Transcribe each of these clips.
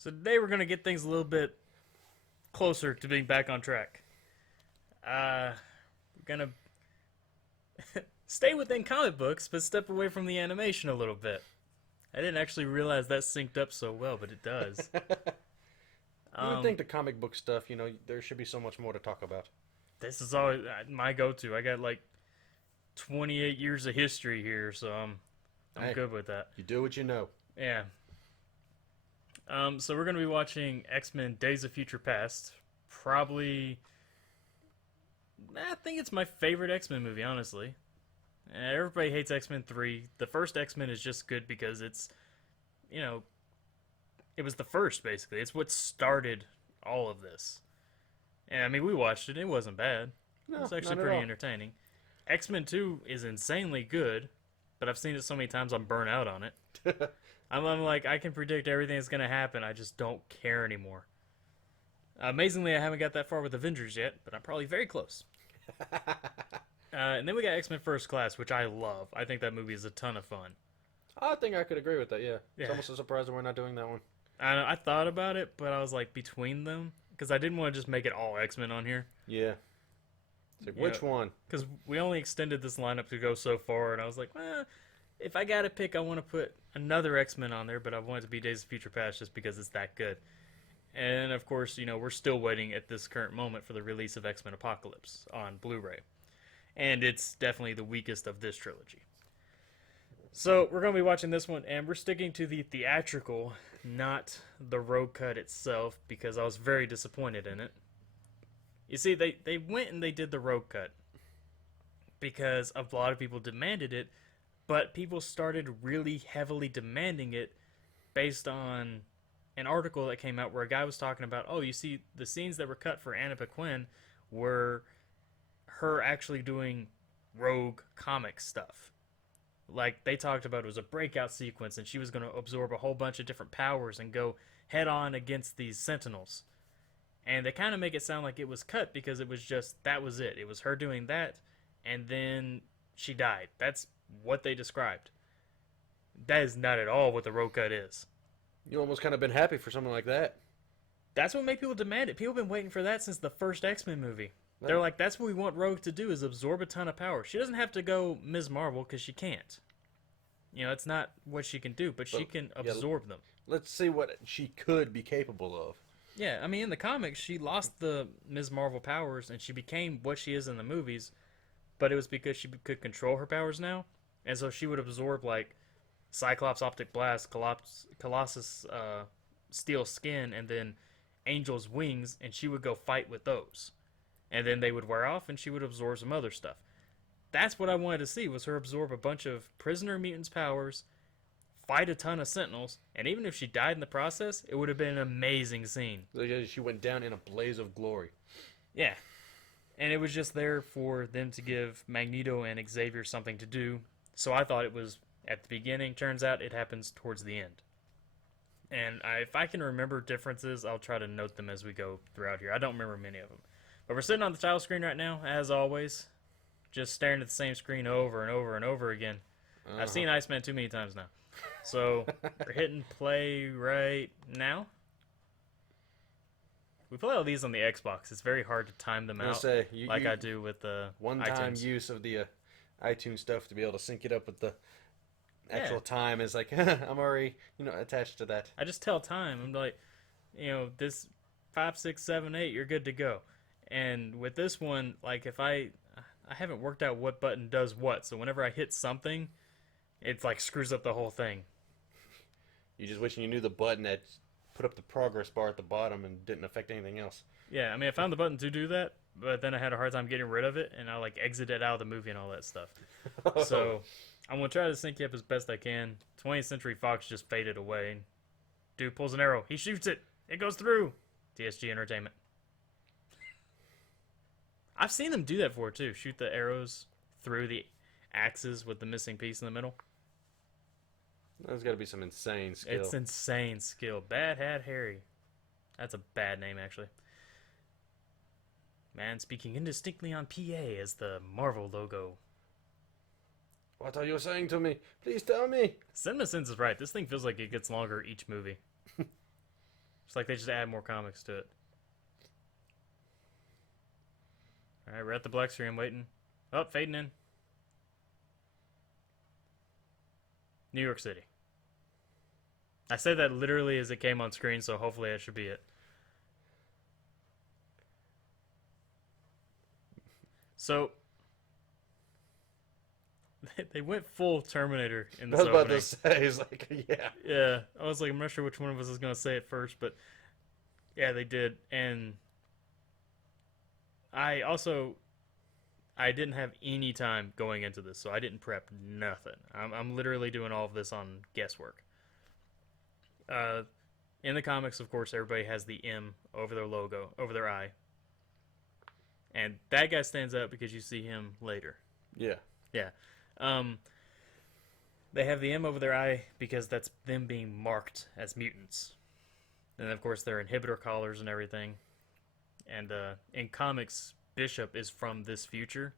So today we're going to get things a little bit closer to being back on track. We're going to stay within comic books, but step away from the animation a little bit. I didn't actually realize that synced up so well, but it does. You would think the comic book stuff, there should be so much more to talk about. This is always my go-to. I got like 28 years of history here, so I'm Hey, good with that. you do what you know. Yeah. So we're going to be watching X-Men Days of Future Past. Probably, I think it's my favorite X-Men movie, honestly. Everybody hates X-Men 3. The first X-Men is just good because it's, it was the first, basically. It's what started all of this. And, I mean, we watched it. It wasn't bad. It No, was actually not at pretty all. entertaining. X-Men 2 is insanely good, but I've seen it so many times I'm burnt out on it. I'm like, I can predict everything that's going to happen. I just don't care anymore. Amazingly, I haven't got that far with Avengers yet, but I'm probably very close. And then we got X-Men First Class, which I love. I think that movie is a ton of fun. I think I could agree with that, yeah. Yeah. It's almost a surprise that we're not doing that one. I thought about it, but I was like, between them, because I didn't want to just make it all X-Men on here. Yeah. It's like, Yeah. which one? Because we only extended this lineup to go so far, and I was like, if I got to pick, I want to put another X-Men on there, but I want it to be Days of Future Past just because it's that good. And of course, we're still waiting at this current moment for the release of X-Men Apocalypse on Blu-ray. And it's definitely the weakest of this trilogy. So we're going to be watching this one, and we're sticking to the theatrical, not the road cut itself, because I was very disappointed in it. You see, they went and they did the road cut because a lot of people demanded it, but people started really heavily demanding it based on an article that came out where a guy was talking about, oh, you see, the scenes that were cut for Anna Paquin were her actually doing rogue comic stuff. Like, they talked about it was a breakout sequence, and she was going to absorb a whole bunch of different powers and go head on against these Sentinels. And they kind of make it sound like it was cut because it was just, that was it. It was her doing that, and then she died. That's what they described. That is not at all what the road cut is. You almost kind of been happy for something like that. That's what made people demand it. People have been waiting for that since the first X-Men movie. They're like, that's what we want Rogue to do, is absorb a ton of power. She doesn't have to go Ms. Marvel, because she can't. It's not what she can do, but she can absorb them. Let's see what she could be capable of. Yeah, I mean, in the comics, she lost the Ms. Marvel powers, and she became what she is in the movies, but it was because she could control her powers now, and so she would absorb, like, Cyclops Optic Blast, Colossus Steel Skin, and then Angel's Wings, and she would go fight with those. And then they would wear off, and she would absorb some other stuff. That's what I wanted to see, was her absorb a bunch of prisoner mutants' powers, fight a ton of Sentinels, and even if she died in the process, it would have been an amazing scene. She went down in a blaze of glory. Yeah. And it was just there for them to give Magneto and Xavier something to do. So I thought it was at the beginning. Turns out it happens towards the end. And if I can remember differences, I'll try to note them as we go throughout here. I don't remember many of them. But we're sitting on the title screen right now, as always. Just staring at the same screen over and over and over again. I've seen Iceman too many times now. So, we're hitting play right now. We play all these on the Xbox. It's very hard to time them out I do with the one-time iTunes. use of the iTunes stuff to be able to sync it up with the actual time is like, I'm already, attached to that. I just tell time. I'm like, this 5, 6, 7, 8, you're good to go. And with this one, like, if I haven't worked out what button does what, so whenever I hit something, it's like screws up the whole thing. You just wishing you knew the button that put up the progress bar at the bottom and didn't affect anything else. Yeah, I mean, I found the button to do that, but then I had a hard time getting rid of it, and I like exited out of the movie and all that stuff. So I'm gonna try to sync you up as best I can. 20th Century Fox just faded away. Dude pulls an arrow. He shoots it. It goes through. TSG Entertainment. I've seen them do that before, too. Shoot the arrows through the axes with the missing piece in the middle. There's got to be some insane skill. It's insane skill. Bad Hat Harry. That's a bad name, actually. Man speaking indistinctly on PA as the Marvel logo. What are you saying to me? Please tell me. CinemaSins is right. This thing feels like it gets longer each movie. It's like they just add more comics to it. All right, we're at the black screen waiting. Oh, fading in. New York City. I said that literally as it came on screen, so hopefully that should be it. So, they went full Terminator in this I was about opening. to say, it's like, yeah. Yeah, I was like, I'm not sure which one of us is going to say it first, but yeah, they did. And I didn't have any time going into this, so I didn't prep nothing. I'm literally doing all of this on guesswork. In the comics, of course, everybody has the M over their logo, over their eye. And that guy stands out because you see him later. Yeah. Yeah. They have the M over their eye because that's them being marked as mutants. And of course, their inhibitor collars and everything. And in comics, Bishop is from this future.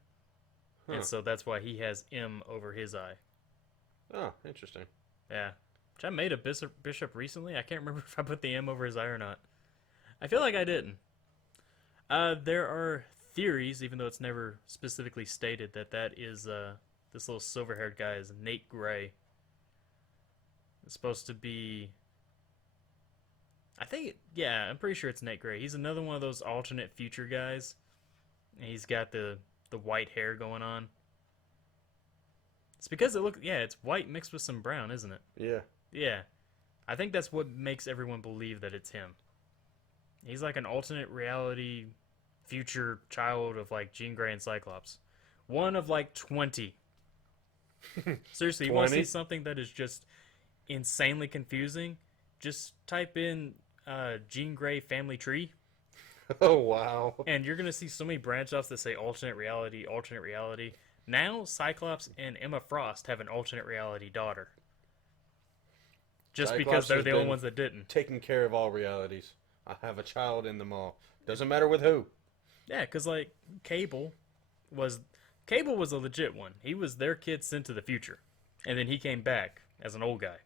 Huh. And so that's why he has M over his eye. Oh, interesting. Yeah. Which I made a bishop recently. I can't remember if I put the M over his eye or not. I feel like I didn't. There are theories, even though it's never specifically stated, that is this little silver-haired guy is Nate Gray. It's supposed to be... I'm pretty sure it's Nate Gray. He's another one of those alternate future guys. And he's got the white hair going on. It's because it's white mixed with some brown, isn't it? Yeah. Yeah. I think that's what makes everyone believe that it's him. He's like an alternate reality future child of like Jean Grey and Cyclops. One of like 20. Seriously, you want to see something that is just insanely confusing? Just type in Jean Grey family tree. Oh, wow. And you're going to see so many branch offs that say alternate reality, alternate reality. Now, Cyclops and Emma Frost have an alternate reality daughter. Just Cyclops because they're has the only been ones that didn't. Taking care of all realities. I have a child in them all. Doesn't matter with who. Yeah, because like Cable was a legit one. He was their kid sent to the future, and then he came back as an old guy.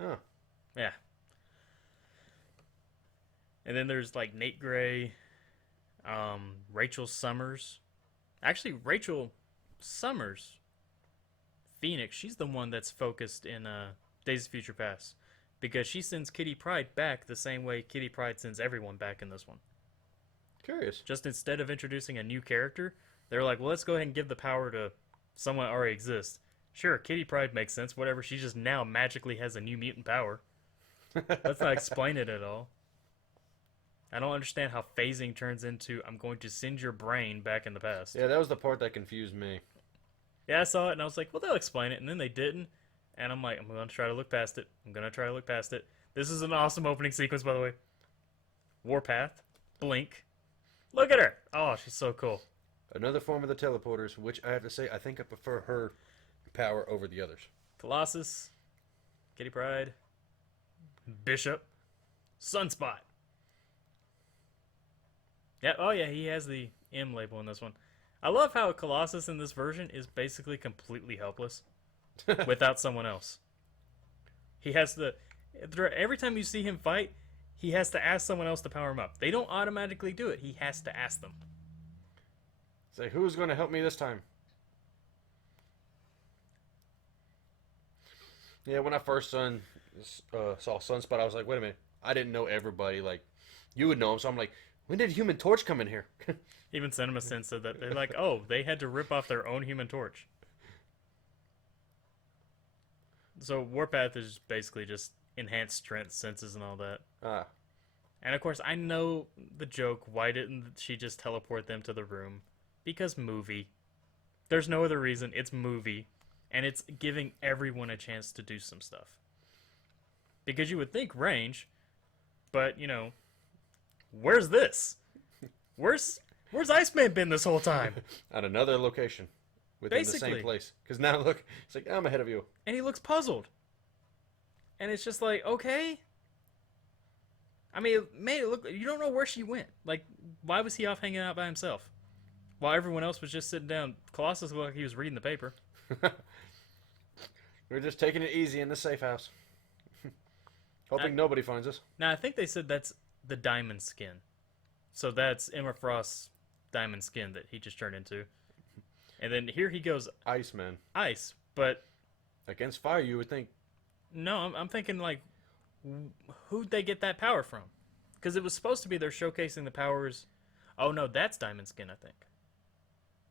Oh. Yeah. And then there's like Nate Gray, Rachel Summers. Actually, Rachel Summers, Phoenix. She's the one that's focused in Days of Future Past, because she sends Kitty Pryde back the same way Kitty Pryde sends everyone back in this one. Curious. Just instead of introducing a new character, they're like, well, let's go ahead and give the power to someone that already exists. Sure, Kitty Pryde makes sense, whatever. She just now magically has a new mutant power. Let's not explain it at all. I don't understand how phasing turns into, I'm going to send your brain back in the past. Yeah, that was the part that confused me. Yeah, I saw it, and I was like, well, they'll explain it. And then they didn't. And I'm like, I'm going to try to look past it. This is an awesome opening sequence, by the way. Warpath. Blink. Look at her. Oh, she's so cool. Another form of the teleporters, which I have to say, I think I prefer her power over the others. Colossus. Kitty Pryde. Bishop. Sunspot. Yeah, oh yeah, he has the M label in this one. I love how Colossus in this version is basically completely helpless without someone else. He has every time you see him fight, he has to ask someone else to power him up. They don't automatically do it. He has to ask them. Say, who's going to help me this time? Yeah, when I first saw Sunspot, I was like, wait a minute. I didn't know everybody. Like, you would know him, so I'm like, when did Human Torch come in here? Even CinemaSins said that. They're like, oh, they had to rip off their own Human Torch. So Warpath is basically just enhanced strength, senses, and all that. Ah. And of course, I know the joke, why didn't she just teleport them to the room? Because movie. There's no other reason. It's movie. And it's giving everyone a chance to do some stuff. Because you would think range, but, you know, where's this? Where's Iceman been this whole time? At another location. Within Basically. the same place. Because now look, it's like, I'm ahead of you. And he looks puzzled. And it's just like, okay. I mean, it made it look, you don't know where she went. Like, why was he off hanging out by himself? While everyone else was just sitting down. Colossus looked like he was reading the paper. We're just taking it easy in the safe house. Hoping nobody finds us. Now I think they said that's the diamond skin, so that's Emma Frost's diamond skin that he just turned into. And then here he goes Iceman. ice, but Against fire, you would think. no, I'm thinking like, who'd they get that power from? Because it was supposed to be they're showcasing the powers. Oh no, that's diamond skin, I think.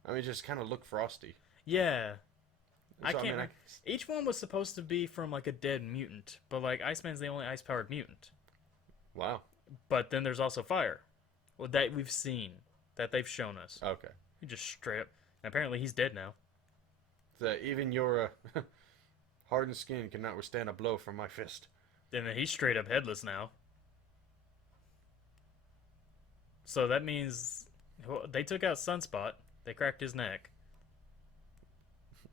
I mean, just kind of look frosty. Yeah, I So, can't. mean, Each one was supposed to be from like a dead mutant, but like Iceman's the only ice-powered mutant. Wow. But then there's also fire, well that we've seen, that they've shown us. Okay. He just straight up. And apparently he's dead now. So even your hardened skin cannot withstand a blow from my fist. And then he's straight up headless now. So that means they took out Sunspot. They cracked his neck.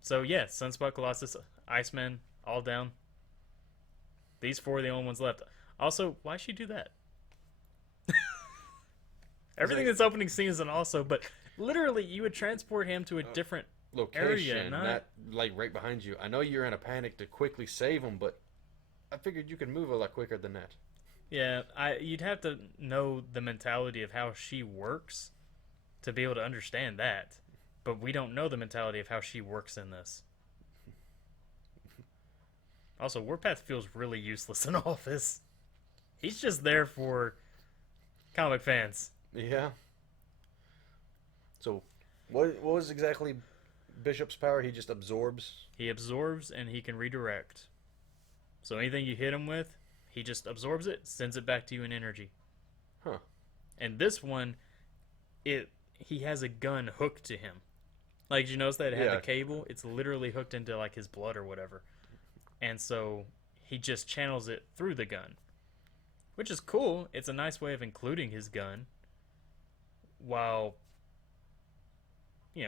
So yeah, Sunspot, Colossus, Iceman, all down. These four are the only ones left. Also, why'd she do that? Everything that's opening scene is an also, but literally you would transport him to a different Location, area, not like right behind you. I know you're in a panic to quickly save him, but I figured you could move a lot quicker than that. Yeah, you'd have to know the mentality of how she works to be able to understand that. But we don't know the mentality of how she works in this. Also, Warpath feels really useless in all this. He's just there for comic fans. Yeah. So, what was exactly Bishop's power? He just absorbs? He absorbs and he can redirect. So anything you hit him with, he just absorbs it, sends it back to you in energy. Huh. And this one, he has a gun hooked to him. Like, did you notice that it had Yeah. the cable? It's literally hooked into like his blood or whatever. And so he just channels it through the gun. Which is cool. It's a nice way of including his gun while,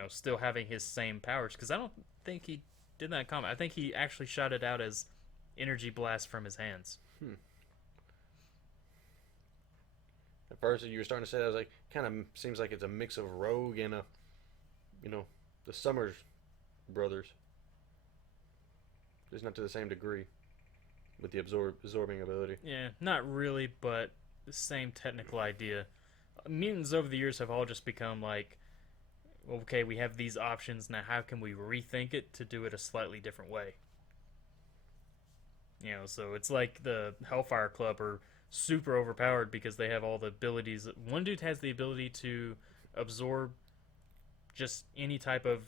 still having his same powers. Because I don't think he did that in comic. I think he actually shot it out as energy blast from his hands. At first, you were starting to say that, I was like, kind of seems like it's a mix of Rogue and the Summers brothers. Just not to the same degree with the absorbing ability. Yeah, not really, but the same technical idea. Mutants over the years have all just become like, okay, we have these options, now how can we rethink it to do it a slightly different way? So it's like the Hellfire Club are super overpowered because they have all the abilities. One dude has the ability to absorb just any type of,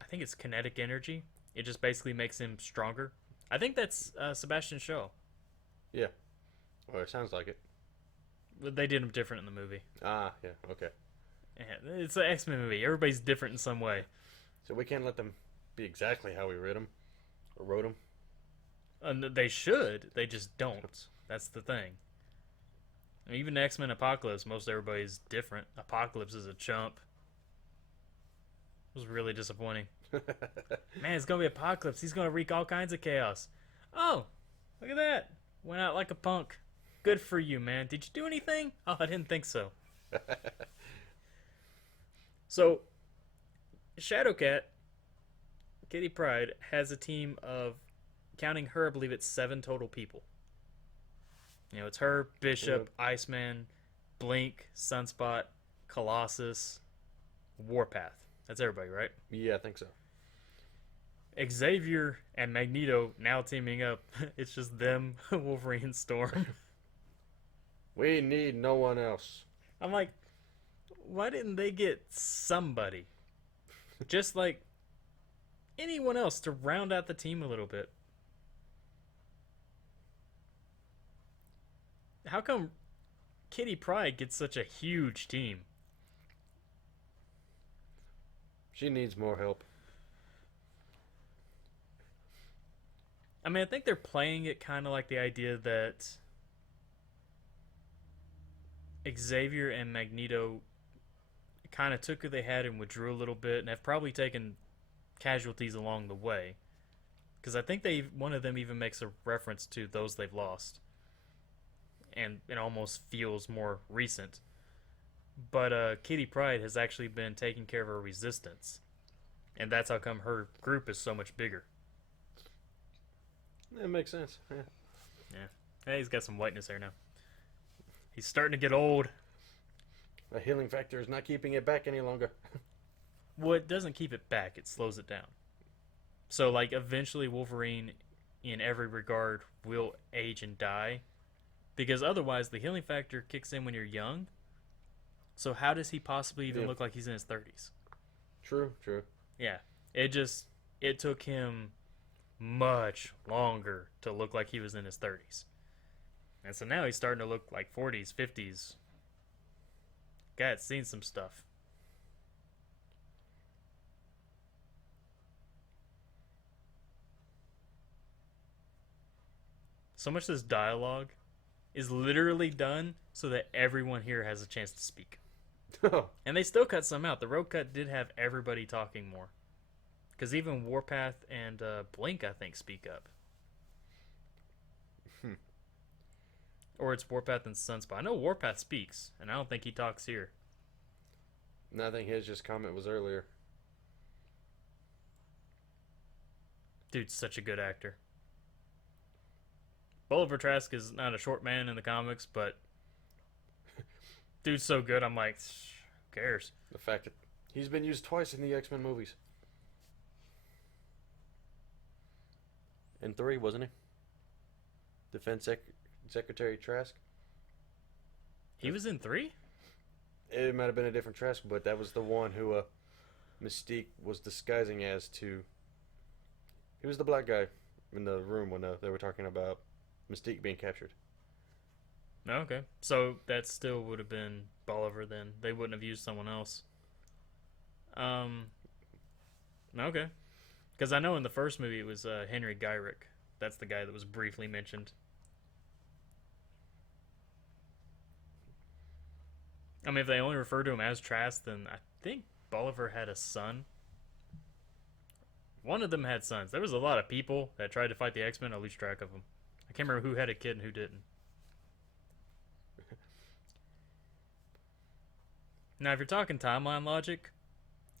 I think it's kinetic energy. It just basically makes him stronger. I think that's Sebastian Shaw. Yeah. Well, it sounds like it. But they did him different in the movie. Ah, yeah, okay. Yeah, it's an X-Men movie. Everybody's different in some way. So we can't let them be exactly how we read them or wrote them. And they should. They just don't. That's the thing. I mean, even X-Men Apocalypse, most everybody's different. Apocalypse is a chump. It was really disappointing. Man, it's going to be Apocalypse. He's going to wreak all kinds of chaos. Oh, look at that. Went out like a punk. Good for you, man. Did you do anything? Oh, I didn't think so. So, Shadowcat, Kitty Pryde, has a team of, counting her, I believe it's 7 total people. It's her, Bishop, Iceman, Blink, Sunspot, Colossus, Warpath. That's everybody, right? Yeah, I think so. Xavier and Magneto now teaming up. It's just them, Wolverine, and Storm. We need no one else. I'm like, why didn't they get somebody? Just like anyone else to round out the team a little bit. How come Kitty Pryde gets such a huge team? She needs more help. I mean, I think they're playing it kind of like the idea that Xavier and Magneto kind of took who they had and withdrew a little bit, and have probably taken casualties along the way. Because I think one of them even makes a reference to those they've lost, and it almost feels more recent. But Kitty Pryde has actually been taking care of her resistance, and that's how come her group is so much bigger. That makes sense. Yeah. Yeah. Hey, he's got some whiteness there now. He's starting to get old. The healing factor is not keeping it back any longer. Well, it doesn't keep it back, it slows it down. So, like, eventually Wolverine, in every regard, will age and die. Because otherwise, the healing factor kicks in when you're young. So how does he possibly even look like he's in his 30s? True, true. Yeah. It took him much longer to look like he was in his 30s. And so now he's starting to look like 40s, 50s. God's seen some stuff. So much of this dialogue is literally done so that everyone here has a chance to speak. And they still cut some out. The road cut did have everybody talking more. Because even Warpath and Blink, I think, speak up. Or it's Warpath and Sunspot. I know Warpath speaks, and I don't think he talks here. No, I think his just comment was earlier. Dude's such a good actor. Bolivar Trask is not a short man in the comics, but dude's so good, I'm like, who cares? The fact that he's been used twice in the X-Men movies. In 3, wasn't he? Defense Secretary Trask. He was in 3? It might have been a different Trask, but that was the one who Mystique was disguising as to... He was the black guy in the room when they were talking about Mystique being captured. Okay. So that still would have been Bolivar then. They wouldn't have used someone else. Okay. Because I know in the first movie it was Henry Gyrick. That's the guy that was briefly mentioned. I mean, if they only refer to him as Trask, then I think Bolivar had a son. One of them had sons. There was a lot of people that tried to fight the X-Men. I lose track of them. I can't remember who had a kid and who didn't. Now, if you're talking timeline logic,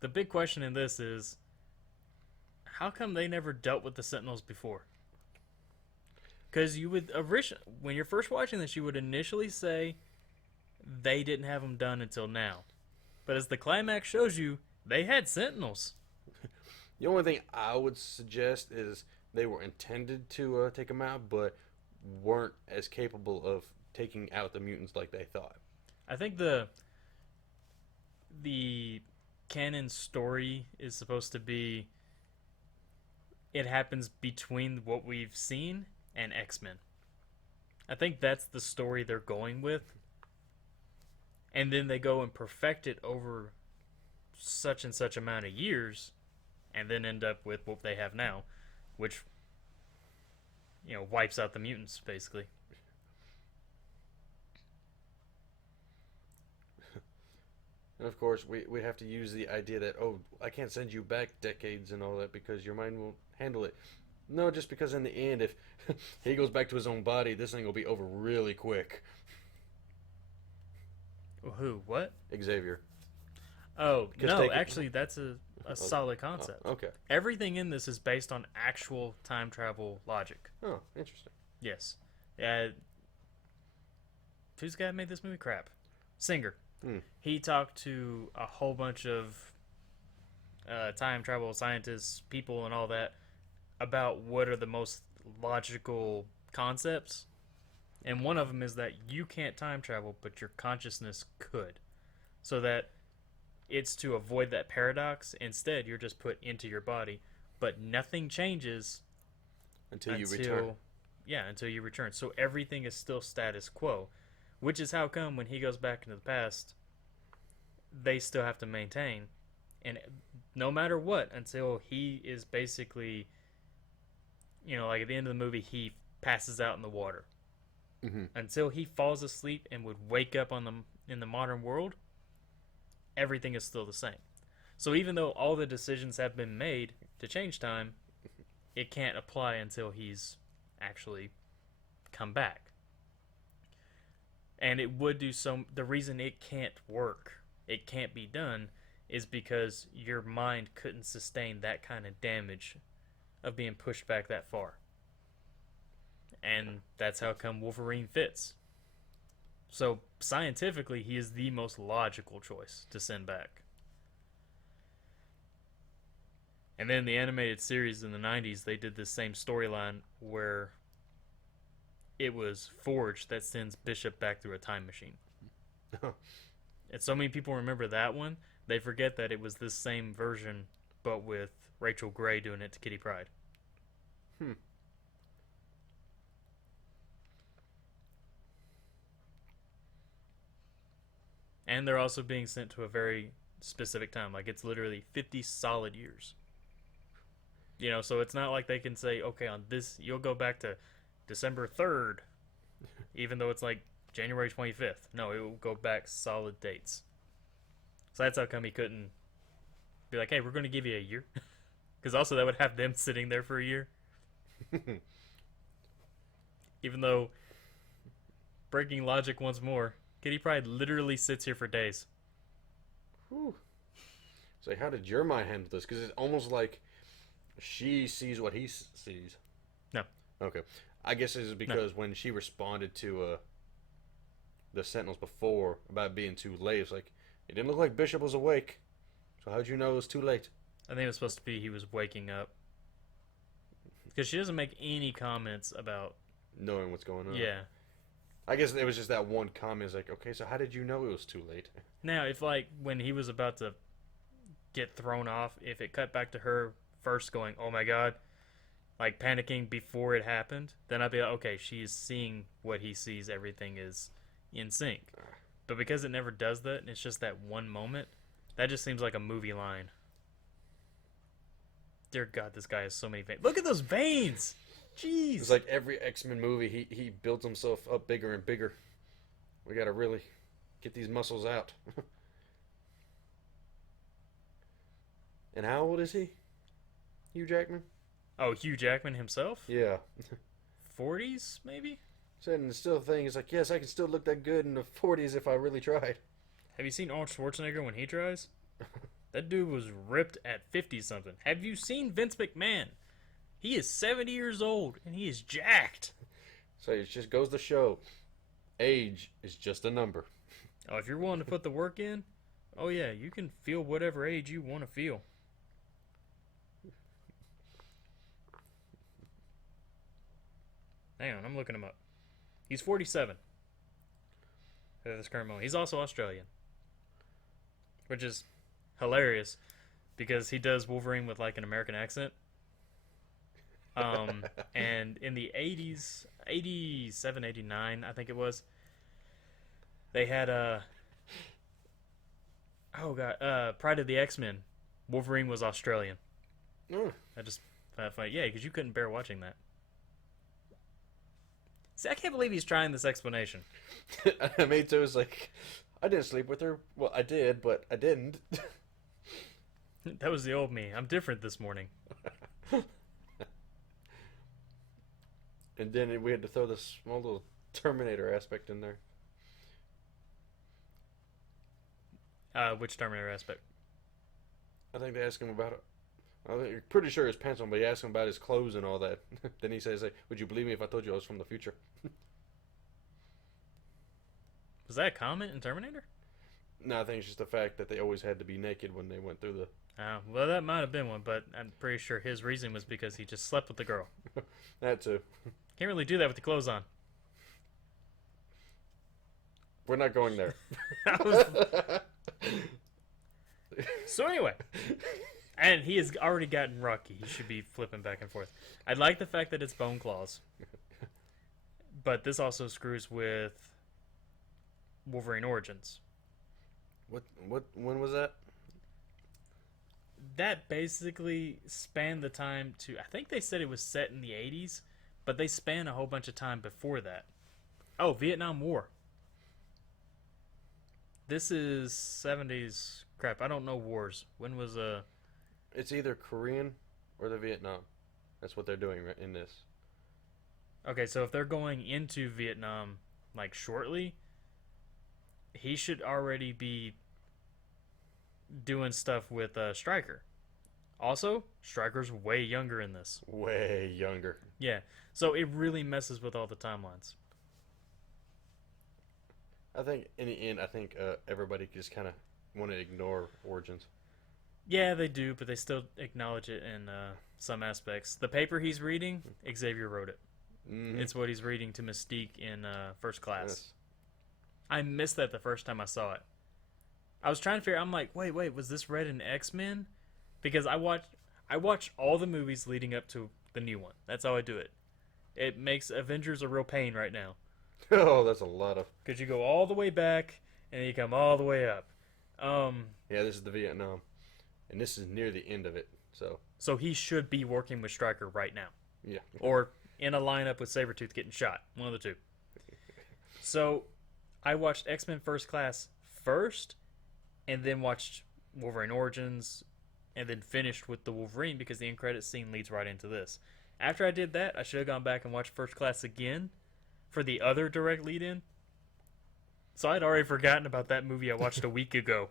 the big question in this is, how come they never dealt with the Sentinels before? Because you would, when you're first watching this, you would initially say they didn't have them done until now. But as the climax shows you, they had Sentinels. The only thing I would suggest is they were intended to take them out, but weren't as capable of taking out the mutants like they thought. I think the canon story is supposed to be it happens between what we've seen and X-Men. I think that's the story they're going with. And then they go and perfect it over such and such amount of years and then end up with what they have now, which, you know, wipes out the mutants, basically. And of course, we have to use the idea that, oh, I can't send you back decades and all that because your mind won't handle it. No, just because in the end, if he goes back to his own body, this thing will be over really quick. Who? What? Xavier. Oh, no, actually, that's a solid concept. Okay. Everything in this is based on actual time travel logic. Oh, interesting. Yes. Who's the guy that made this movie? Crap. Singer. He talked to a whole bunch of time travel scientists, people, and all that about what are the most logical concepts. And one of them is that you can't time travel, but your consciousness could. So that it's to avoid that paradox. Instead, you're just put into your body, but nothing changes until you return. Yeah, until you return. So everything is still status quo, which is how come when he goes back into the past, they still have to maintain. And no matter what, until he is basically, you know, like at the end of the movie, he passes out in the water. Mm-hmm. Until he falls asleep and would wake up in the modern world, everything is still the same. So even though all the decisions have been made to change time, it can't apply until he's actually come back. And it would do some. The reason it can't work, it can't be done, is because your mind couldn't sustain that kind of damage of being pushed back that far. And that's how come Wolverine fits. So scientifically, he is the most logical choice to send back. And then the animated series in the 90s, they did this same storyline where it was Forge that sends Bishop back through a time machine. And so many people remember that one, they forget that it was this same version, but with Rachel Gray doing it to Kitty Pryde. And they're also being sent to a very specific time. Like, it's literally 50 solid years. You know, so it's not like they can say, okay, on this, you'll go back to December 3rd, even though it's like January 25th. No, it will go back solid dates. So that's how come he couldn't be like, hey, we're going to give you a year. Because also that would have them sitting there for a year. Even though, breaking logic once more, Kitty Pryde literally sits here for days. Whew. So how did your mind handle this? Because it's almost like she sees what he sees. No. Okay. I guess this is because when she responded to the Sentinels before about being too late, it's like, it didn't look like Bishop was awake. So how'd you know it was too late? I think it was supposed to be he was waking up. Because she doesn't make any comments about knowing what's going on. Yeah. I guess it was just that one comment. It's like, okay, so how did you know it was too late? Now, if like when he was about to get thrown off, if it cut back to her first going, oh my god, like panicking before it happened, then I'd be like, okay, she's seeing what he sees, everything is in sync. But because it never does that, and it's just that one moment, that just seems like a movie line. Dear God, this guy has so many veins. Look at those veins! Jeez! It's like every X-Men movie, he builds himself up bigger and bigger. We gotta really get these muscles out. And how old is he? Hugh Jackman? Oh, Hugh Jackman himself? Yeah. 40s, maybe? And the still thing is like, yes, I can still look that good in the 40s if I really tried. Have you seen Arnold Schwarzenegger when he tries? That dude was ripped at 50-something. Have you seen Vince McMahon? He is 70 years old, and he is jacked. So it just goes to show, age is just a number. Oh, if you're willing to put the work in, oh yeah, you can feel whatever age you want to feel. Hang on, I'm looking him up. He's 47 at this current moment. He's also Australian, which is hilarious because he does Wolverine with like an American accent. And in the 80s, 87, 89, I think it was, they had Pride of the X-Men. Wolverine was Australian. I just found it funny. Yeah, because you couldn't bear watching that. See, I can't believe he's trying this explanation. Me too. It's like, I didn't sleep with her. Well, I did, but I didn't. That was the old me. I'm different this morning. And then we had to throw this small little Terminator aspect in there. Which Terminator aspect? I think they asked him about it. I'm pretty sure his pants on, but he asked him about his clothes and all that. Then he says, like, would you believe me if I told you I was from the future? Was that a comment in Terminator? No, I think it's just the fact that they always had to be naked when they went through the... Well, that might have been one, but I'm pretty sure his reason was because he just slept with the girl. That too. Can't really do that with the clothes on. We're not going there. So anyway, and he has already gotten rocky. He should be flipping back and forth. I like the fact that it's bone claws, but this also screws with Wolverine Origins. When was that? That basically spanned the time to, I think they said it was set in the 80s, but they span a whole bunch of time before that. Oh, Vietnam War. This is 70s. Crap, I don't know wars. When was It's either Korean or the Vietnam. That's what they're doing in this. Okay, so if they're going into Vietnam like shortly, he should already be doing stuff with Stryker. Also, Stryker's way younger in this. Way younger. Yeah, so it really messes with all the timelines. I think in the end, everybody just kind of want to ignore Origins. Yeah, they do, but they still acknowledge it in some aspects. The paper he's reading, Xavier wrote it. Mm-hmm. It's what he's reading to Mystique in First Class. Yes. I missed that the first time I saw it. I was trying to figure. I'm like, wait, was this read in X-Men? Because I watch all the movies leading up to the new one. That's how I do it. It makes Avengers a real pain right now. Oh, that's a lot of. Because you go all the way back and you come all the way up. Yeah, this is the Vietnam, and this is near the end of it. So he should be working with Stryker right now, Yeah. or in a lineup with Sabretooth getting shot. One of the two. So I watched X-Men First Class first, and then watched Wolverine Origins, and then finished with the Wolverine because the end credits scene leads right into this. After I did that, I should have gone back and watched First Class again for the other direct lead-in. So I'd already forgotten about that movie I watched a week ago.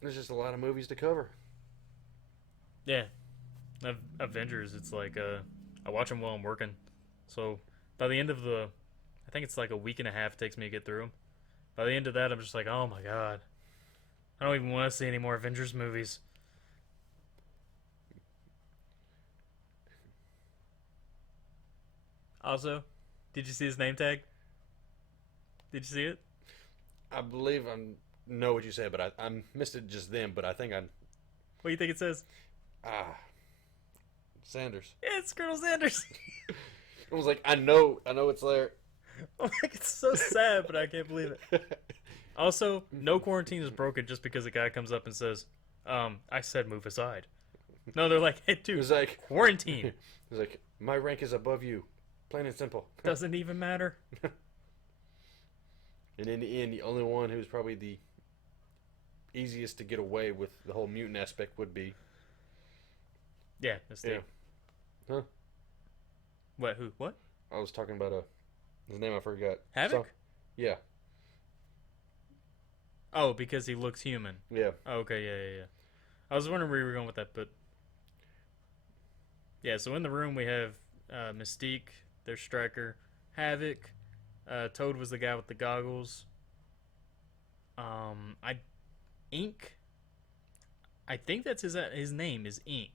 There's just a lot of movies to cover. Yeah. Avengers, it's like, I watch them while I'm working. So by the end of I think it's like a week and a half it takes me to get through them. By the end of that, I'm just like, oh my god. I don't even want to see any more Avengers movies. Also, did you see his name tag? Did you see it? I believe I know what you said, but I missed it just then. But I think What do you think it says? Sanders. Yeah, it's Colonel Sanders. I was like, I know it's there. I'm like, it's so sad, but I can't believe it. Also, no quarantine is broken just because a guy comes up and says, I said move aside. No, they're like, hey, dude, It was like quarantine. It was like, my rank is above you, plain and simple. Doesn't even matter. And in the end, the only one who's probably the easiest to get away with the whole mutant aspect would be. Yeah, that's Yeah. Huh? What? Who? What? I was talking about his name I forgot. Havoc? Yeah. Oh, because he looks human. Yeah. Oh, okay, yeah. I was wondering where you were going with that, but yeah. So in the room we have Mystique, there's Stryker, Havoc. Toad was the guy with the goggles. Ink. I think that's his name is Ink.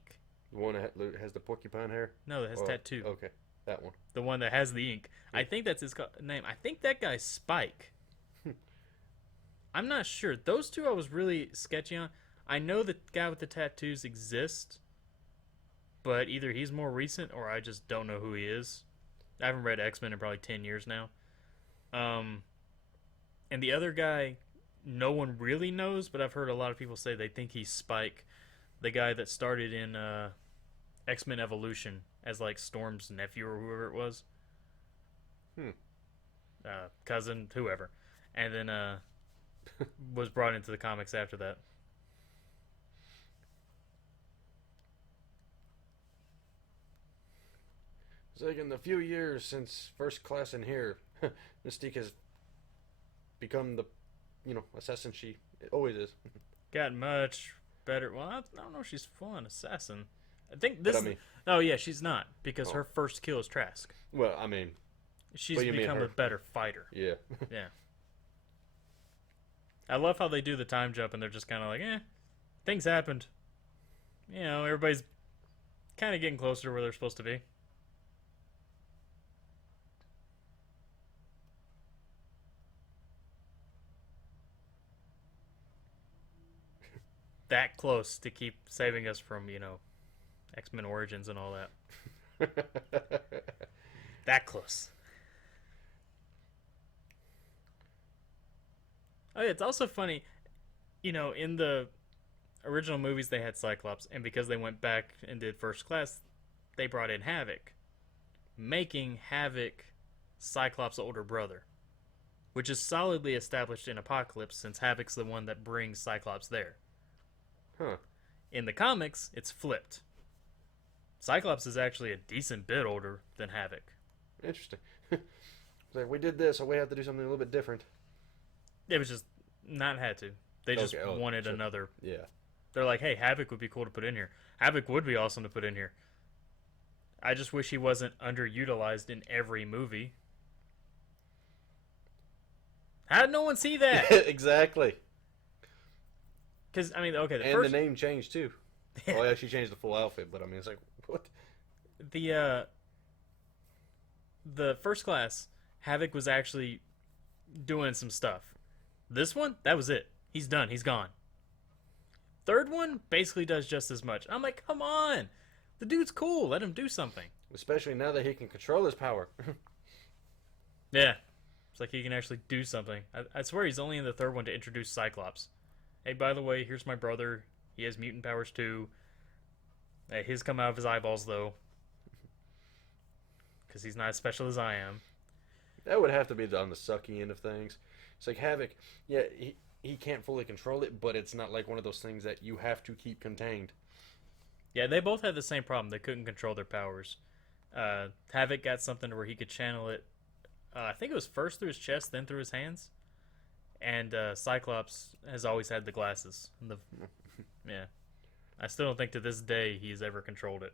The one that has the porcupine hair? No, that has tattoo. Okay, that one. The one that has the ink. Yeah. I think that's his name. I think that guy's Spike. I'm not sure. Those two I was really sketchy on. I know the guy with the tattoos exists, but either he's more recent or I just don't know who he is. I haven't read X-Men in probably 10 years now. And the other guy, no one really knows, but I've heard a lot of people say they think he's Spike, the guy that started in X-Men Evolution as like Storm's nephew or whoever it was. Cousin, whoever. And then was brought into the comics after that. It's like in the few years since First Class in here, Mystique has become the, assassin she always is. Got much better. Well, I don't know if she's full on assassin. I think this. But I mean, oh yeah, she's not because her first kill is Trask. well, I mean, She's What do you mean, become her? a better fighter. yeah. Yeah. I love how they do the time jump and they're just kind of like, things happened. Everybody's kind of getting closer to where they're supposed to be. That close to keep saving us from, X-Men Origins and all that. That close. Oh, yeah, it's also funny, in the original movies they had Cyclops, and because they went back and did First Class, they brought in Havoc, making Havoc Cyclops' older brother, which is solidly established in Apocalypse since Havoc's the one that brings Cyclops there. Huh. In the comics, it's flipped. Cyclops is actually a decent bit older than Havoc. Interesting. It's like, we did this, so we have to do something a little bit different. It was just not had to. They just Okay, oh, wanted sure. another. Yeah. They're like, hey, Havoc would be cool to put in here. Havoc would be awesome to put in here. I just wish he wasn't underutilized in every movie. How did no one see that? Exactly. Because I mean, okay, the And first the name changed too. Well, yeah, she changed the full outfit, but I mean, it's like what? the first class, Havoc was actually doing some stuff. This one, that was it. He's done. He's gone. Third one basically does just as much. I'm like, come on, the dude's cool. Let him do something. Especially now that he can control his power. Yeah, it's like he can actually do something. I swear he's only in the third one to introduce Cyclops. Hey, by the way, here's my brother. He has mutant powers too. His come out of his eyeballs though, because he's not as special as I am. That would have to be on the sucky end of things. It's like Havoc, yeah, he can't fully control it, but it's not like one of those things that you have to keep contained. Yeah, they both had the same problem. They couldn't control their powers. Havoc got something to where he could channel it. I think it was first through his chest, then through his hands. And Cyclops has always had the glasses. Yeah, I still don't think to this day he's ever controlled it.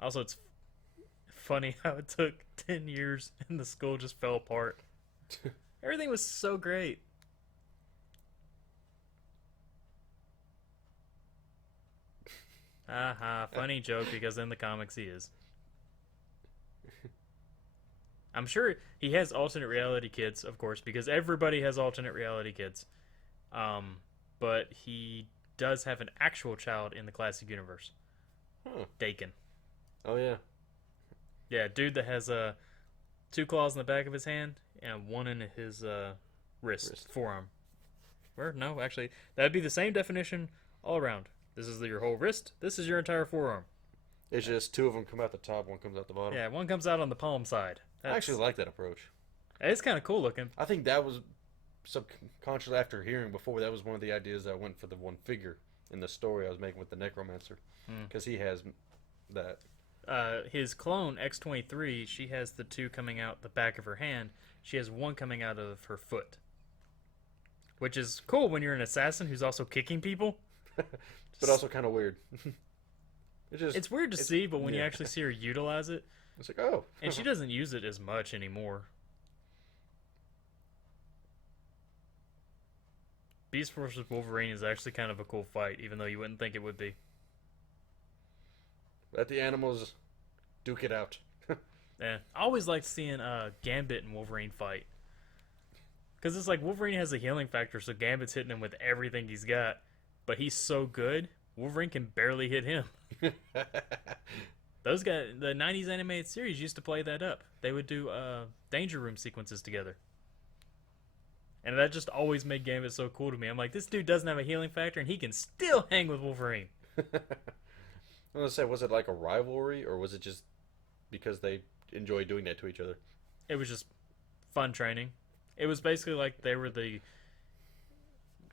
Also, it's funny how it took 10 years and the school just fell apart. Everything was so great. Haha, funny joke because in the comics he is. I'm sure he has alternate reality kids, of course, because everybody has alternate reality kids. But he does have an actual child in the classic universe. Huh. Dakin. Oh yeah. Yeah, dude that has two claws in the back of his hand and one in his wrist, forearm. Or no, actually, that'd be the same definition all around. This is your whole wrist. This is your entire forearm. It's just two of them come out the top, one comes out the bottom. Yeah, one comes out on the palm side. I actually like that approach. It's kind of cool looking. I think that was subconsciously after hearing before. That was one of the ideas that I went for the one figure in the story I was making with the Necromancer, because he has that. His clone X-23, she has the two coming out the back of her hand. She has one coming out of her foot, which is cool when you're an assassin who's also kicking people. But also kind of weird. It's weird to see, but when you actually see her utilize it, it's like, oh. and she doesn't use it as much anymore. Beast vs. Wolverine is actually kind of a cool fight, even though you wouldn't think it would be. Let the animals duke it out. Yeah, I always liked seeing Gambit and Wolverine fight. Because it's like Wolverine has a healing factor, so Gambit's hitting him with everything he's got. But he's so good, Wolverine can barely hit him. Those guys, the 90s animated series used to play that up. They would do Danger Room sequences together. And that just always made Gambit so cool to me. I'm like, this dude doesn't have a healing factor, and he can still hang with Wolverine. I was gonna say, was it like a rivalry, or was it just because they enjoy doing that to each other? It was just fun training. It was basically like they were the...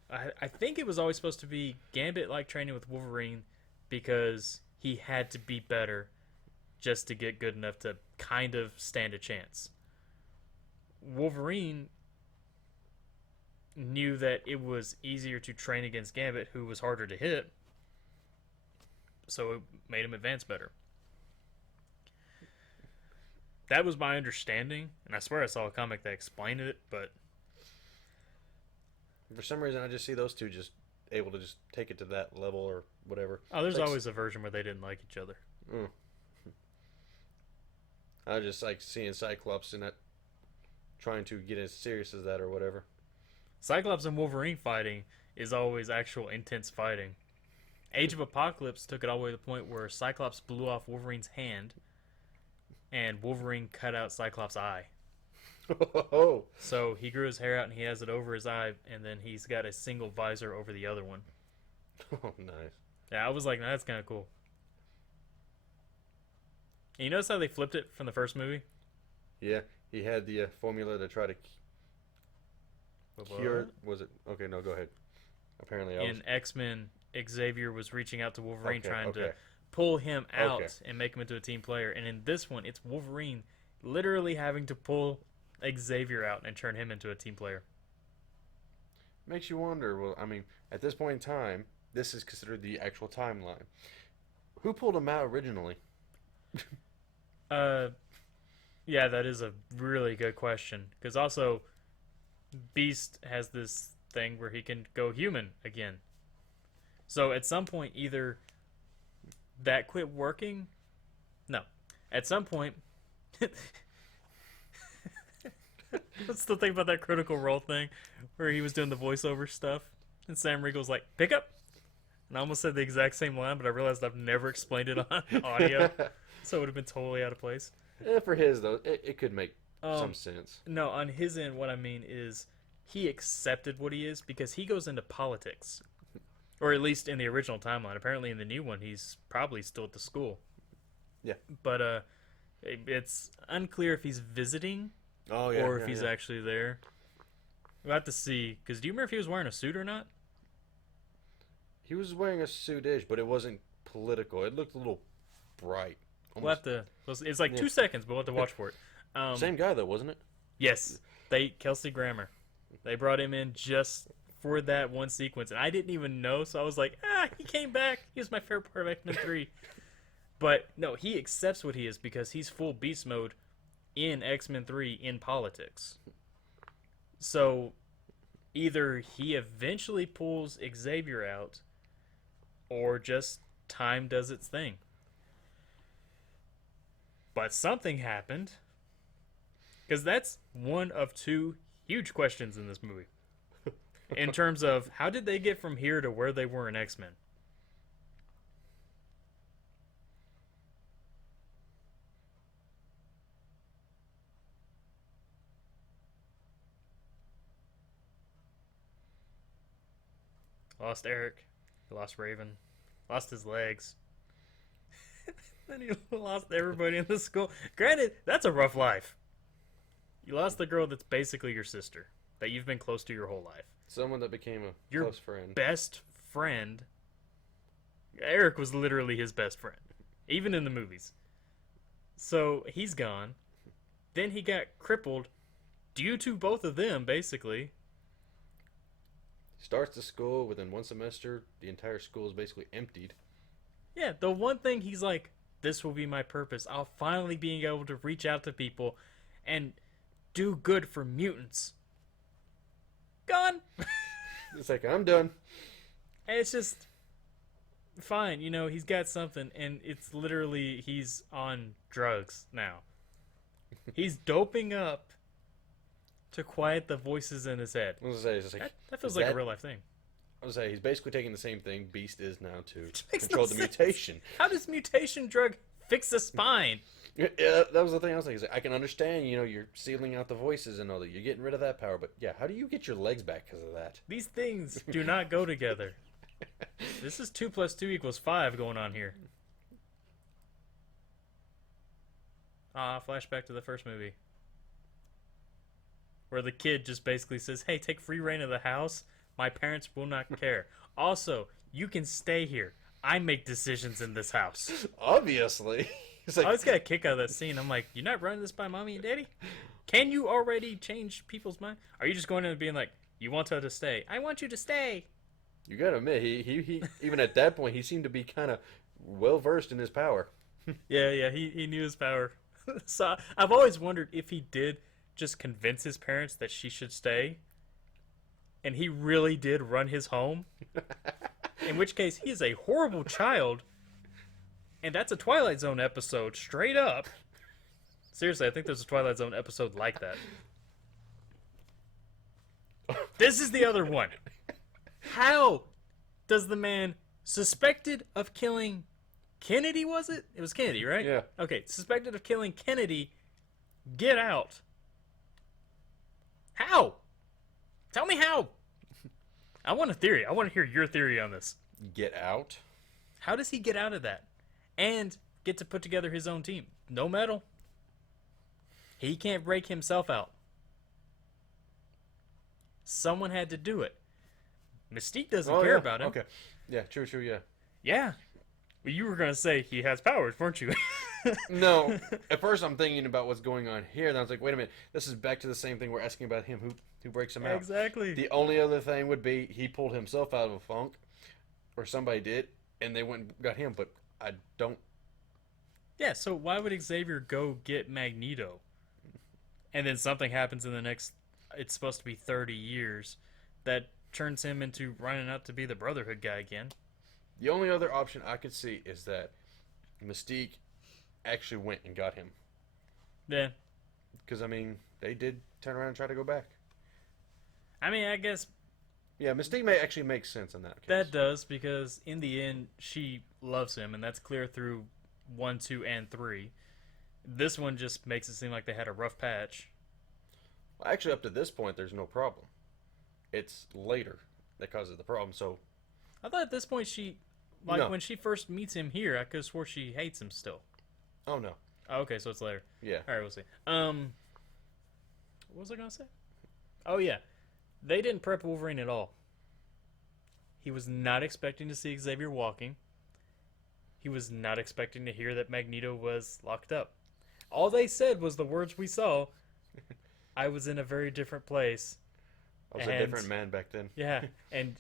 I think it was always supposed to be Gambit like training with Wolverine because he had to be better just to get good enough to kind of stand a chance. Wolverine knew that it was easier to train against Gambit, who was harder to hit, so it made him advance better. That was my understanding, and I swear I saw a comic that explained it, but for some reason I just see those two just able to just take it to that level or whatever. oh, there's always a version where they didn't like each other. I just like seeing Cyclops and not trying to get as serious as that or whatever. Cyclops and Wolverine fighting is always actual intense fighting. Age of Apocalypse took it all the way to the point where Cyclops blew off Wolverine's hand and Wolverine cut out Cyclops' eye. Oh. So he grew his hair out and he has it over his eye, and then he's got a single visor over the other one. Oh, nice. Yeah, I was like, nah, that's kind of cool. And you notice how they flipped it from the first movie? Yeah, he had the formula to try to cure. Was it? Okay, no, go ahead. Apparently, in X-Men, Xavier was reaching out to Wolverine, trying to okay. pull him out and make him into a team player. And in this one, it's Wolverine literally having to pull Xavier out and turn him into a team player. Makes you wonder. Well, I mean, at this point in time, this is considered the actual timeline. Who pulled him out originally? Uh, yeah, that is a really good question. Because also, Beast has this thing where he can go human again. So at some point, either that quit working. No, at some point. What's the thing about that Critical Role thing where he was doing the voiceover stuff? And Sam Riegel's like, pick up! And I almost said the exact same line, but I realized I've never explained it on audio. So it would have been totally out of place. For his, though, it could make some sense. No, on his end, what I mean is he accepted what he is because he goes into politics. Or at least in the original timeline. Apparently in the new one, he's probably still at the school. Yeah. But it's unclear if he's visiting Oh, yeah. or if he's actually there. We'll have to see. Because do you remember if he was wearing a suit or not? He was wearing a suit-ish, but it wasn't political. It looked a little bright. We'll have to. It's like 2 seconds, but we'll have to watch for it. Same guy, though, wasn't it? Yes. Kelsey Grammer. They brought him in just for that one sequence. And I didn't even know, so I was like, he came back. He was my favorite part of X-Men 3. But, no, he accepts what he is because he's full beast mode in X-Men 3 in politics. So, either he eventually pulls Xavier out, or just time does its thing. But something happened. Because that's one of 2 huge questions in this movie. In terms of, how did they get from here to where they were in X-Men? Lost Eric. He lost Raven. Lost his legs. Then he lost everybody in the school. Granted, that's a rough life. You lost the girl that's basically your sister, that you've been close to your whole life. Someone that became a Your close friend. best friend. Eric was literally his best friend, even in the movies. So he's gone. Then he got crippled due to both of them, basically. Starts the school within one semester. The entire school is basically emptied. Yeah, the one thing he's like, this will be my purpose. I'll finally be able to reach out to people and do good for mutants. Gone. It's like, I'm done. And it's just fine, he's got something, and it's literally he's on drugs now. He's doping up to quiet the voices in his head. I was gonna say, it's just like, That feels like a real life thing. I was gonna say, he's basically taking the same thing Beast is now to makes control no the sense. mutation. How does mutation drug fix the spine? Yeah, that was the thing I was thinking. I can understand, you're sealing out the voices and all that. You're getting rid of that power, but yeah, how do you get your legs back because of that? These things do not go together. This is 2 + 2 = 5 going on here. Flashback to the first movie. Where the kid just basically says, hey, take free reign of the house. My parents will not care. Also, you can stay here. I make decisions in this house. Obviously. It's like, I always got a kick out of that scene. I'm like, you're not running this by mommy and daddy? Can you already change people's mind? Are you just going in and being like, you want her to stay? I want you to stay. you gotta admit, he even at that point, he seemed to be kind of well versed in his power. Yeah, he knew his power. So I've always wondered if he did just convince his parents that she should stay, and he really did run his home. In which case, he is a horrible child, and that's a Twilight Zone episode, straight up. Seriously, I think there's a Twilight Zone episode like that. This is the other one. How does the man suspected of killing Kennedy, was it? It was Kennedy, right? Yeah. Okay, suspected of killing Kennedy, get out? How? Tell me how. I want a theory. I want to hear your theory on this. Get out? How does he get out of that and get to put together his own team? No metal. He can't break himself out. Someone had to do it. Mystique doesn't care about him. Okay. Yeah, true, yeah. Yeah. Well, you were going to say he has powers, weren't you? No, at first I'm thinking about what's going on here, and I was like, wait a minute, this is back to the same thing we're asking about him who breaks him out. Exactly. The only other thing would be he pulled himself out of a funk, or somebody did, and they went and got him. But I don't. Yeah, so why would Xavier go get Magneto? And then something happens in the next, it's supposed to be 30 years, that turns him into running out to be the Brotherhood guy again. The only other option I could see is that Mystique actually went and got him. Yeah. Because, I mean, they did turn around and try to go back. I mean, I guess Yeah, Mystique may actually make sense in that case. that does, because in the end, she loves him, and that's clear through 1, 2, and 3. This one just makes it seem like they had a rough patch. Well, actually, up to this point, there's no problem. It's later that causes the problem. So, I thought at this point she, like No. when she first meets him here, I could have swore she hates him still. oh no. Oh, okay, so it's later. Yeah. All right, we'll see. What was I gonna say? Oh yeah, they didn't prep Wolverine at all. He was not expecting to see Xavier walking. He was not expecting to hear that Magneto was locked up. All they said was the words we saw. I was in a very different place. I was a different man back then. Yeah, and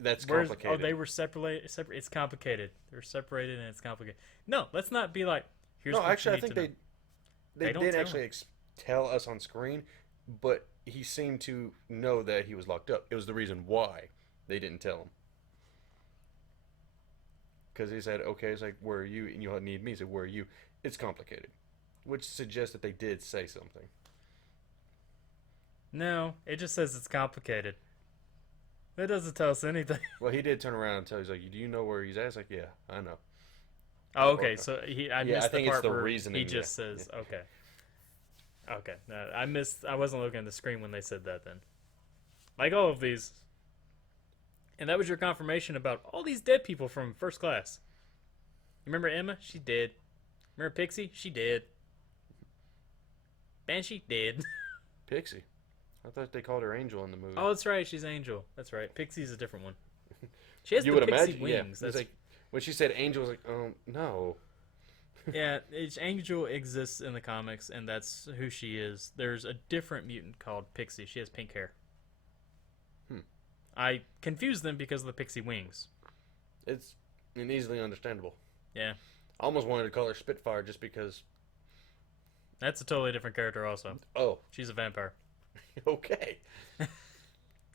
That's where's- complicated. Oh, they were separated. It's complicated. They're separated and it's complicated. No, let's not be like. Here's No, what actually, you I think need to know. they They don't did tell actually tell us on screen, but he seemed to know that he was locked up. It was the reason why they didn't tell him. Because he said, okay, it's like, where are you? And you'll need me. He said, where are you? It's complicated. Which suggests that they did say something. No, it just says it's complicated. That doesn't tell us anything. Well, he did turn around and tell he's like, do you know where he's at? It's like, yeah, I know. Oh, okay. So I Yeah, missed I think the it's part the where reasoning, he just yeah. says, okay. Okay. No, I missed. I wasn't looking at the screen when they said that then. Like all of these. And that was your confirmation about all these dead people from First Class. You remember Emma? She did. Remember Pixie? She did. Banshee did. Pixie. I thought they called her Angel in the movie. Oh, that's right. She's Angel. That's right. Pixie's a different one. She has you the would pixie imagine, wings. yeah. It's That's like, when she said Angel, I was like, no. yeah, Angel exists in the comics, and that's who she is. There's a different mutant called Pixie. She has pink hair. I confuse them because of the pixie wings. It's easily understandable. Yeah, I almost wanted to call her Spitfire just because. that's a totally different character also. Oh, She's a vampire. okay.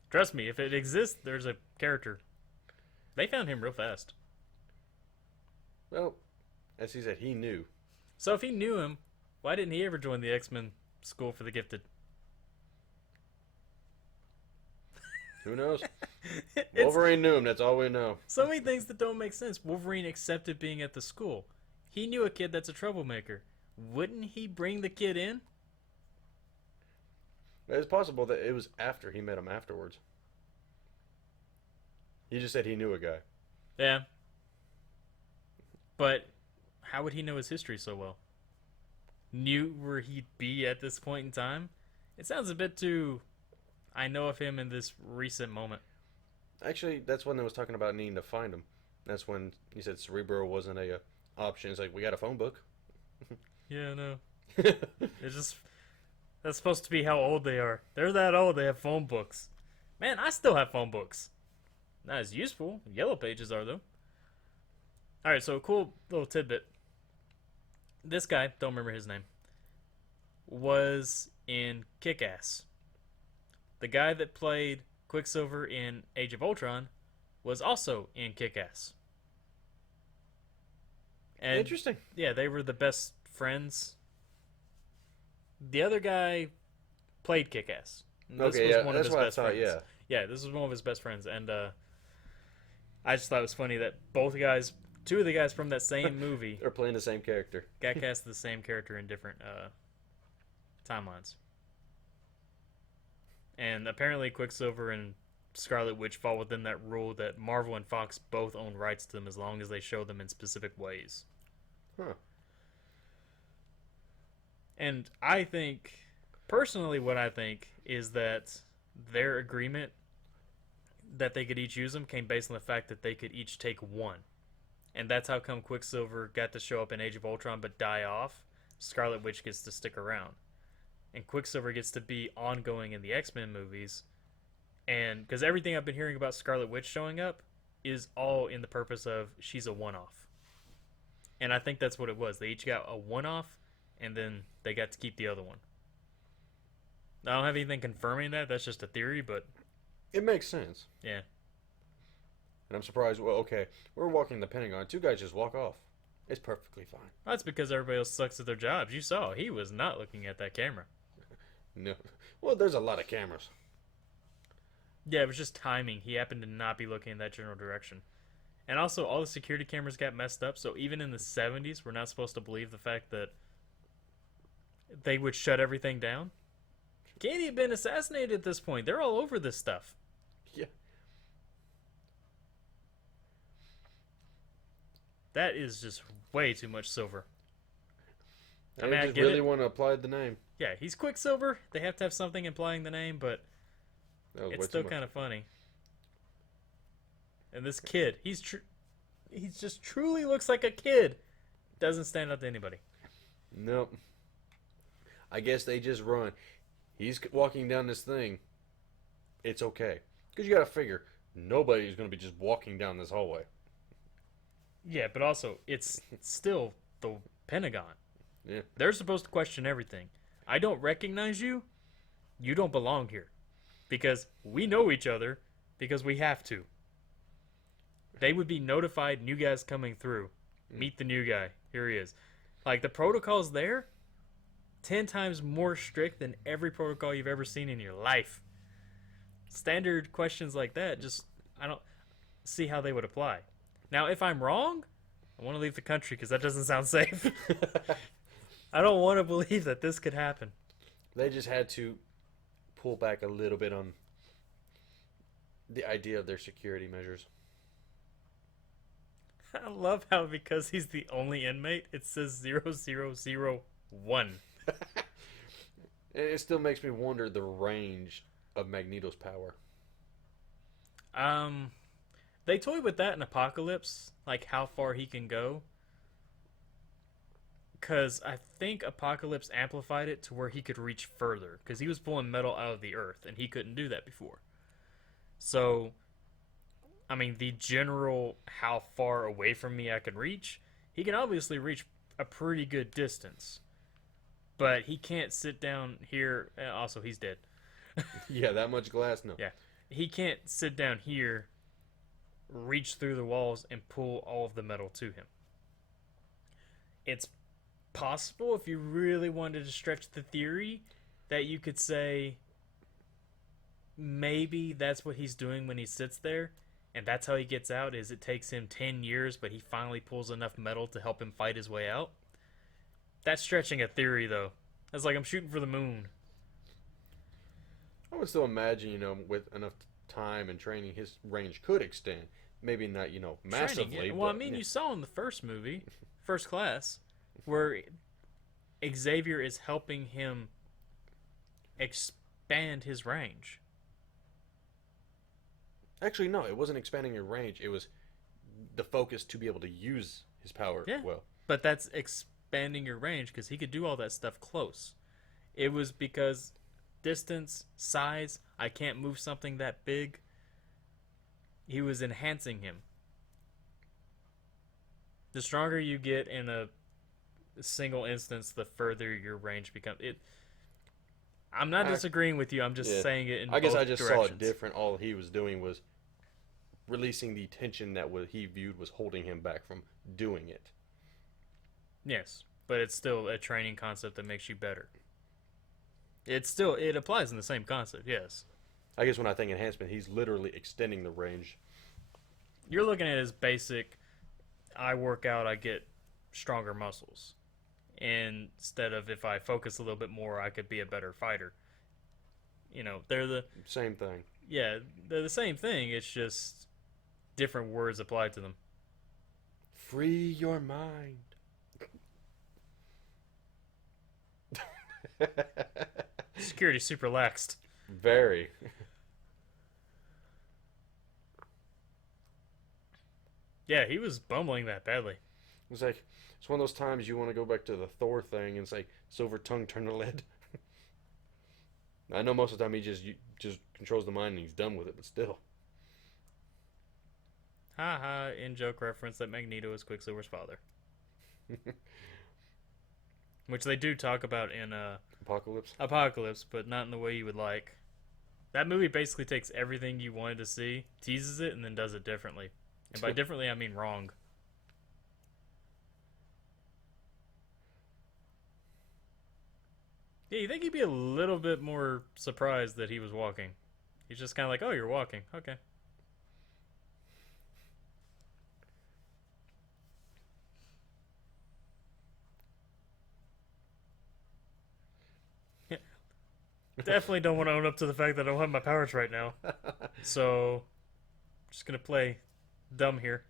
Trust me, if it exists, there's a character. They found him real fast. Well, as he said, he knew. So if he knew him, why didn't he ever join the X-Men School for the Gifted? Who knows? It's Wolverine knew him. That's all we know. so many things that don't make sense. Wolverine accepted being at the school. He knew a kid that's a troublemaker. Wouldn't he bring the kid in? It's possible that it was after he met him afterwards. He just said he knew a guy. Yeah. But how would he know his history so well? Knew where he'd be at this point in time? It sounds a bit too... I know of him in this recent moment. Actually, that's when they was talking about needing to find him. That's when he said Cerebro wasn't a option. It's like, we got a phone book. Yeah, no. It's just... That's supposed to be how old they are. They're that old, they have phone books. Man, I still have phone books. Not as useful. Yellow Pages are, though. Alright, so a cool little tidbit. This guy, don't remember his name, was in Kick-Ass. The guy that played Quicksilver in Age of Ultron was also in Kick-Ass. And Interesting. yeah, they were the best friends. The other guy played Kick-Ass. This Okay, was yeah, one of that's his what I best thought, friends. yeah. Yeah, this was one of his best friends, and I just thought it was funny that both guys, two of the guys from that same movie, They're playing the same character. got cast the same character in different timelines. And apparently Quicksilver and Scarlet Witch fall within that rule that Marvel and Fox both own rights to them as long as they show them in specific ways. Huh. And I think, personally, what I think is that their agreement that they could each use them came based on the fact that they could each take one. and that's how come Quicksilver got to show up in Age of Ultron but die off. Scarlet Witch gets to stick around, and Quicksilver gets to be ongoing in the X-Men movies. And because everything I've been hearing about Scarlet Witch showing up is all in the purpose of she's a one-off. And I think that's what it was. They each got a one-off, and then they got to keep the other one. I don't have anything confirming that. That's just a theory, but It makes sense. yeah. And I'm surprised. Well, okay, we're walking the Pentagon. Two guys just walk off. It's perfectly fine. That's because everybody else sucks at their jobs. You saw, he was not looking at that camera. No. Well, there's a lot of cameras. Yeah, it was just timing. He happened to not be looking in that general direction. And also, all the security cameras got messed up, so even in the 70s, we're not supposed to believe the fact that they would shut everything down. Katie had been assassinated at this point. They're all over this stuff. Yeah. That is just way too much silver. I mean, I just get really it. want to apply the name. Yeah, he's Quicksilver. They have to have something implying the name, but That was it's way still too much. kind of funny. And this kid, he's just truly looks like a kid. Doesn't stand out to anybody. Nope. I guess they just run. He's walking down this thing. It's okay. Because you got to figure, nobody's going to be just walking down this hallway. Yeah, but also, it's still the Pentagon. Yeah. They're supposed to question everything. I don't recognize you. You don't belong here. Because we know each other. Because we have to. They would be notified new guys coming through. Meet the new guy. Here he is. Like, the protocol's there 10 times more strict than every protocol you've ever seen in your life. Standard questions like that, just, I don't see how they would apply. Now, if I'm wrong, I want to leave the country because that doesn't sound safe. I don't want to believe that this could happen. They just had to pull back a little bit on the idea of their security measures. I love how because he's the only inmate, it says 0001. It still makes me wonder the range of Magneto's power. They toyed with that in Apocalypse, like how far he can go. Because I think Apocalypse amplified it to where he could reach further. Because he was pulling metal out of the earth, and he couldn't do that before. So, I mean, the general how far away from me I can reach, he can obviously reach a pretty good distance. But he can't sit down here. Also, he's dead. Yeah, that much glass? No. Yeah. He can't sit down here, reach through the walls, and pull all of the metal to him. It's possible, if you really wanted to stretch the theory, that you could say maybe that's what he's doing when he sits there, and that's how he gets out, is it takes him 10 years, but he finally pulls enough metal to help him fight his way out. That's stretching a theory, though. That's like I'm shooting for the moon. I would still imagine, with enough time and training, his range could extend. Maybe not, massively. Training it. Well, but, I mean, yeah. you saw in the first movie, First Class, where Xavier is helping him expand his range. Actually, no, it wasn't expanding your range. It was the focus to be able to use his power Yeah. well. But that's expanding your range because he could do all that stuff close. It was because distance, size, I can't move something that big. He was enhancing him. The stronger you get in a single instance, the further your range becomes. I'm not disagreeing with you. I'm just saying it in I guess both I just directions. saw it different. All he was doing was releasing the tension that he viewed was holding him back from doing it. Yes, but it's still a training concept that makes you better. It applies in the same concept, yes. I guess when I think enhancement, he's literally extending the range. You're looking at his basic, I work out, I get stronger muscles. Instead of if I focus a little bit more, I could be a better fighter. They're the Same thing. they're the same thing. It's just different words applied to them. Free your mind. Security's super laxed. Yeah, he was bumbling that badly. It's like it's one of those times you want to go back to the Thor thing and say silver tongue turn to lead. I know most of the time he just controls the mind and he's done with it, but still. Ha ha, in joke reference that Magneto is Quicksilver's father. Which they do talk about in Apocalypse. Apocalypse, but not in the way you would like. That movie basically takes everything you wanted to see, teases it, and then does it differently. And by differently, I mean wrong. Yeah, you think he'd be a little bit more surprised that he was walking. He's just kind of like, oh, you're walking. Okay. Definitely don't want to own up to the fact that I don't have my powers right now. So, just going to play dumb here.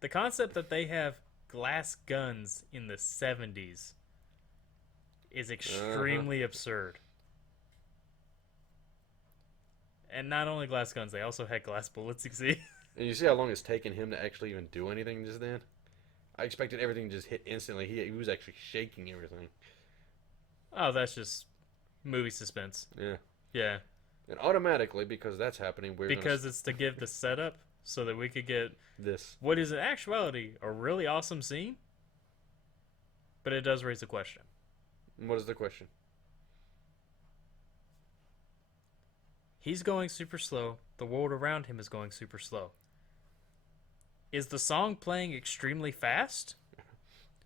The concept that they have glass guns in the 70s is extremely absurd. And not only glass guns, they also had glass bullets, you see? And you see how long it's taken him to actually even do anything just then? I expected everything to just hit instantly. He was actually shaking everything. Oh, that's just movie suspense. Yeah. Yeah. And automatically, because that's happening, because it's to give the setup so that we could get this. What is in actuality a really awesome scene. But it does raise a question. What is the question? He's going super slow. The world around him is going super slow. Is the song playing extremely fast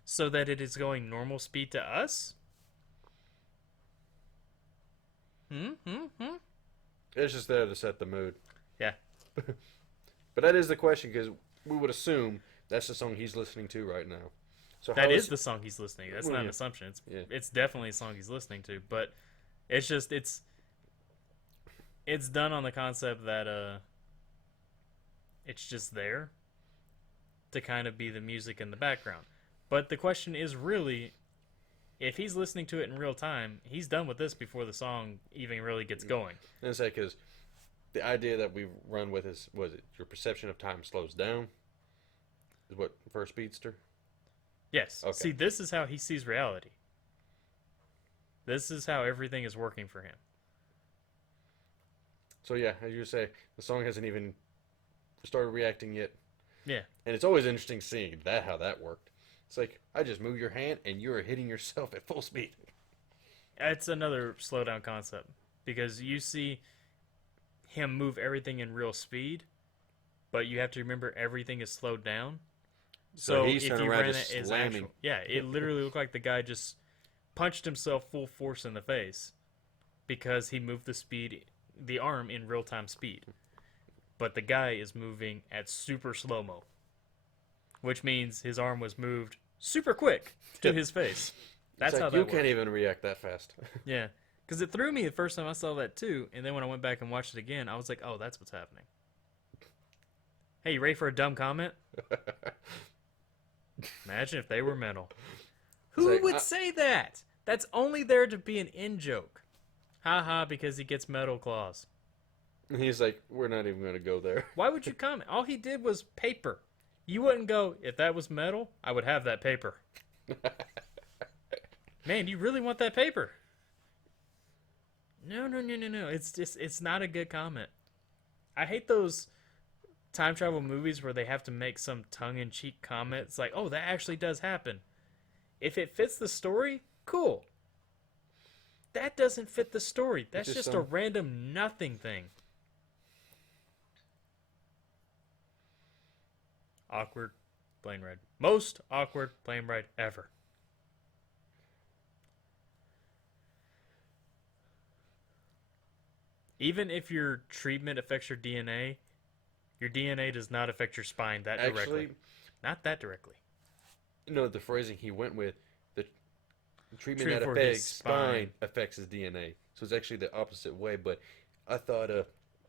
so that it is going normal speed to us? It's just there to set the mood. Yeah. But that is the question, because we would assume that's the song he's listening to right now. So that is the song he's listening to. That's not an yeah. assumption. Yeah. It's definitely a song he's listening to. But it's just, it's done on the concept that it's just there to kind of be the music in the background. But the question is really, if he's listening to it in real time, he's done with this before the song even really gets going. And it's like, because the idea that we've run with is, was it your perception of time slows down? Is what for a speedster? Yes. Okay. See, this is how he sees reality. This is how everything is working for him. So yeah, as you say, the song hasn't even started reacting yet. Yeah. And it's always interesting seeing how that worked. It's like, I just move your hand and you're hitting yourself at full speed. It's another slowdown concept. Because you see him move everything in real speed, but you have to remember everything is slowed down. So he's if turning you around ran just it as slamming. actual, yeah, it literally looked like the guy just punched himself full force in the face because he moved the arm in real time speed. But the guy is moving at super slow mo, which means his arm was moved super quick to his face. That's it's like, how that you works. can't even react that fast. Yeah, because it threw me the first time I saw that too, and then when I went back and watched it again, I was like, "Oh, that's what's happening." Hey, you ready for a dumb comment? Imagine if they were metal. Who like, would say that? That's only there to be an in joke. Haha, because he gets metal claws. And he's like, we're not even going to go there. Why would you comment? All he did was paper. You wouldn't go, if that was metal, I would have that paper. Man, you really want that paper? No. It's not a good comment. I hate those time travel movies where they have to make some tongue-in-cheek comment. It's like, oh, that actually does happen. If it fits the story, cool. That doesn't fit the story. That's just a random nothing thing. Awkward plane ride. Most awkward plane ride ever. Even if your treatment affects your DNA does not affect your spine that directly. Actually, not that directly. No, the phrasing he went with, the treatment that for affects his spine affects his DNA. So it's actually the opposite way. But I thought,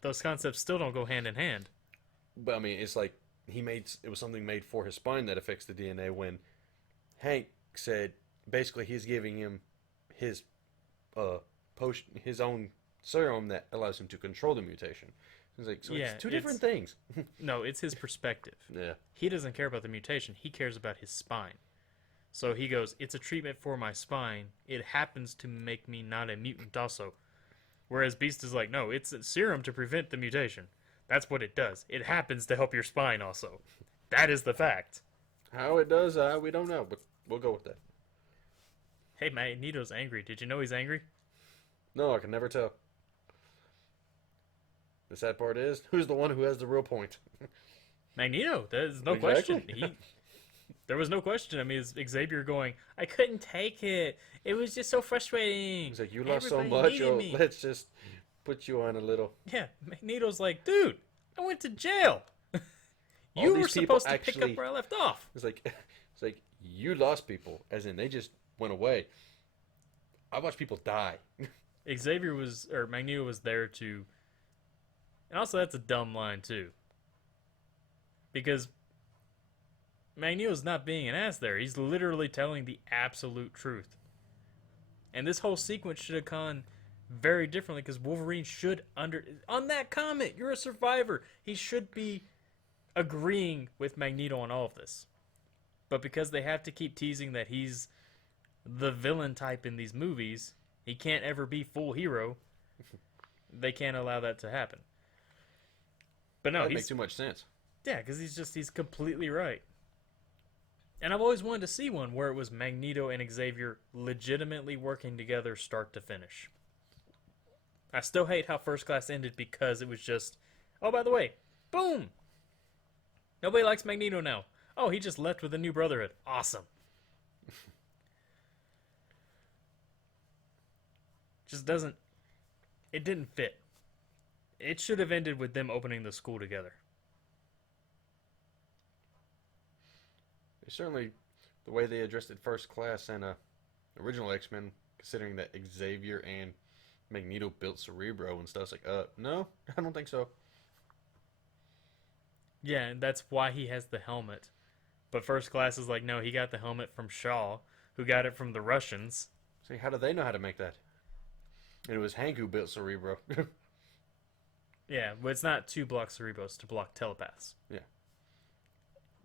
those concepts still don't go hand in hand. but I mean, it's like it was something made for his spine that affects the DNA. When Hank said basically he's giving him his potion, his own serum that allows him to control the mutation. He's like, so Yeah, it's two different things. No, it's his perspective. Yeah. He doesn't care about the mutation. He cares about his spine. So he goes, it's a treatment for my spine. It happens to make me not a mutant also. Whereas Beast is like, no, it's a serum to prevent the mutation. That's what it does. It happens to help your spine also. That is the fact. How it does, we don't know, but we'll go with that. Hey, Magneto's angry. Did you know he's angry? No, I can never tell. The sad part is, who's the one who has the real point? Magneto. There's no Exactly. question. There was no question. I mean, it's Xavier going, I couldn't take it. It was just so frustrating. He's like, you lost so Everybody much, needed me." let's just put you on a little. Yeah, Magneto's like, dude, I went to jail. All You these were people supposed to pick actually- up where I left off. It's like you lost people, as in they just went away. I watched people die. Magneto was there to, and also that's a dumb line too. Because Magneto's not being an ass there. He's literally telling the absolute truth. And this whole sequence should have gone very differently because Wolverine should on that comment, you're a survivor. He should be agreeing with Magneto on all of this. But because they have to keep teasing that he's the villain type in these movies, he can't ever be full hero. They can't allow that to happen. But no, That makes too much sense. yeah, because he's completely right. And I've always wanted to see one where it was Magneto and Xavier legitimately working together start to finish. I still hate how First Class ended because it was just, oh, by the way, boom! Nobody likes Magneto now. Oh, he just left with a new brotherhood. Awesome. Just doesn't, it didn't fit. It should have ended with them opening the school together. Certainly, the way they addressed it First Class and original X-Men, considering that Xavier and Magneto built Cerebro and stuff, it's like, no, I don't think so. Yeah, and that's why he has the helmet. But First Class is like, no, he got the helmet from Shaw, who got it from the Russians. See, how do they know how to make that? And it was Hank who built Cerebro. Yeah, but it's not to block Cerebros, to block telepaths. Yeah.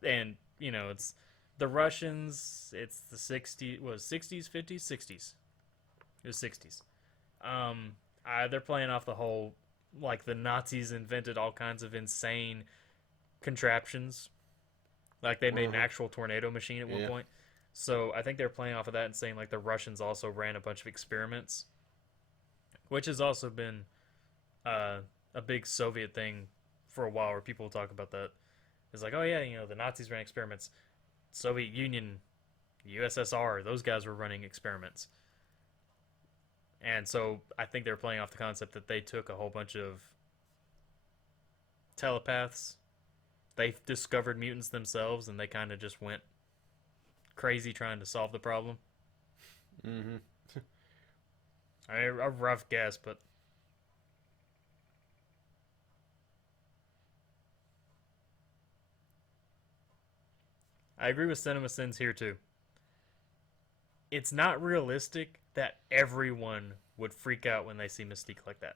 And, it's the Russians, it's the 60s, 50s? 60s. It was 60s. They're playing off the whole, like, the Nazis invented all kinds of insane contraptions. Like, they made an actual tornado machine at one point. So I think they're playing off of that and saying, like, the Russians also ran a bunch of experiments. Which has also been a big Soviet thing for a while where people talk about that. It's like, oh yeah, the Nazis ran experiments. Soviet Union, USSR, those guys were running experiments. And so I think they're playing off the concept that they took a whole bunch of telepaths. They discovered mutants themselves and they kind of just went crazy trying to solve the problem. Mm-hmm. A rough guess, but I agree with Cinema Sins here too. It's not realistic that everyone would freak out when they see Mystique like that.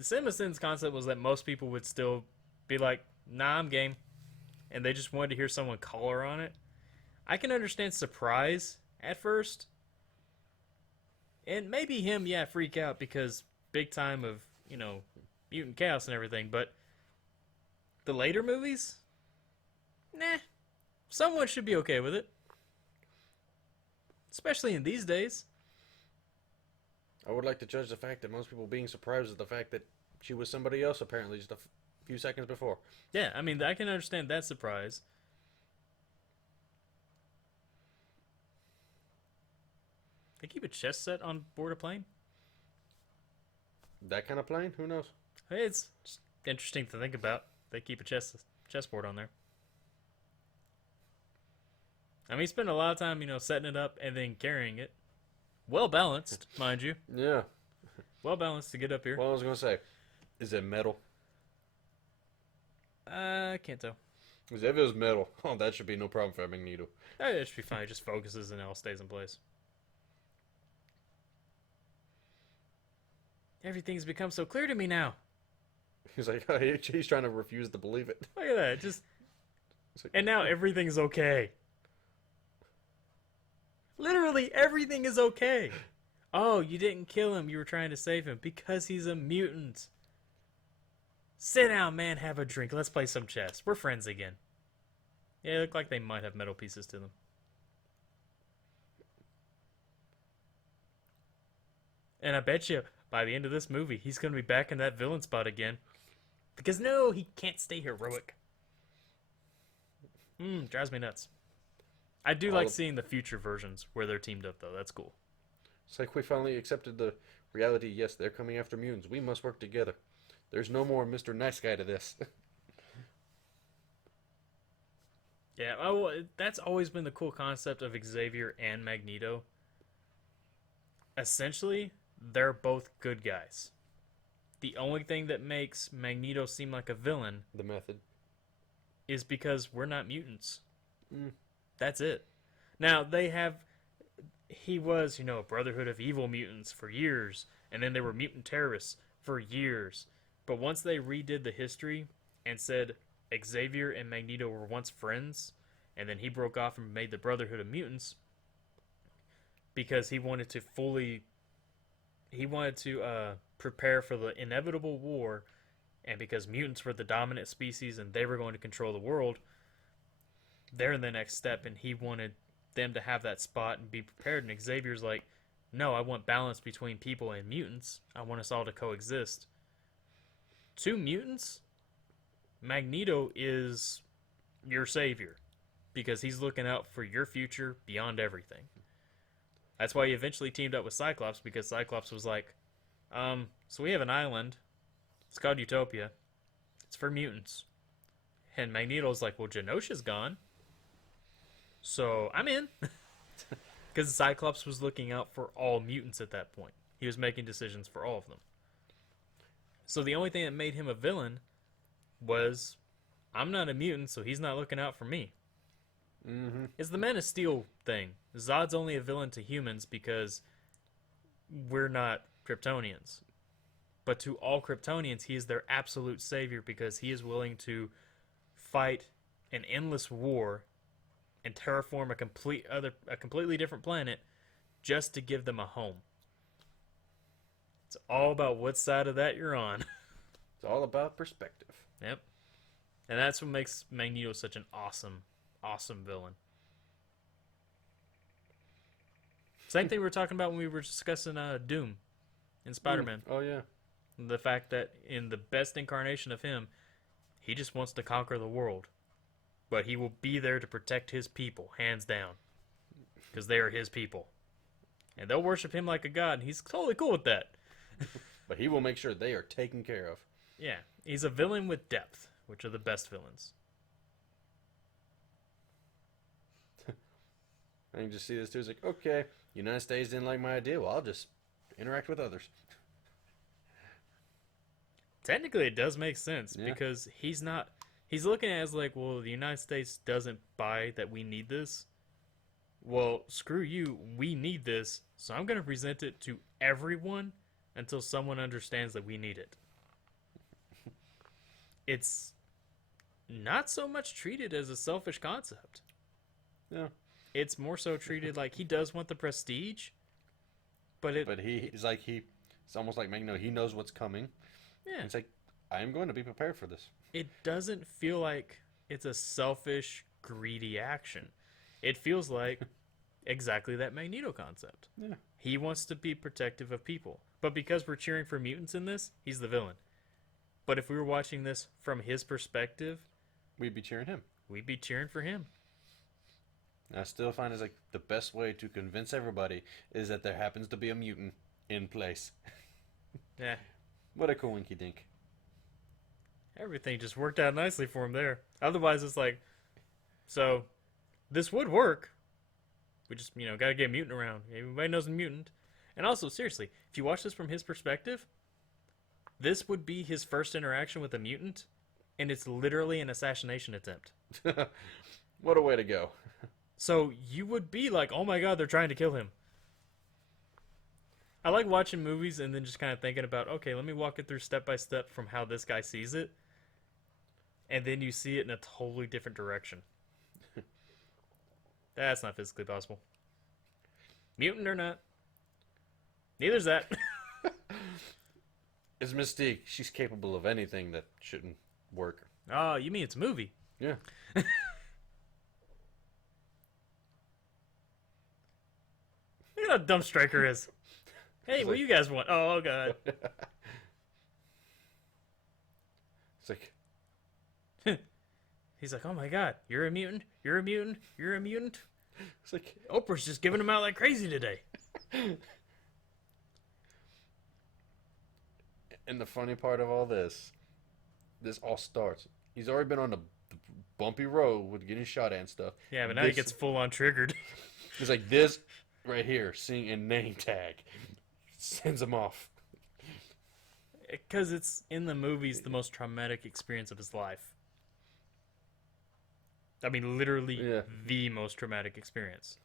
Cinema Sins' concept was that most people would still be like, nah, I'm game. And they just wanted to hear someone call her on it. I can understand surprise at first. And maybe him, freak out because big time of, mutant chaos and everything. But the later movies? Nah. Someone should be okay with it. Especially in these days. I would like to judge the fact that most people being surprised at the fact that she was somebody else apparently just a few seconds before. Yeah, I mean, I can understand that surprise. They keep a chess set on board a plane? That kind of plane? Who knows? Hey, it's just interesting to think about. They keep a chessboard on there. I mean, he spent a lot of time, setting it up and then carrying it. Well balanced, mind you. Yeah. Well balanced to get up here. Well, I was going to say, is it metal? I can't tell. Because if it was metal, that should be no problem for Magneto. It should be fine. It just focuses and it all stays in place. Everything's become so clear to me now. He's like, he's trying to refuse to believe it. Look at that. Just Like, and now everything's okay. Literally everything is okay. Oh, you didn't kill him. You were trying to save him because he's a mutant. Sit down, man. Have a drink. Let's play some chess. We're friends again. Yeah, they look like they might have metal pieces to them. And I bet you by the end of this movie, he's going to be back in that villain spot again. Because no, he can't stay heroic. Drives me nuts. I do like seeing the future versions where they're teamed up, though. That's cool. It's like we finally accepted the reality. Yes, they're coming after mutants. We must work together. There's no more Mr. Nice Guy to this. Yeah, oh, that's always been the cool concept of Xavier and Magneto. Essentially, they're both good guys. The only thing that makes Magneto seem like a villain The method. is because we're not mutants. That's it. Now, he was, a Brotherhood of Evil Mutants for years, and then they were mutant terrorists for years. But once they redid the history and said Xavier and Magneto were once friends, and then he broke off and made the Brotherhood of Mutants because he wanted to prepare for the inevitable war, and because mutants were the dominant species and they were going to control the world, they're in the next step, and he wanted them to have that spot and be prepared. And Xavier's like, no, I want balance between people and mutants. I want us all to coexist. To mutants, Magneto is your savior because he's looking out for your future beyond everything. That's why he eventually teamed up with Cyclops, because Cyclops was like, so we have an island. It's called Utopia. It's for mutants. And Magneto's like, well, Genosha's gone. So I'm in. Because Cyclops was looking out for all mutants at that point. He was making decisions for all of them. So the only thing that made him a villain was, I'm not a mutant, so he's not looking out for me. Mm-hmm. It's the Man of Steel thing. Zod's only a villain to humans because we're not Kryptonians. But to all Kryptonians, he is their absolute savior because he is willing to fight an endless war and terraform a completely different planet just to give them a home. It's all about what side of that you're on. It's all about perspective. Yep. And that's what makes Magneto such an awesome, awesome villain. Same thing we were talking about when we were discussing Doom in Spider-Man. Oh, yeah. The fact that in the best incarnation of him, he just wants to conquer the world. But he will be there to protect his people, hands down. Because they are his people. And they'll worship him like a god, and he's totally cool with that. But he will make sure they are taken care of. Yeah, he's a villain with depth, which are the best villains. I can just see this too. It's like, okay, United States didn't like my idea. Well, I'll just interact with others. Technically, it does make sense Yeah. because he's looking at it as like, well, the United States doesn't buy that we need this. Well, screw you, we need this, so I'm going to present it to everyone until someone understands that we need it. It's not so much treated as a selfish concept. Yeah. It's more so treated like he does want the prestige, but But it's almost like Magneto. He knows what's coming. yeah, It's like, I am going to be prepared for this. it doesn't feel like it's a selfish, greedy action. It feels like exactly that Magneto concept. Yeah. He wants to be protective of people. But because we're cheering for mutants in this, he's the villain. But if we were watching this from his perspective, We'd be cheering him. we'd be cheering for him. I still find it's like the best way to convince everybody is that there happens to be a mutant in place. Yeah, What a coinky dink. everything just worked out nicely for him there. Otherwise, it's like, so this would work. We just, gotta get a mutant around. Everybody knows a mutant. And also, seriously, if you watch this from his perspective, this would be his first interaction with a mutant, and it's literally an assassination attempt. What a way to go. So you would be like, oh my god, they're trying to kill him. I like watching movies and then just kind of thinking about, okay, let me walk it through step by step from how this guy sees it, and then you see it in a totally different direction. That's not physically possible. Mutant or not, neither's that. It's Mystique. She's capable of anything that shouldn't work. Oh, you mean it's a movie? Yeah. Look at how dumb Stryker is. Hey, what do you guys want? Oh, God. It's like, He's like, oh my God, you're a mutant, you're a mutant, you're a mutant. it's like, Oprah's just giving him out like crazy today. and the funny part of all this all starts. He's already been on the bumpy road with getting shot at and stuff. Yeah, but now he gets full on triggered. It's like this right here, seeing a name tag, sends him off. Because it's in the movies the most traumatic experience of his life. I mean, literally the most traumatic experience.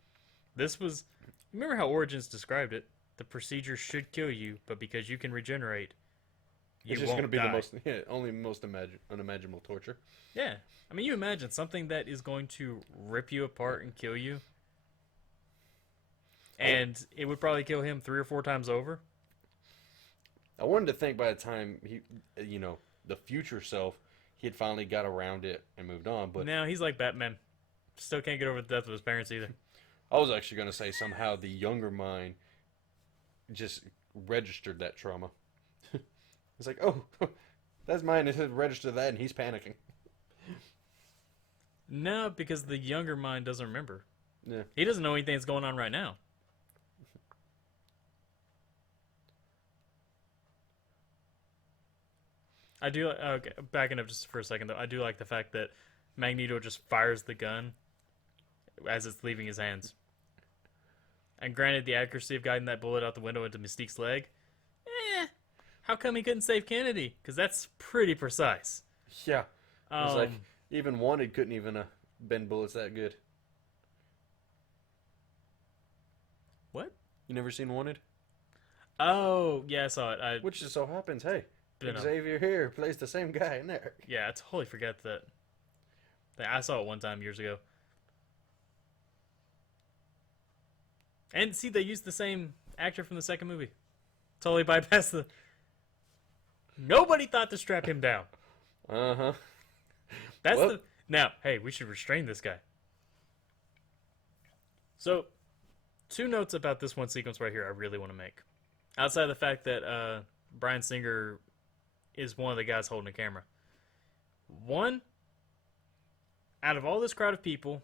This was. Remember how Origins described it? The procedure should kill you, but because you can regenerate, It's just going to be the most unimaginable torture. Yeah. I mean, you imagine something that is going to rip you apart and kill you. And it would probably kill him 3 or 4 times over. I wanted to think by the time he, the future self, he had finally got around it and moved on. But now he's like Batman. Still can't get over the death of his parents either. I was actually going to say somehow the younger mind just registered that trauma. It's like, oh, that's mine. It registered that, and he's panicking. No, because the younger mind doesn't remember. Yeah. He doesn't know anything that's going on right now. I do. Okay, backing up just for a second, though. I do like the fact that Magneto just fires the gun as it's leaving his hands. And granted, the accuracy of guiding that bullet out the window into Mystique's leg, how come he couldn't save Kennedy? Because that's pretty precise. Yeah. It was like, even Wanted couldn't even bend bullets that good. What? You never seen Wanted? Oh, yeah, I saw it. Which just so happens, hey, Been Xavier here plays the same guy in there. Yeah, I totally forgot that. I saw it one time years ago. And see, they used the same actor from the second movie. Totally bypassed the... Nobody thought to strap him down. Uh-huh. That's the... Now, hey, we should restrain this guy. So, 2 notes about this one sequence right here I really want to make. Outside of the fact that Bryan Singer is one of the guys holding the camera. One, out of all this crowd of people,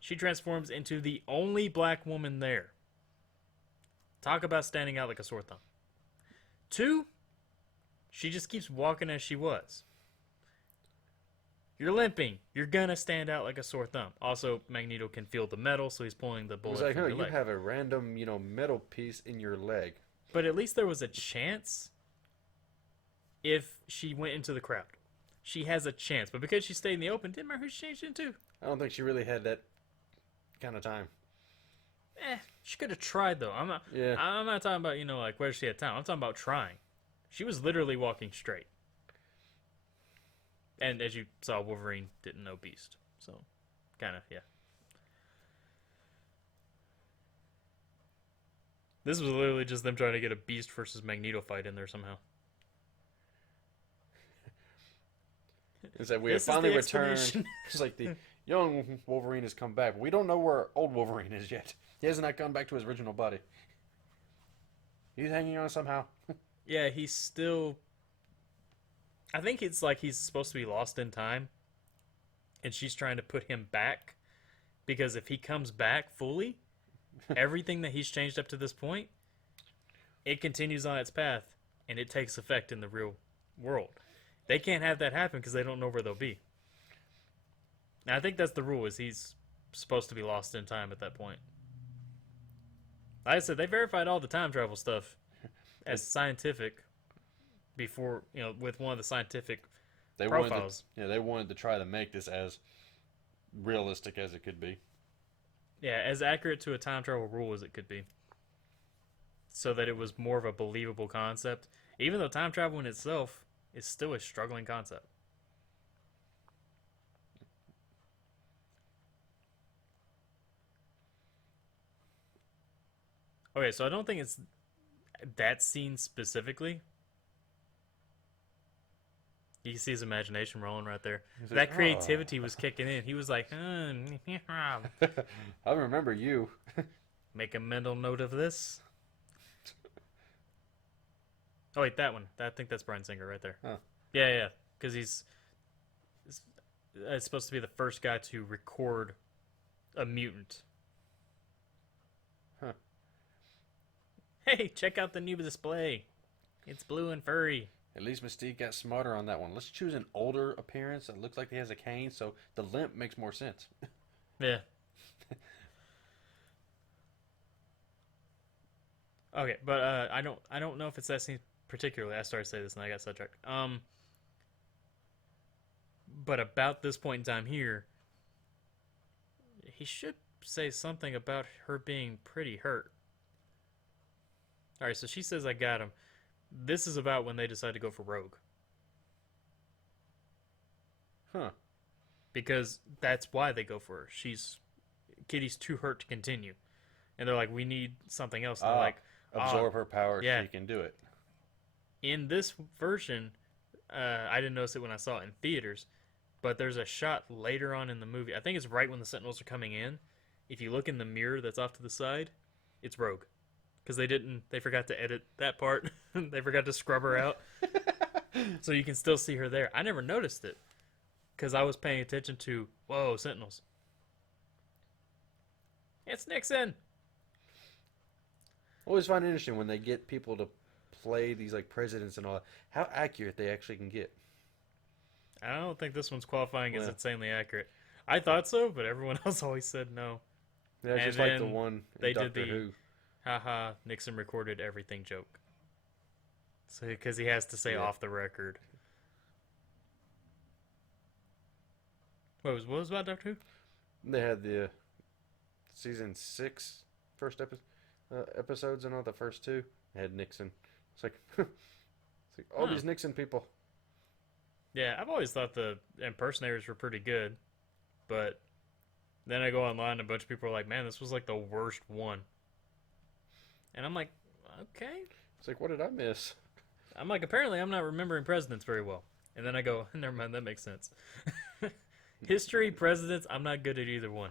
she transforms into the only black woman there. Talk about standing out like a sore thumb. 2, she just keeps walking as she was. You're limping. You're gonna stand out like a sore thumb. Also, Magneto can feel the metal, so he's pulling the bullet It's like, from your leg. you have a random, metal piece in your leg. But at least there was a chance if she went into the crowd. She has a chance. But because she stayed in the open, didn't matter who she changed into. I don't think she really had that kind of time. She could have tried, though. I'm not talking about, like, where she had time. I'm talking about trying. She was literally walking straight. And as you saw, Wolverine didn't know Beast. So, kind of, yeah. This was literally just them trying to get a Beast versus Magneto fight in there somehow. It's like we have finally returned. It's like the young Wolverine has come back. But we don't know where old Wolverine is yet. He has not gone back to his original body. He's hanging on somehow. Yeah, he's still... I think it's like he's supposed to be lost in time. And she's trying to put him back. Because if he comes back fully, everything that he's changed up to this point, it continues on its path. And it takes effect in the real world. They can't have that happen because they don't know where they'll be. And I think that's the rule, is he's supposed to be lost in time at that point. Like I said, they verified all the time travel stuff as scientific before, with one of the scientific profiles. They wanted to try to make this as realistic as it could be. Yeah, as accurate to a time travel rule as it could be. so that it was more of a believable concept, even though time travel in itself is still a struggling concept. Okay, so I don't think it's that scene specifically. You can see his imagination rolling right there. He's That like, creativity was kicking in. He was like, I remember you. make a mental note of this. Oh wait, that one. I think that's Bryan Singer right there. Huh. Yeah, because it's supposed to be the first guy to record a mutant. Huh. Hey, check out the new display. It's blue and furry. At least Mystique got smarter on that one. Let's choose an older appearance that looks like he has a cane, so the limp makes more sense. Yeah. Okay, but I don't know if it's that scene particularly. I started to say this and I got sidetracked. But about this point in time here, he should say something about her being pretty hurt. All right, so she says I got him. This is about when they decide to go for Rogue. Huh. Because that's why they go for her. Kitty's too hurt to continue. And they're like, we need something else. And they're like, absorb her power yeah. so she can do it. In this version, I didn't notice it when I saw it in theaters, but there's a shot later on in the movie. I think it's right when the Sentinels are coming in. If you look in the mirror that's off to the side, it's Rogue. Because they forgot to edit that part. They forgot to scrub her out. So you can still see her there. I never noticed it. Because I was paying attention to, whoa, Sentinels. It's Nixon. I always find it interesting when they get people to play these like presidents and all that, how accurate they actually can get. I don't think this one's qualifying as Well. insanely accurate. I thought so, but everyone else always said no. Yeah, it's And just like the then one they in did Doctor the- Who. Haha, Nixon recorded everything joke. So because he has to say Yeah. off the record. What was about Doctor Who? They had the season 6 first episodes and all the first two. They had Nixon. It's like, all Huh. these Nixon people. Yeah, I've always thought the impersonators were pretty good, but then I go online and a bunch of people are like, "Man, this was like the worst one," and I'm like, "Okay." It's like, what did I miss? I'm like, apparently I'm not remembering presidents very well, and then I go, "Never mind, that makes sense." History, presidents, I'm not good at either one.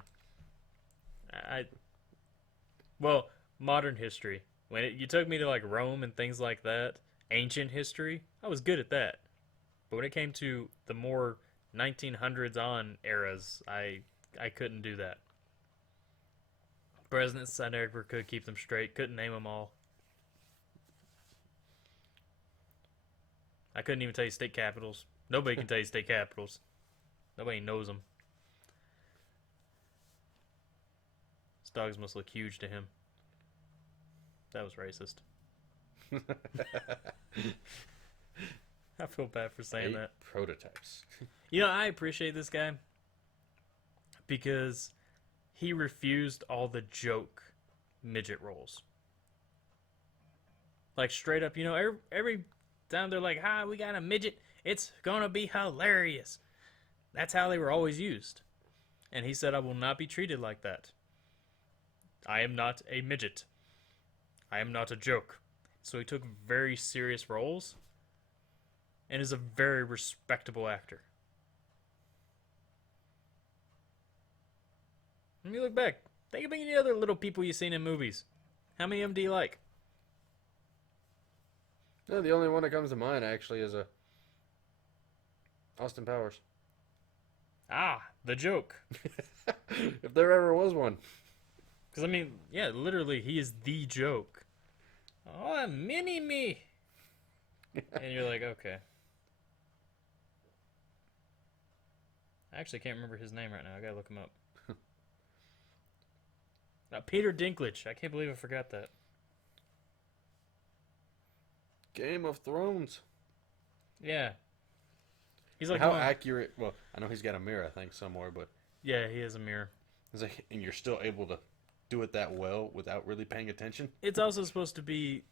Well, modern history. You took me to like Rome and things like that, ancient history, I was good at that. But when it came to the more 1900s on eras, I couldn't do that. Presidents, I never could keep them straight. Couldn't name them all. I couldn't even tell you state capitals. Nobody can tell you state capitals. Nobody knows them. His dogs must look huge to him. That was racist. I feel bad for saying 8 that. prototypes. You know, I appreciate this guy because he refused all the joke midget roles. Like, straight up, you know, every time they're like, "Hi, we got a midget. It's gonna be hilarious." That's how they were always used. And he said, "I will not be treated like that. I am not a midget. I am not a joke." So he took very serious roles and is a very respectable actor. Let me look back. Think of any other little people you've seen in movies. How many of them do you like? No, the only one that comes to mind actually is Austin Powers. Ah, the joke. If there ever was one. Because, I mean, yeah, literally, he is the joke. Oh, mini-me. And you're like, okay. I actually can't remember his name right now. I gotta look him up. Peter Dinklage. I can't believe I forgot that. Game of Thrones. Yeah. He's like, How accurate? Well, I know he's got a mirror, I think, somewhere, but yeah, he has a mirror. it's like, and you're still able to do it that well without really paying attention. It's also supposed to be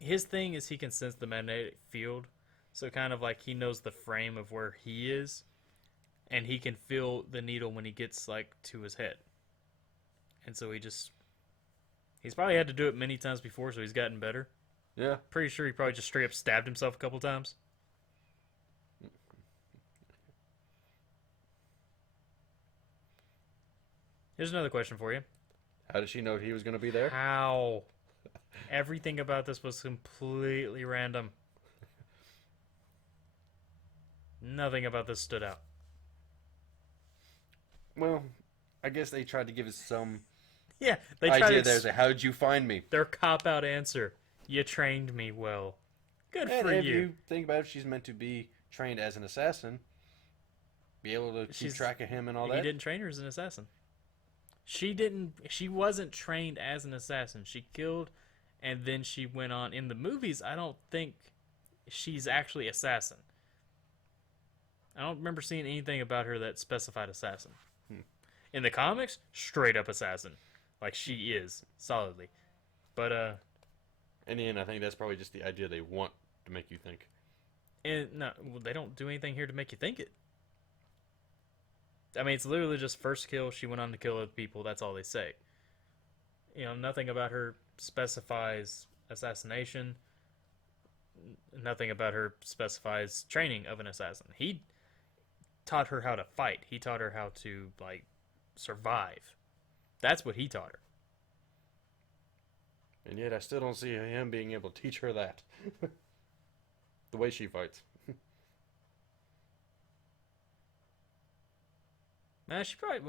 his thing is he can sense the magnetic field, so kind of like he knows the frame of where he is, and he can feel the needle when he gets like to his head, and so he's probably had to do it many times before, so he's gotten better. Yeah. Pretty sure he probably just straight up stabbed himself a couple times. Here's another question for you. How did she know he was going to be there? How? Everything about this was completely random. Nothing about this stood out. Well, I guess they tried to give us some Yeah, they tried idea to there. How did you find me? their cop-out answer. You trained me well. Good And for if you. you think about it, she's meant to be trained as an assassin. Be able to keep track of him and all He that. didn't train her as an assassin. She wasn't trained as an assassin. She killed, and then she went on. In the movies, I don't think she's actually assassin. I don't remember seeing anything about her that specified assassin. In the comics, straight up assassin. Like she is, solidly. But, In the end, I think that's probably just the idea they want to make you think. and no, well, they don't do anything here to make you think it. I mean, it's literally just first kill, she went on to kill other people, that's all they say. You know, nothing about her specifies assassination. Nothing about her specifies training of an assassin. He taught her how to fight. He taught her how to, like, survive. That's what he taught her. And yet I still don't see him being able to teach her that. The way she fights. Nah, she probably,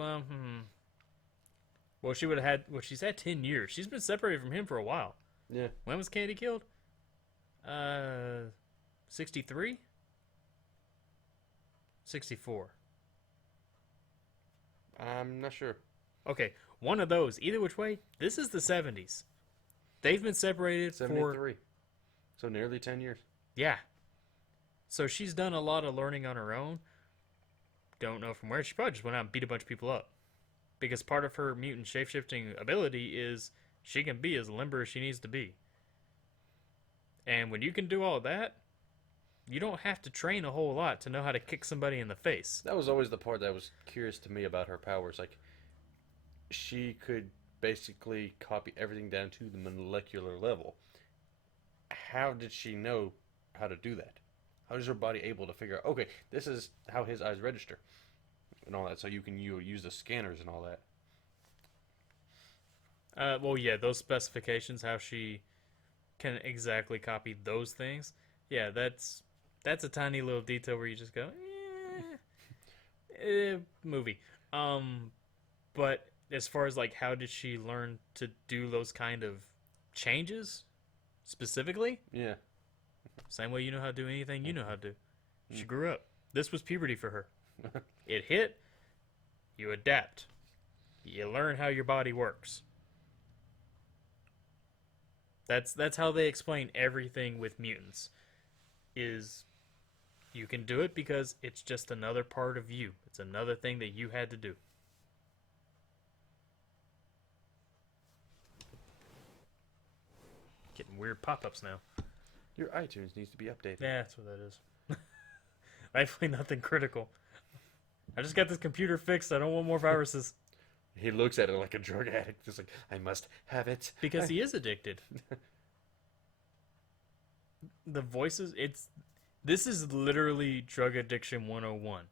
well, she would have had, well, she's had 10 years. She's been separated from him for a while. Yeah. When was Candy killed? 63? 64. I'm not sure. Okay, one of those. Either which way, this is the 70s. They've been separated 73. So nearly 10 years. Yeah. So she's done a lot of learning on her own. Don't know from where. She probably just went out and beat a bunch of people up. Because part of her mutant shapeshifting ability is she can be as limber as she needs to be. And when you can do all that, you don't have to train a whole lot to know how to kick somebody in the face. That was always the part that was curious to me about her powers. Like, she could basically copy everything down to the molecular level. How did she know how to do that? How is her body able to figure out, okay, this is how his eyes register and all that, so you can use the scanners and all that. Well, yeah, those specifications, how she can exactly copy those things. Yeah, that's a tiny little detail where you just go, movie. But as far as like how did she learn to do those kind of changes specifically? Yeah. Same way you know how to do anything you know how to do. She grew up. This was puberty for her. It hit, you adapt. You learn how your body works. That's how they explain everything with mutants. Is you can do it because it's just another part of you. It's another thing that you had to do. Getting weird pop-ups now. Your iTunes needs to be updated. Yeah, that's what that is. Thankfully, nothing critical. I just got this computer fixed. I don't want more viruses. He looks at it like a drug addict. Just like, I must have it. Because he is addicted. The voices, this is literally drug addiction 101.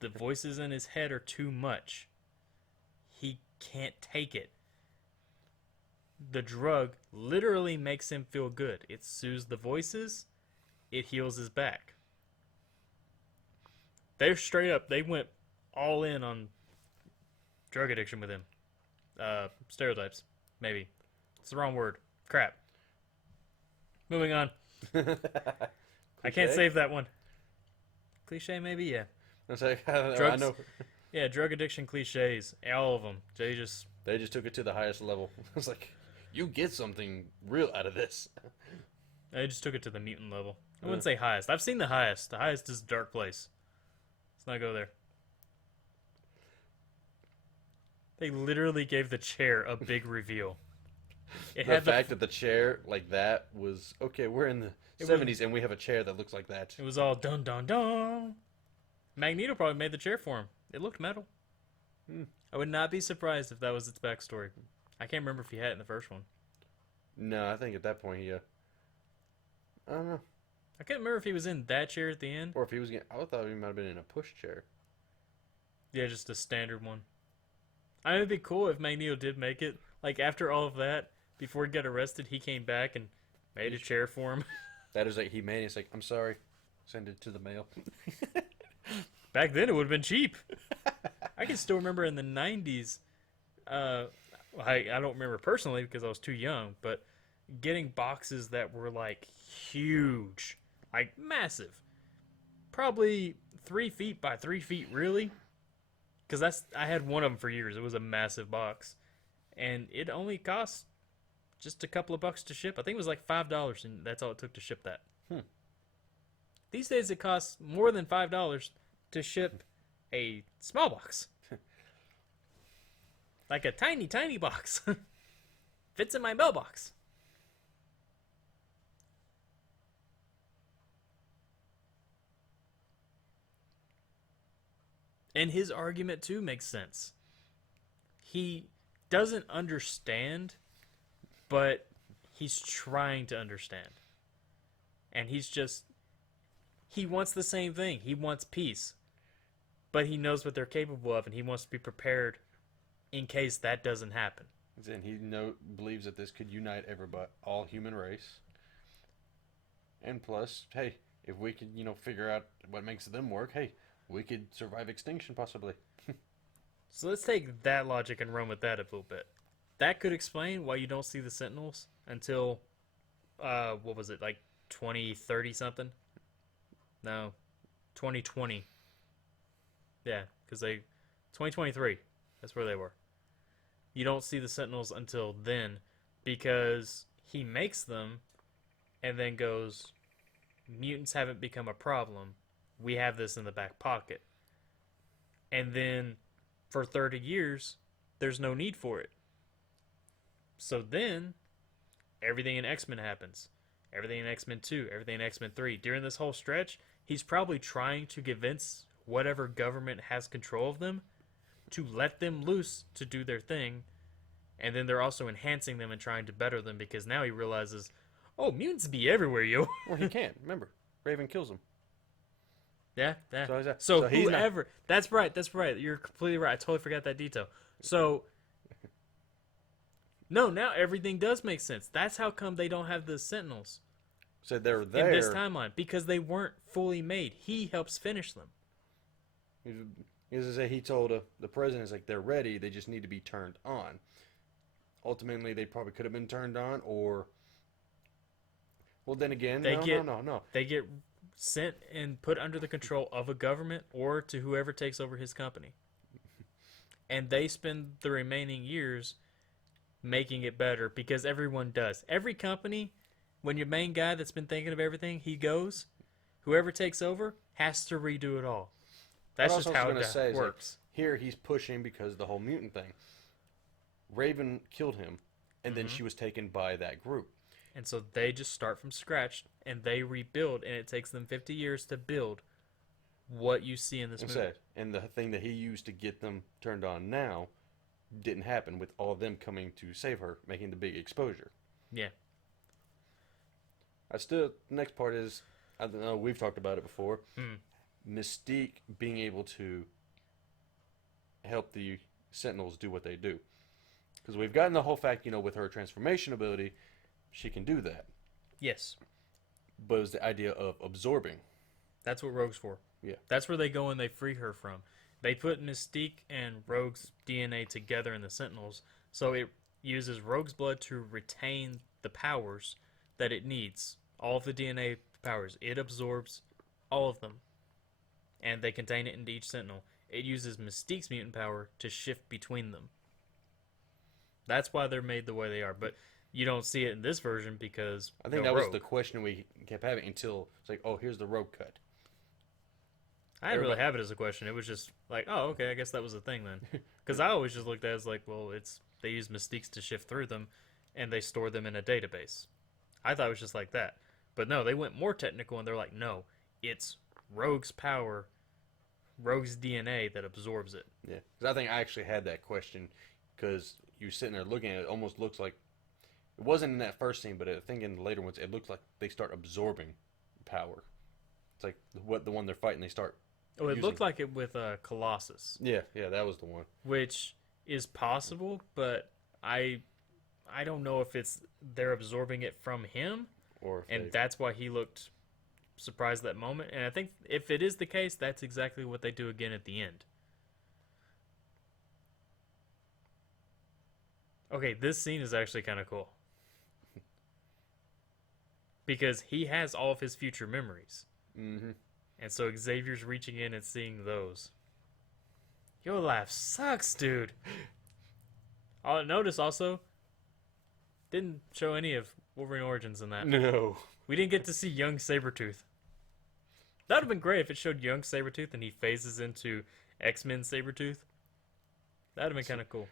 The voices in his head are too much. He can't take it. The drug literally makes him feel good. It soothes the voices. It heals his back. They're straight up, they went all in on drug addiction with him. Stereotypes, maybe. It's the wrong word. Crap. Moving on. I can't save that one. Cliche, maybe? Yeah. It's like, Drugs. I know. Yeah, drug addiction cliches. All of them. They just took it to the highest level. It's like, you get something real out of this. took it to the mutant level. I wouldn't say highest. I've seen the highest. The highest is Dark Place. Let's not go there. They literally gave the chair a big reveal. It The had fact that the chair like that was okay. We're in the It was- 70s and we have a chair that looks like that. It was all dun dun dun. Magneto probably made the chair for him. It looked metal. Hmm. I would not be surprised if that was its backstory. I can't remember if he had it in the first one. No, I think at that point he. I don't know. I can't remember if he was in that chair at the end. Or if he was getting. I thought he might have been in a push chair. Yeah, just a standard one. I mean, it'd be cool if Magneto did make it. Like, after all of that, before he got arrested, he came back and made a chair for him. That is like he made it. It's like, I'm sorry. Send it to the mail. Back then, it would have been cheap. I can still remember in the 90s, I don't remember personally because I was too young, but getting boxes that were, like, huge. Like, massive. Probably 3 feet by 3 feet, really. Because I had one of them for years. It was a massive box. And it only cost just a couple of bucks to ship. I think it was like $5, and that's all it took to ship that. These days, it costs more than $5 to ship a small box. Like a tiny, tiny box. Fits in my mailbox. And his argument, too, makes sense. He doesn't understand, but he's trying to understand. And he wants the same thing. He wants peace. But he knows what they're capable of, and he wants to be prepared in case that doesn't happen. And he believes that this could unite everybody, all human race. And plus, hey, if we could, figure out what makes them work, hey, we could survive extinction possibly. So let's take that logic and run with that a little bit. That could explain why you don't see the Sentinels until, what was it, like 2030 something? No, 2020. Yeah, because 2023, that's where they were. You don't see the Sentinels until then because he makes them and then goes, mutants haven't become a problem. We have this in the back pocket. And then for 30 years, there's no need for it. So then, everything in X-Men happens. Everything in X-Men 2, everything in X-Men 3. During this whole stretch, he's probably trying to convince whatever government has control of them to let them loose to do their thing. And then they're also enhancing them and trying to better them because now he realizes, oh, mutants be everywhere, yo. Well, he can't. Remember, Raven kills him. Yeah. So he's whoever, that's right. You're completely right. I totally forgot that detail. So, no, now everything does make sense. That's how come they don't have the Sentinels So they're there. in this timeline because they weren't fully made. He helps finish them. As I say, he told the president, it's like they're ready. They just need to be turned on. Ultimately, they probably could have been turned on, or well, then again, no. They get sent and put under the control of a government or to whoever takes over his company. And they spend the remaining years making it better because everyone does. Every company, when your main guy that's been thinking of everything, he goes, whoever takes over has to redo it all. That's just how it works. Like, here he's pushing because of the whole mutant thing. Raven killed him, and then she was taken by that group. And so they just start from scratch, and they rebuild, and it takes them 50 years to build what you see in this movie. And the thing that he used to get them turned on now didn't happen with all of them coming to save her, making the big exposure. Yeah. The next part is, I don't know, we've talked about it before, Mystique being able to help the Sentinels do what they do. Because we've gotten the whole fact, with her transformation ability, she can do that. Yes. But it was the idea of absorbing. That's what Rogue's for. Yeah. That's where they go and they free her from. They put Mystique and Rogue's DNA together in the Sentinels, so it uses Rogue's blood to retain the powers that it needs. All of the DNA powers. It absorbs all of them. And they contain it into each Sentinel. It uses Mystique's mutant power to shift between them. That's why they're made the way they are. But you don't see it in this version because I think that was the question we kept having until it's like, oh, here's the Rogue cut. I didn't really have it as a question. It was just like, oh, okay, I guess that was the thing then. Because I always just looked at it as like, well, it's they use mystiques to shift through them, and they store them in a database. I thought it was just like that, but no, they went more technical, and they're like, no, it's Rogue's power, Rogue's DNA that absorbs it. Yeah, because I think I actually had that question because you're sitting there looking at it. It almost looks like it wasn't in that first scene, but I think in the later ones, it looks like they start absorbing power. It's like the one they're fighting, they start. Oh, it using. looked like it with Colossus. Yeah, that was the one. Which is possible, but I don't know if it's they're absorbing it from him, Or and that's why he looked surprised at that moment. And I think if it is the case, that's exactly what they do again at the end. Okay, this scene is actually kind of cool. Because he has all of his future memories. Mm-hmm. And so Xavier's reaching in and seeing those. Your laugh sucks, dude. Notice also, didn't show any of Wolverine Origins in that. No. We didn't get to see young Sabretooth. That would have been great if it showed young Sabretooth and he phases into X-Men Sabretooth. That would have been kind of cool.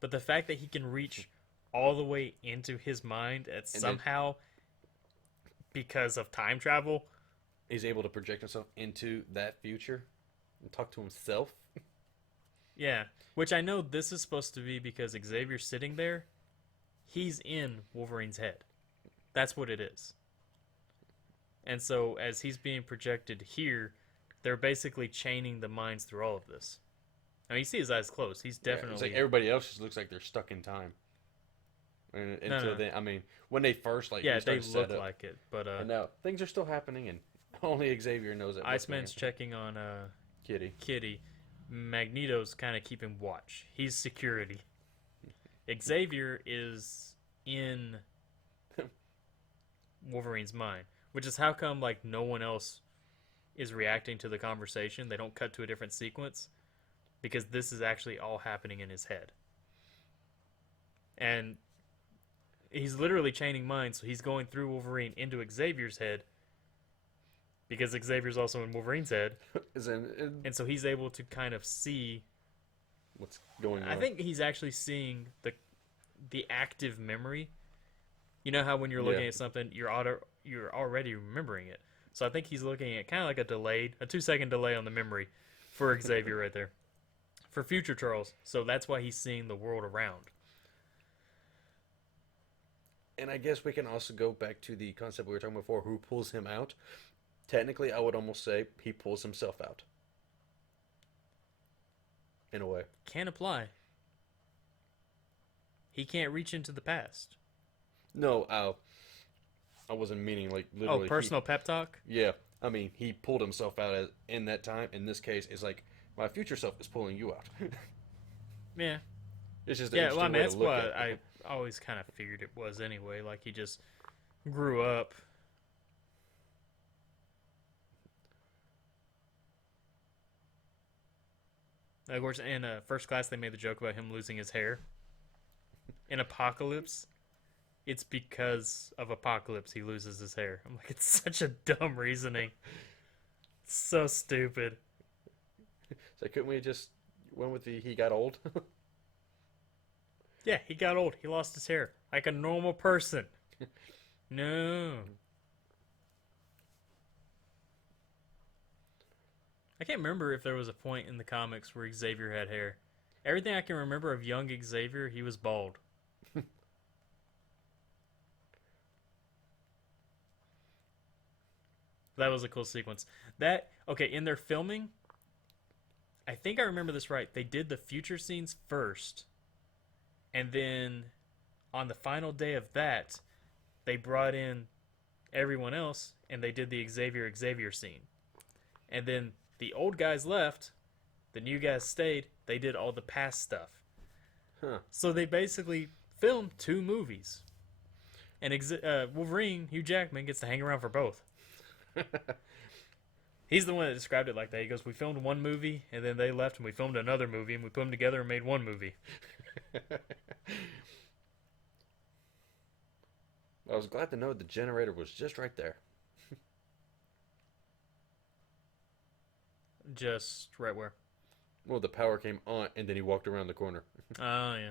But the fact that he can reach all the way into his mind at somehow, because of time travel, he's able to project himself into that future and talk to himself. Yeah, which I know this is supposed to be because Xavier's sitting there. He's in Wolverine's head. That's what it is. And so as he's being projected here, they're basically chaining the minds through all of this. I mean, you see his eyes closed. He's definitely... It's like everybody else just looks like they're stuck in time. And until then, I mean, when they first they look like it, but and now things are still happening, and only Xavier knows it. Iceman's checking on Kitty. Magneto's kind of keeping watch. He's security. Xavier is in Wolverine's mind, which is how come like no one else is reacting to the conversation. They don't cut to a different sequence because this is actually all happening in his head. And he's literally chaining minds, so he's going through Wolverine into Xavier's head because Xavier's also in Wolverine's head. And so he's able to kind of see what's going on. I think he's actually seeing the active memory. You know how when you're looking at something, you're already remembering it. So I think he's looking at kind of like a 2-second delay on the memory for Xavier right there. For future Charles. So that's why he's seeing the world around. And I guess we can also go back to the concept we were talking about before, who pulls him out. Technically, I would almost say he pulls himself out. In a way. Can't apply. He can't reach into the past. No, I wasn't meaning like literally. Oh, personal pep talk? Yeah. I mean, he pulled himself out in that time. In this case, it's like, my future self is pulling you out. Yeah. It's just well, I mean, that's what I always kind of figured it was anyway. Like, he just grew up. Of course, in First Class, they made the joke about him losing his hair. In Apocalypse, it's because of Apocalypse he loses his hair. I'm like, it's such a dumb reasoning. It's so stupid. So couldn't we just went with he got old? Yeah, he got old. He lost his hair. Like a normal person. No. I can't remember if there was a point in the comics where Xavier had hair. Everything I can remember of young Xavier, he was bald. That was a cool sequence. In their filming, I think I remember this right. They did the future scenes first. And then on the final day of that, they brought in everyone else and they did the Xavier scene. And then the old guys left, the new guys stayed, they did all the past stuff. Huh. So they basically filmed 2 movies. And Wolverine, Hugh Jackman, gets to hang around for both. He's the one that described it like that. He goes, we filmed 1 movie, and then they left, and we filmed another movie, and we put them together and made 1 movie. I was glad to know the generator was just right there. Just right where? Well, the power came on, and then he walked around the corner. Oh, yeah.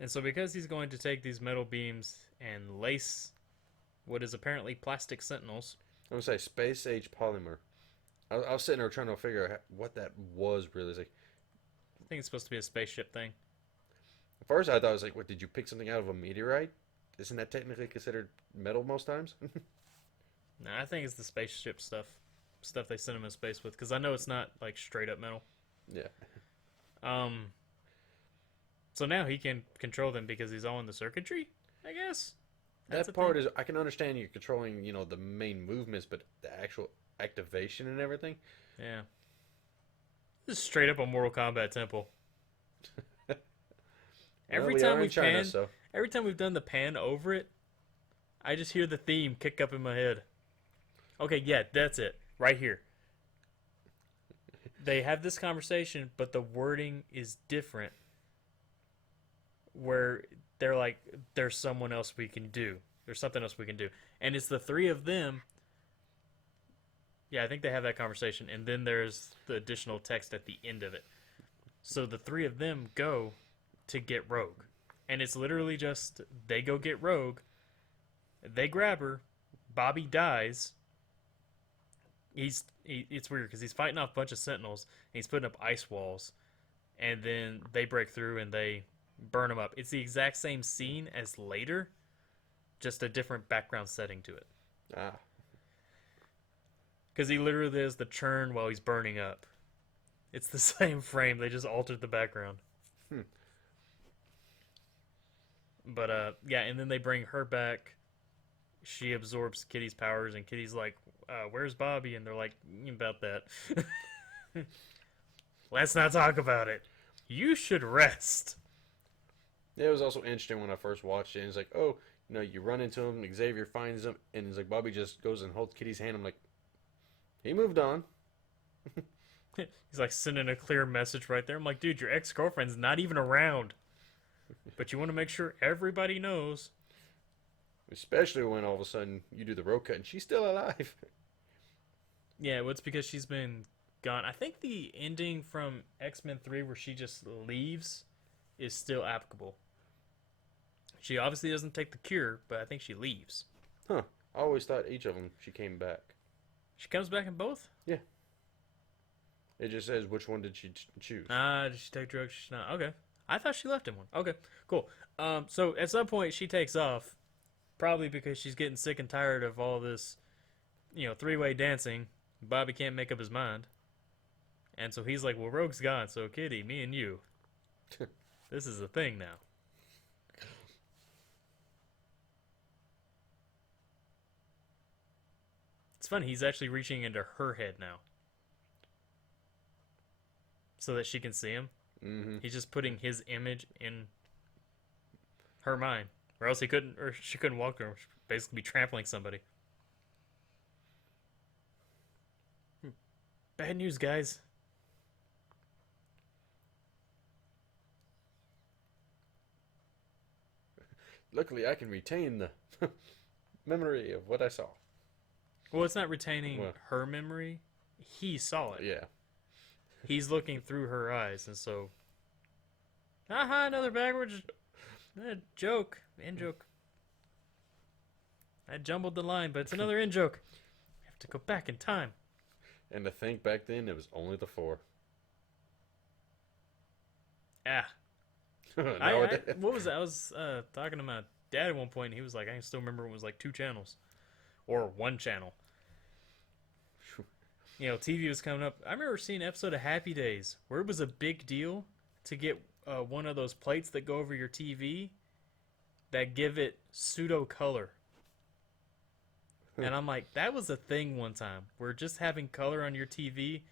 And so because he's going to take these metal beams and lace what is apparently plastic sentinels. I'm gonna say space age polymer. I was sitting there trying to figure out what that was really. It's like, I think it's supposed to be a spaceship thing. at first I thought it was like, what, did you pick something out of a meteorite? Isn't that technically considered metal most times? No, I think it's the spaceship stuff. Stuff they send him in space with. Because I know it's not like straight up metal. Yeah. So now he can control them because he's all in the circuitry, I guess. That's That part is, I can understand you're controlling, the main movements, but the actual activation and everything. Yeah. This is straight up a Mortal Kombat temple. Every time we've panned, every time we've done the pan over it, I just hear the theme kick up in my head. Okay, yeah, that's it. Right here. They have this conversation, but the wording is different. Where they're like, there's someone else we can do. There's something else we can do. And it's the three of them. Yeah, I think they have that conversation. And then there's the additional text at the end of it. So the three of them go to get Rogue. And it's literally just, they go get Rogue. They grab her. Bobby dies. It's weird because he's fighting off a bunch of sentinels. And he's putting up ice walls. And then they break through and they burn him up. It's the exact same scene as later, just a different background setting to it. Ah. Because he literally does the churn while he's burning up. It's the same frame. They just altered the background. But, yeah, and then they bring her back. She absorbs Kitty's powers, and Kitty's like, where's Bobby? And they're like, about that. Let's not talk about it. You should rest. Yeah, it was also interesting when I first watched it. And it's like, oh, you run into him, Xavier finds him, and it's like Bobby just goes and holds Kitty's hand. I'm like, he moved on. He's like sending a clear message right there. I'm like, dude, your ex-girlfriend's not even around. But you want to make sure everybody knows. Especially when all of a sudden you do the road cut and she's still alive. Yeah, well, it's because she's been gone. I think the ending from X-Men 3 where she just leaves is still applicable. She obviously doesn't take the cure, but I think she leaves. Huh. I always thought each of them she came back. She comes back in both? Yeah. It just says which one did she choose. Did she take drugs? She's not. Okay. I thought she left in one. Okay, cool. So at some point she takes off, probably because she's getting sick and tired of all this, three-way dancing. Bobby can't make up his mind. And so he's like, well, Rogue's gone, so Kitty, me and you. This is a thing now. It's funny, he's actually reaching into her head now. So that she can see him. Mm-hmm. He's just putting his image in her mind. Or else she couldn't walk to her. She'd basically be trampling somebody. Bad news, guys. Luckily, I can retain the memory of what I saw. Well, it's not retaining her memory. He saw it. Yeah. He's looking through her eyes, and so... Aha, another backwards joke. In-joke. I jumbled the line, but it's another in-joke. I have to go back in time. And to think back then, it was only the 4. Ah. What was that? I was talking to my dad at one point, and he was like, I still remember it was like 2 channels. Or 1 channel. TV was coming up. I remember seeing an episode of Happy Days where it was a big deal to get one of those plates that go over your TV that give it pseudo color. And I'm like, that was a thing one time where just having color on your TV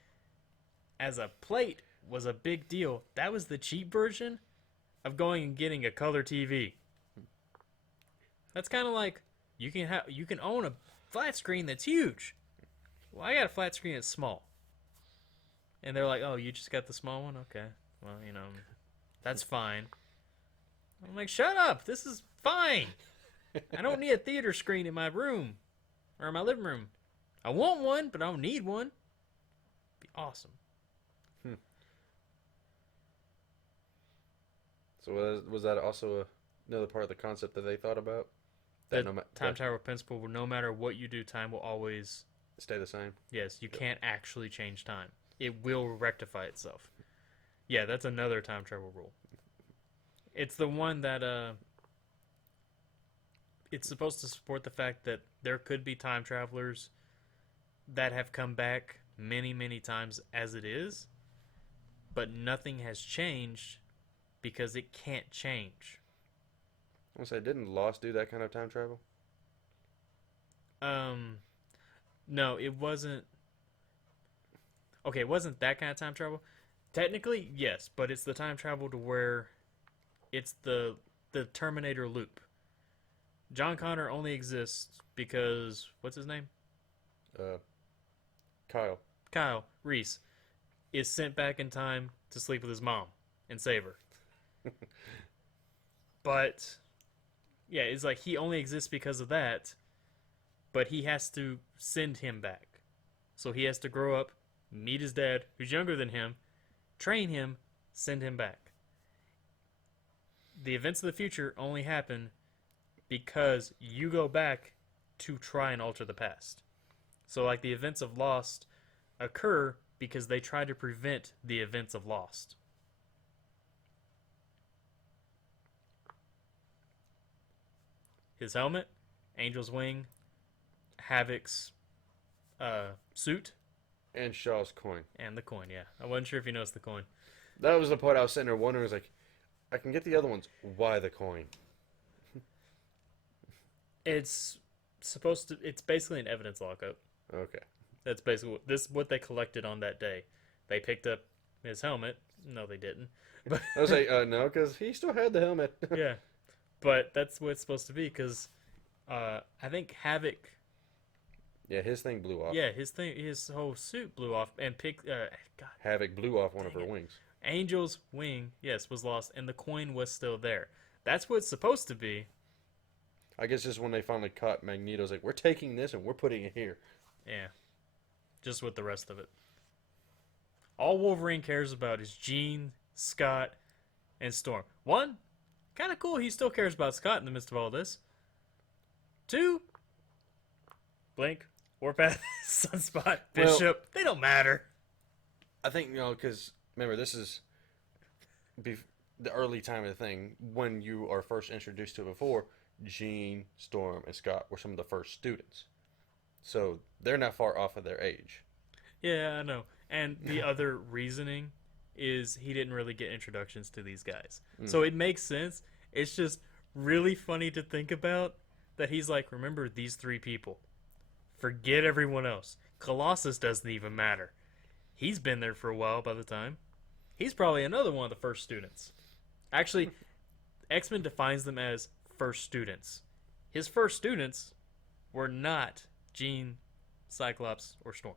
as a plate was a big deal. That was the cheap version of going and getting a color TV. That's kind of like you can own a flat screen that's huge. Well, I got a flat screen that's small. And they're like, oh, you just got the small one? Okay. Well, that's fine. I'm like, shut up. This is fine. I don't need a theater screen in my room or in my living room. I want one, but I don't need one. Be awesome. So was that also another part of the concept that they thought about? The That time travel principle where no matter what you do, time will always stay the same. Yes, you can't actually change time. It will rectify itself. Yeah, that's another time travel rule. It's the one that it's supposed to support the fact that there could be time travelers that have come back many, many times as it is, but nothing has changed because it can't change. I want to say, didn't Lost do that kind of time travel? No, it wasn't. Okay, it wasn't that kind of time travel. Technically, yes, but it's the time travel to where it's the Terminator loop. John Connor only exists because what's his name? Kyle. Kyle Reese is sent back in time to sleep with his mom and save her. But yeah, it's like he only exists because of that, but he has to send him back. So he has to grow up, meet his dad, who's younger than him, train him, send him back. The events of the future only happen because you go back to try and alter the past. So like the events of Lost occur because they try to prevent the events of Lost. His helmet, Angel's wing, Havoc's suit, And Shaw's coin. and the coin. Yeah, I wasn't sure if you noticed the coin. That was the part I was sitting there wondering. Was like, I can get the other ones. Why the coin? It's supposed to. It's basically an evidence lockup. Okay. That's basically what they collected on that day. They picked up his helmet. No, they didn't. But I was like, no, because he still had the helmet. yeah, but that's what it's supposed to be because I think Havoc. Yeah, his thing blew off. Yeah, his whole suit blew off and God, Havoc blew off one of her Dang it. wings. Angel's wing, yes, was lost, and the coin was still there. That's what it's supposed to be. I guess just when they finally caught Magneto's like, we're taking this and we're putting it here. Yeah, just with the rest of it. All Wolverine cares about is Jean, Scott, and Storm. One, kind of cool. He still cares about Scott in the midst of all this. Two, Blink, Warpath, Sunspot, Bishop. They don't matter. I think, because remember, this is the early time of the thing when you are first introduced to it before. Jean, Storm, and Scott were some of the first students. So they're not far off of their age. Yeah, I know. And the other reasoning is he didn't really get introductions to these guys. So it makes sense. It's just really funny to think about that he's like, remember these three people. Forget everyone else. Colossus doesn't even matter. He's been there for a while by the time. He's probably another one of the first students. Actually, X-Men defines them as first students. His first students were not Jean, Cyclops, or Storm.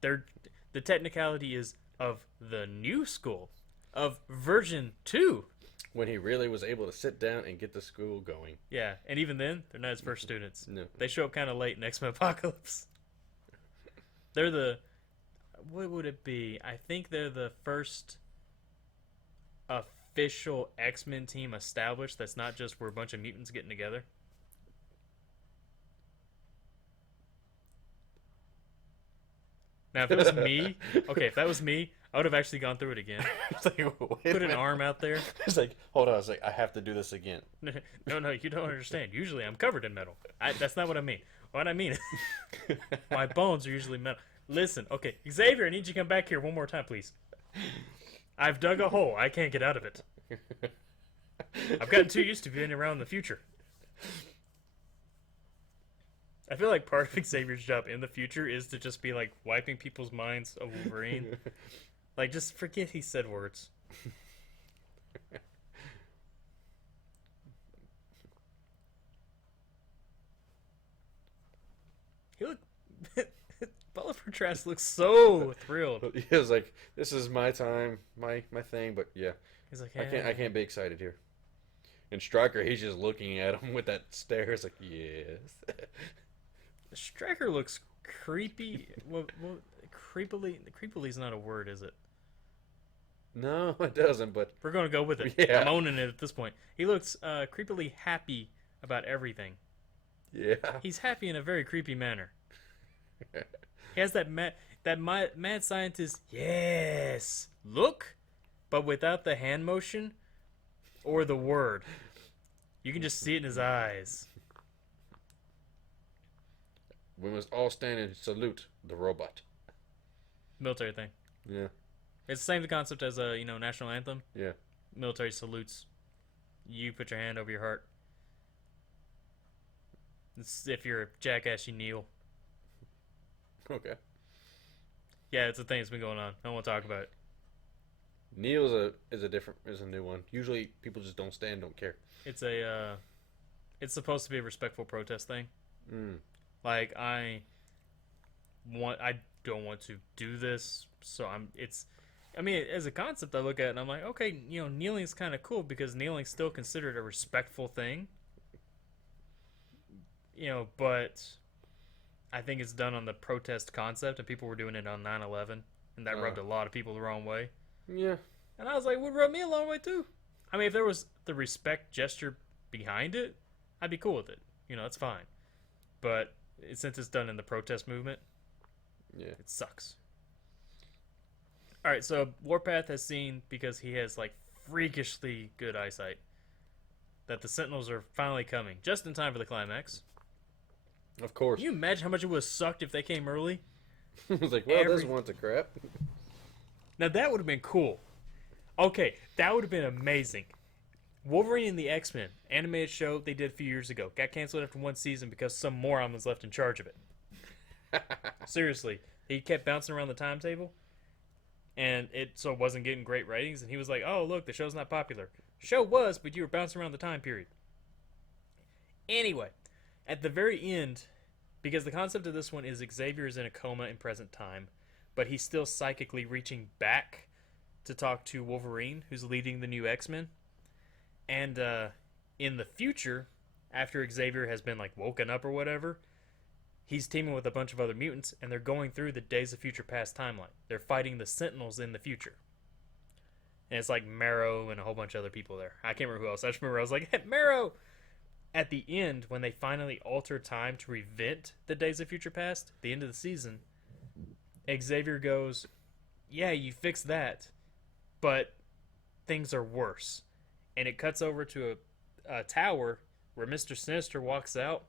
The technicality is of the new school, of version 2. When he really was able to sit down and get the school going. Yeah, and even then, they're not his first students. No. They show up kind of late in X-Men Apocalypse. They're the... What would it be? I think they're the first official X-Men team established that's not just we're a bunch of mutants getting together. Now, if it was me... Okay, if that was me, I would have actually gone through it again. It's like, wait a Put an minute. arm out there. It's like, hold on. It's like, I have to do this again. No, you don't understand. Usually I'm covered in metal. That's not what I mean. What I mean is my bones are usually metal. Listen, okay, Xavier, I need you to come back here one more time, please. I've dug a hole. I can't get out of it. I've gotten too used to being around in the future. I feel like part of Xavier's job in the future is to just be like wiping people's minds of Wolverine. Like, just forget he said words. He looked... Bolivar Trask looks so thrilled. He was like, this is my time, my thing, but yeah. He's like, I can't be excited here. And Striker, he's just looking at him with that stare. It's like, yes. Striker looks creepy. Creepily is not a word, is it? No, it doesn't, but... We're going to go with it. Yeah. I'm owning it at this point. He looks creepily happy about everything. Yeah. He's happy in a very creepy manner. He has that mad scientist, yes, look, but without the hand motion or the word. You can just see it in his eyes. We must all stand and salute the robot. Military thing. Yeah. It's the same concept as a national anthem. Yeah. Military salutes. You put your hand over your heart. If you're a jackass, you kneel. Okay. Yeah, it's a thing that's been going on. I don't want to talk about it. Kneel is a new one. Usually people just don't stand, don't care. It's supposed to be a respectful protest thing. Mm. Like I don't want to do this, so as a concept I look at it and I'm like, okay, kneeling is kind of cool because kneeling's still considered a respectful thing. But I think it's done on the protest concept, and people were doing it on 9/11, and that rubbed a lot of people the wrong way. Yeah. And I was like, it would rub me a long way too. I mean, if there was the respect gesture behind it, I'd be cool with it. That's fine. But since it's done in the protest movement, yeah, it sucks. All right, so Warpath has seen, because he has like freakishly good eyesight, that the Sentinels are finally coming, just in time for the climax. Of course. Can you imagine how much it would have sucked if they came early? I was like, well, this one's a crap. Now that would have been cool. Okay, that would have been amazing. Wolverine and the X-Men animated show they did a few years ago got canceled after one season because some moron was left in charge of it. Seriously, he kept bouncing around the timetable, and it wasn't getting great ratings. And he was like, "Oh, look, the show's not popular." Show was, but you were bouncing around the time period. Anyway, at the very end, because the concept of this one is Xavier is in a coma in present time, but he's still psychically reaching back to talk to Wolverine, who's leading the new X-Men. And in the future, after Xavier has been like woken up or whatever, he's teaming with a bunch of other mutants, and they're going through the Days of Future Past timeline. They're fighting the Sentinels in the future. And it's like Marrow and a whole bunch of other people there. I can't remember who else. I just remember I was like, hey, Marrow! At the end, when they finally alter time to prevent the Days of Future Past, the end of the season, Xavier goes, yeah, you fixed that, but things are worse. And it cuts over to a tower where Mr. Sinister walks out,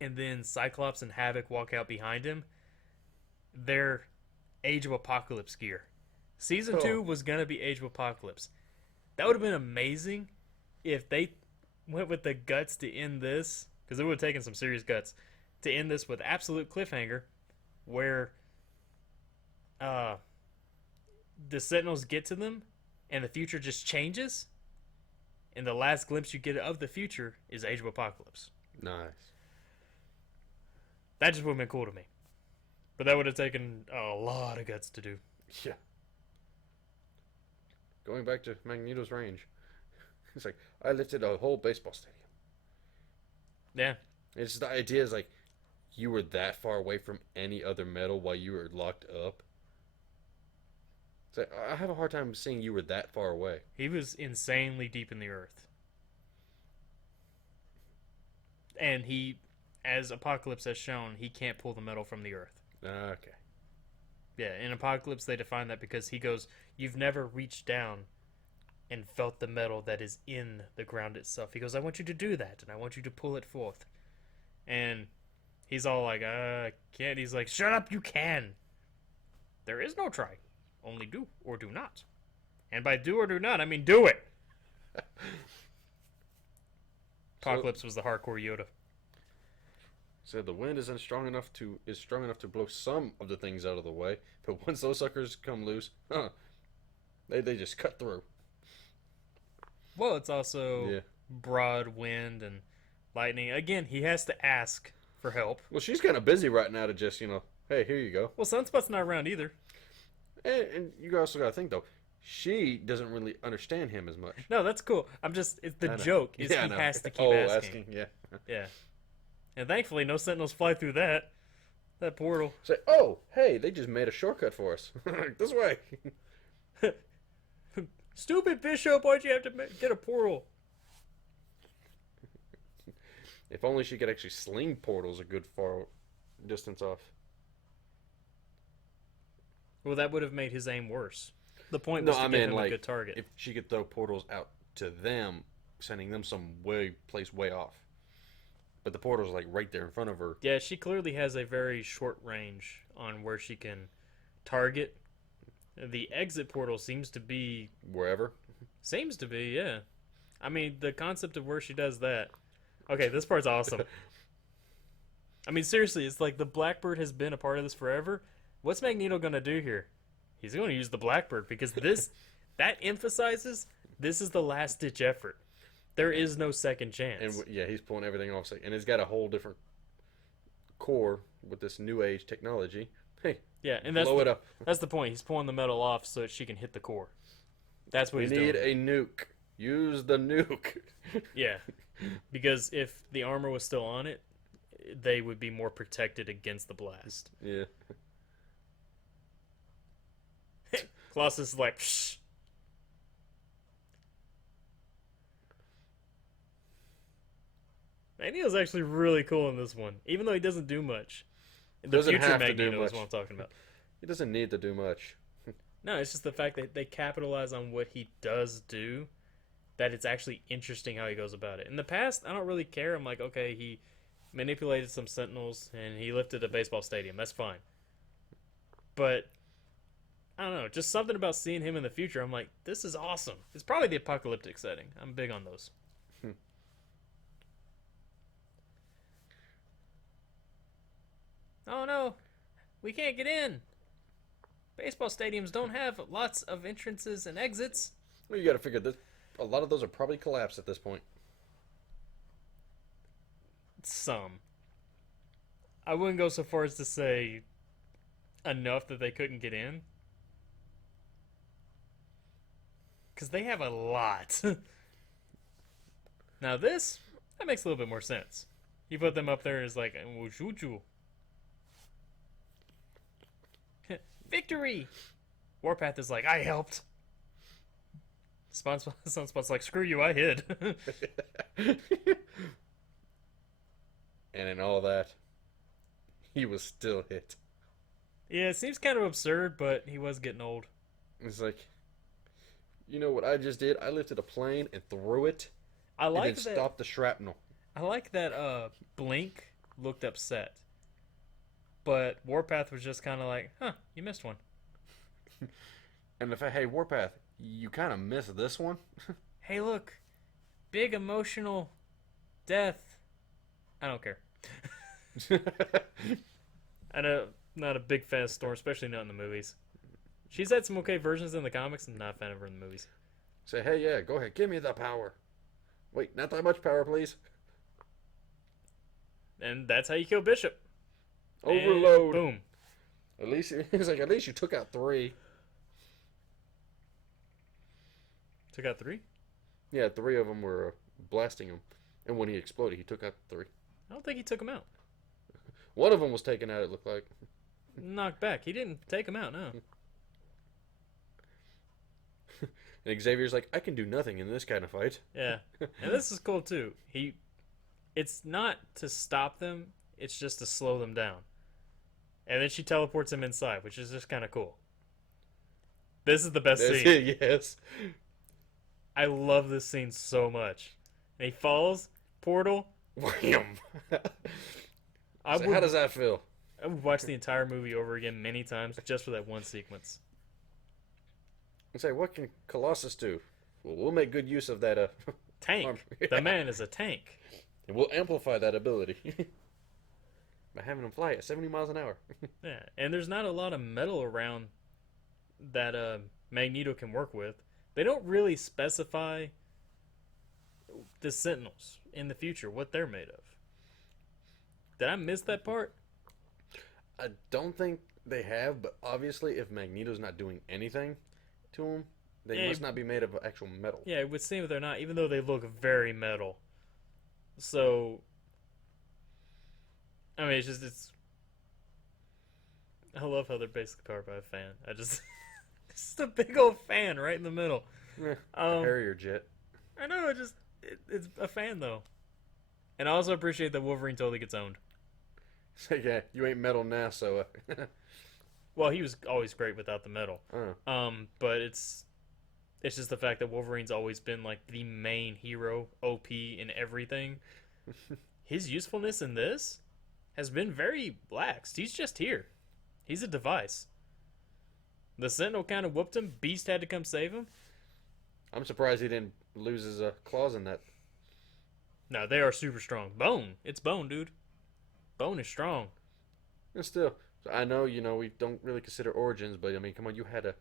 and then Cyclops and Havoc walk out behind him. They're Age of Apocalypse gear. Season 2 was going to be Age of Apocalypse. That would have been amazing if they went with the guts to end this, because it would have taken some serious guts, to end this with absolute cliffhanger, where the Sentinels get to them, and the future just changes, and the last glimpse you get of the future is Age of Apocalypse. Nice. That just would have been cool to me. But that would have taken a lot of guts to do. Yeah. Going back to Magneto's range. It's like, I lifted a whole baseball stadium. Yeah. It's just the idea is like, you were that far away from any other metal while you were locked up. It's like, I have a hard time seeing you were that far away. He was insanely deep in the earth. And he, as Apocalypse has shown, he can't pull the metal from the earth. Okay. Yeah, in Apocalypse they define that because he goes, you've never reached down and felt the metal that is in the ground itself. He goes, I want you to do that, and I want you to pull it forth. And he's all like, I can't. He's like, shut up, you can. There is no try. Only do or do not. And by do or do not, I mean do it. Apocalypse was the hardcore Yoda. So the wind is strong enough to blow some of the things out of the way, but once those suckers come loose, they just cut through. Well, it's also broad wind and lightning. Again, he has to ask for help. Well, she's kind of busy right now to just, hey, here you go. Well, Sunspot's not around either. And you also got to think, though, she doesn't really understand him as much. No, that's cool. It's the I know. joke is Yeah, I he know. has to keep Oh, asking. yeah. Yeah. And thankfully, no sentinels fly through that portal. Say, oh, hey, they just made a shortcut for us. This way. Stupid Bishop, why'd you have to get a portal? If only she could actually sling portals a good far distance off. Well, that would have made his aim worse. The point No, was to I give mean, him like, a good target. if she could throw portals out to them, sending them some place way off. But the portal's like right there in front of her. Yeah, she clearly has a very short range on where she can target. The exit portal seems to be, Wherever. yeah. I mean, the concept of where she does that. Okay, this part's awesome. I mean, seriously, it's like the Blackbird has been a part of this forever. What's Magneto gonna do here? He's gonna use the Blackbird because that emphasizes this is the last ditch effort. There is no second chance. And yeah, he's pulling everything off. And it's got a whole different core with this new age technology. Hey, yeah, and blow it up. That's the point. He's pulling the metal off so that she can hit the core. That's what he's doing. We need a nuke. Use the nuke. Yeah, because if the armor was still on it, they would be more protected against the blast. Yeah. Colossus is like, shh. Magneto's actually really cool in this one, even though he doesn't do much. The Doesn't future have to do Magneto is much. what I'm talking about. He doesn't need to do much. No, it's just the fact that they capitalize on what he does do, that it's actually interesting how he goes about it. In the past, I don't really care. I'm like, okay, he manipulated some sentinels and he lifted a baseball stadium. That's fine. But I don't know, just something about seeing him in the future. I'm like, this is awesome. It's probably the apocalyptic setting. I'm big on those. Oh no, we can't get in. Baseball stadiums don't have lots of entrances and exits. Well, you got to figure this. A lot of those are probably collapsed at this point. Some. I wouldn't go so far as to say enough that they couldn't get in. Because they have a lot. Now this, that makes a little bit more sense. You put them up there and it's like, woo-choo-choo. Victory! Warpath is like, I helped. Sunspot's like, screw you, I hid. And in all that, he was still hit. Yeah, it seems kind of absurd, but he was getting old. It's like, you know what I just did? I lifted a plane and threw it, I like and then that. stopped the shrapnel. I like that. Blink looked upset, but Warpath was just kind of like, "Huh, you missed one." And if I, hey, Warpath, you kind of missed this one. Hey, look, big emotional death. I don't care. I'm not a big fan of Storm, especially not in the movies. She's had some okay versions in the comics. I'm not a fan of her in the movies. Say, hey, yeah, go ahead, give me the power. Wait, not that much power, please. And that's how you kill Bishop. Overload. And boom. At least it's like, at least you took out 3. Took out 3? Yeah, 3 of them were blasting him, and when he exploded, he took out 3. I don't think he took him out. One of them was taken out. It looked like Knocked back. He didn't take him out, no. And Xavier's like, I can do nothing in this kind of fight. Yeah. And this is cool too. It's not to stop them, it's just to slow them down. And then she teleports him inside, which is just kind of cool. This is the best That's scene. it, yes. I love this scene so much. And he falls, portal. Wham! I So how does that feel? would watch the entire movie over again many times just for that one sequence. And say, what can Colossus do? Well, we'll make good use of that Tank. arm. The man is a tank. And we'll amplify that ability by having him fly at 70 miles an hour. Yeah, and there's not a lot of metal around that Magneto can work with. They don't really specify the Sentinels in the future, what they're made of. Did I miss that part? I don't think they have, but obviously if Magneto's not doing anything to him, They Yeah, must not be made of actual metal. yeah, it would seem that they're not, even though they look very metal. So, I mean, it's. I love how they're basically powered by a fan. It's just a big old fan right in the middle. A Um, Harrier jet. I know, it's a fan though, and I also appreciate that Wolverine totally gets owned. So yeah, you ain't metal now, so. Well, he was always great without the metal. Uh, But it's just the fact that Wolverine's always been like the main hero, OP in everything. His usefulness in this has been very laxed. He's just here. He's a device. The Sentinel kind of whooped him. Beast had to come save him. I'm surprised he didn't lose his claws in that. No, they are super strong. Bone. It's Bone, dude. Bone is strong. And still, so I know we don't really consider origins, but I mean, come on, you had a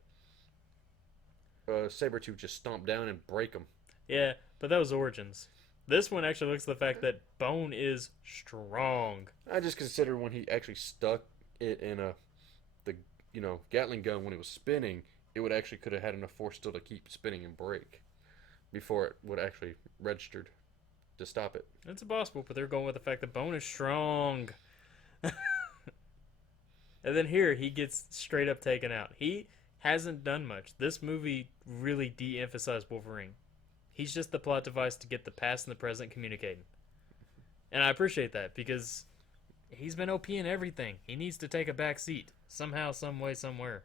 Sabretooth just stomp down and break him. Yeah, but that was Origins. This one actually looks at the fact that Bone is strong. I just consider when he actually stuck it in the Gatling gun when it was spinning, it would actually could have had enough force still to keep spinning and break before it would actually registered to stop it. It's possible, but they're going with the fact that Bone is strong. And then here, he gets straight up taken out. He hasn't done much. This movie really de-emphasized Wolverine. He's just the plot device to get the past and the present communicating. And I appreciate that, because he's been OP in everything. He needs to take a back seat. Somehow, some way, somewhere.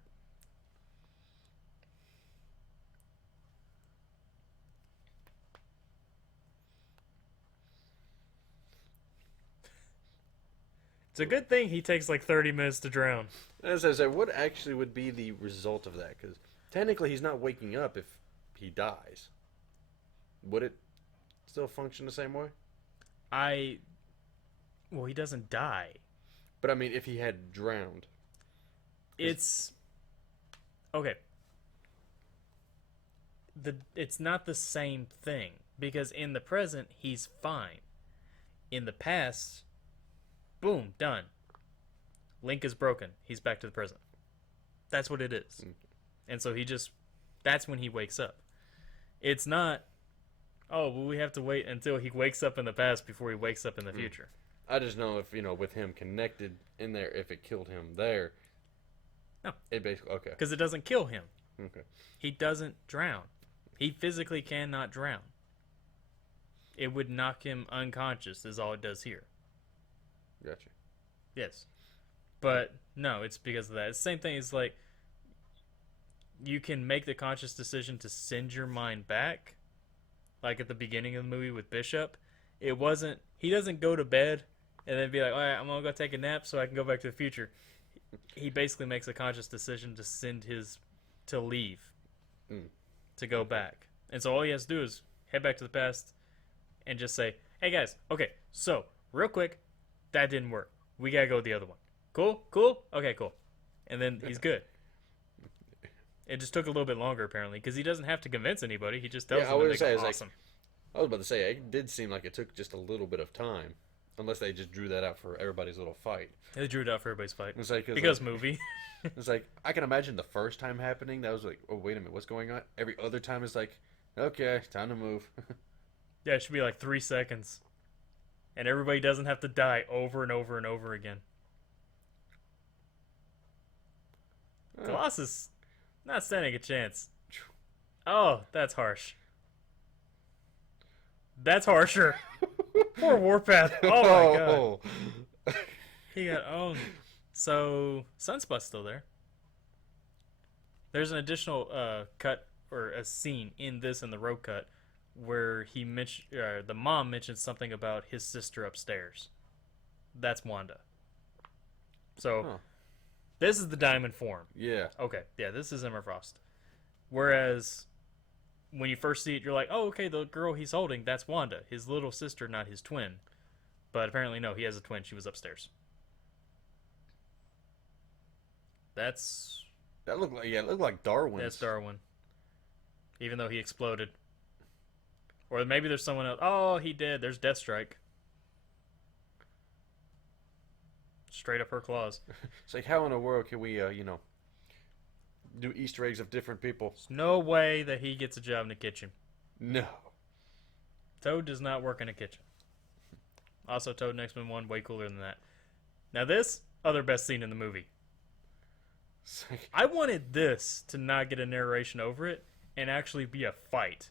It's a good thing he takes like 30 minutes to drown. As I said, what actually would be the result of that? Because technically, he's not waking up if he dies. Would it still function the same way? Well, he doesn't die. But I mean, if he had drowned. It's okay. It's not the same thing, because in the present he's fine. In the past, boom, done. Link is broken. He's back to the present. That's what it is. And so that's when he wakes up. It's not, oh, well, we have to wait until he wakes up in the past before he wakes up in the future. I just know if, with him connected in there, if it killed him there. No. It basically, okay. Because it doesn't kill him. Okay. He doesn't drown. He physically cannot drown. It would knock him unconscious, is all it does here. Gotcha. Yes. But no, it's because of that. It's the same thing as like, you can make the conscious decision to send your mind back. Like at the beginning of the movie with Bishop. He doesn't go to bed and then be like, all right, I'm going to go take a nap so I can go back to the future. He basically makes a conscious decision to leave. To go back. And so all he has to do is head back to the past and just say, hey guys, okay, so real quick, that didn't work. We gotta go with the other one. Cool? Okay, cool. And then he's good. It just took a little bit longer apparently, because he doesn't have to convince anybody. He just tells them that they go awesome. I was about to say, it did seem like it took just a little bit of time. Unless they just drew that out for everybody's little fight. They drew it out for everybody's fight. It's like, because movie. It's like, I can imagine the first time happening, that was like, oh, wait a minute, what's going on? Every other time it's like, okay, time to move. Yeah, it should be like 3 seconds. And everybody doesn't have to die over and over and over again. Colossus, not standing a chance. Oh, that's harsh. That's harsher. Poor Warpath. Oh my god. He got owned. So, Sunspot's still there. There's an additional cut, or a scene in this in the road cut, where the mom mentions something about his sister upstairs. That's Wanda. So, this is the diamond form. Yeah. Okay, yeah, this is Emma Frost. Whereas, when you first see it, you're like, oh, okay, the girl he's holding, that's Wanda. His little sister, not his twin. But apparently, no, he has a twin. She was upstairs. That looked like Darwin. That's Darwin. Even though he exploded. Or maybe there's someone else. Oh, he did. There's Deathstrike. Straight up her claws. It's like, how in the world can we, do Easter eggs of different people. There's no way that he gets a job in the kitchen. No. Toad does not work in a kitchen. Also, Toad in X-Men 1, way cooler than that. Now this, other best scene in the movie. I wanted this to not get a narration over it and actually be a fight.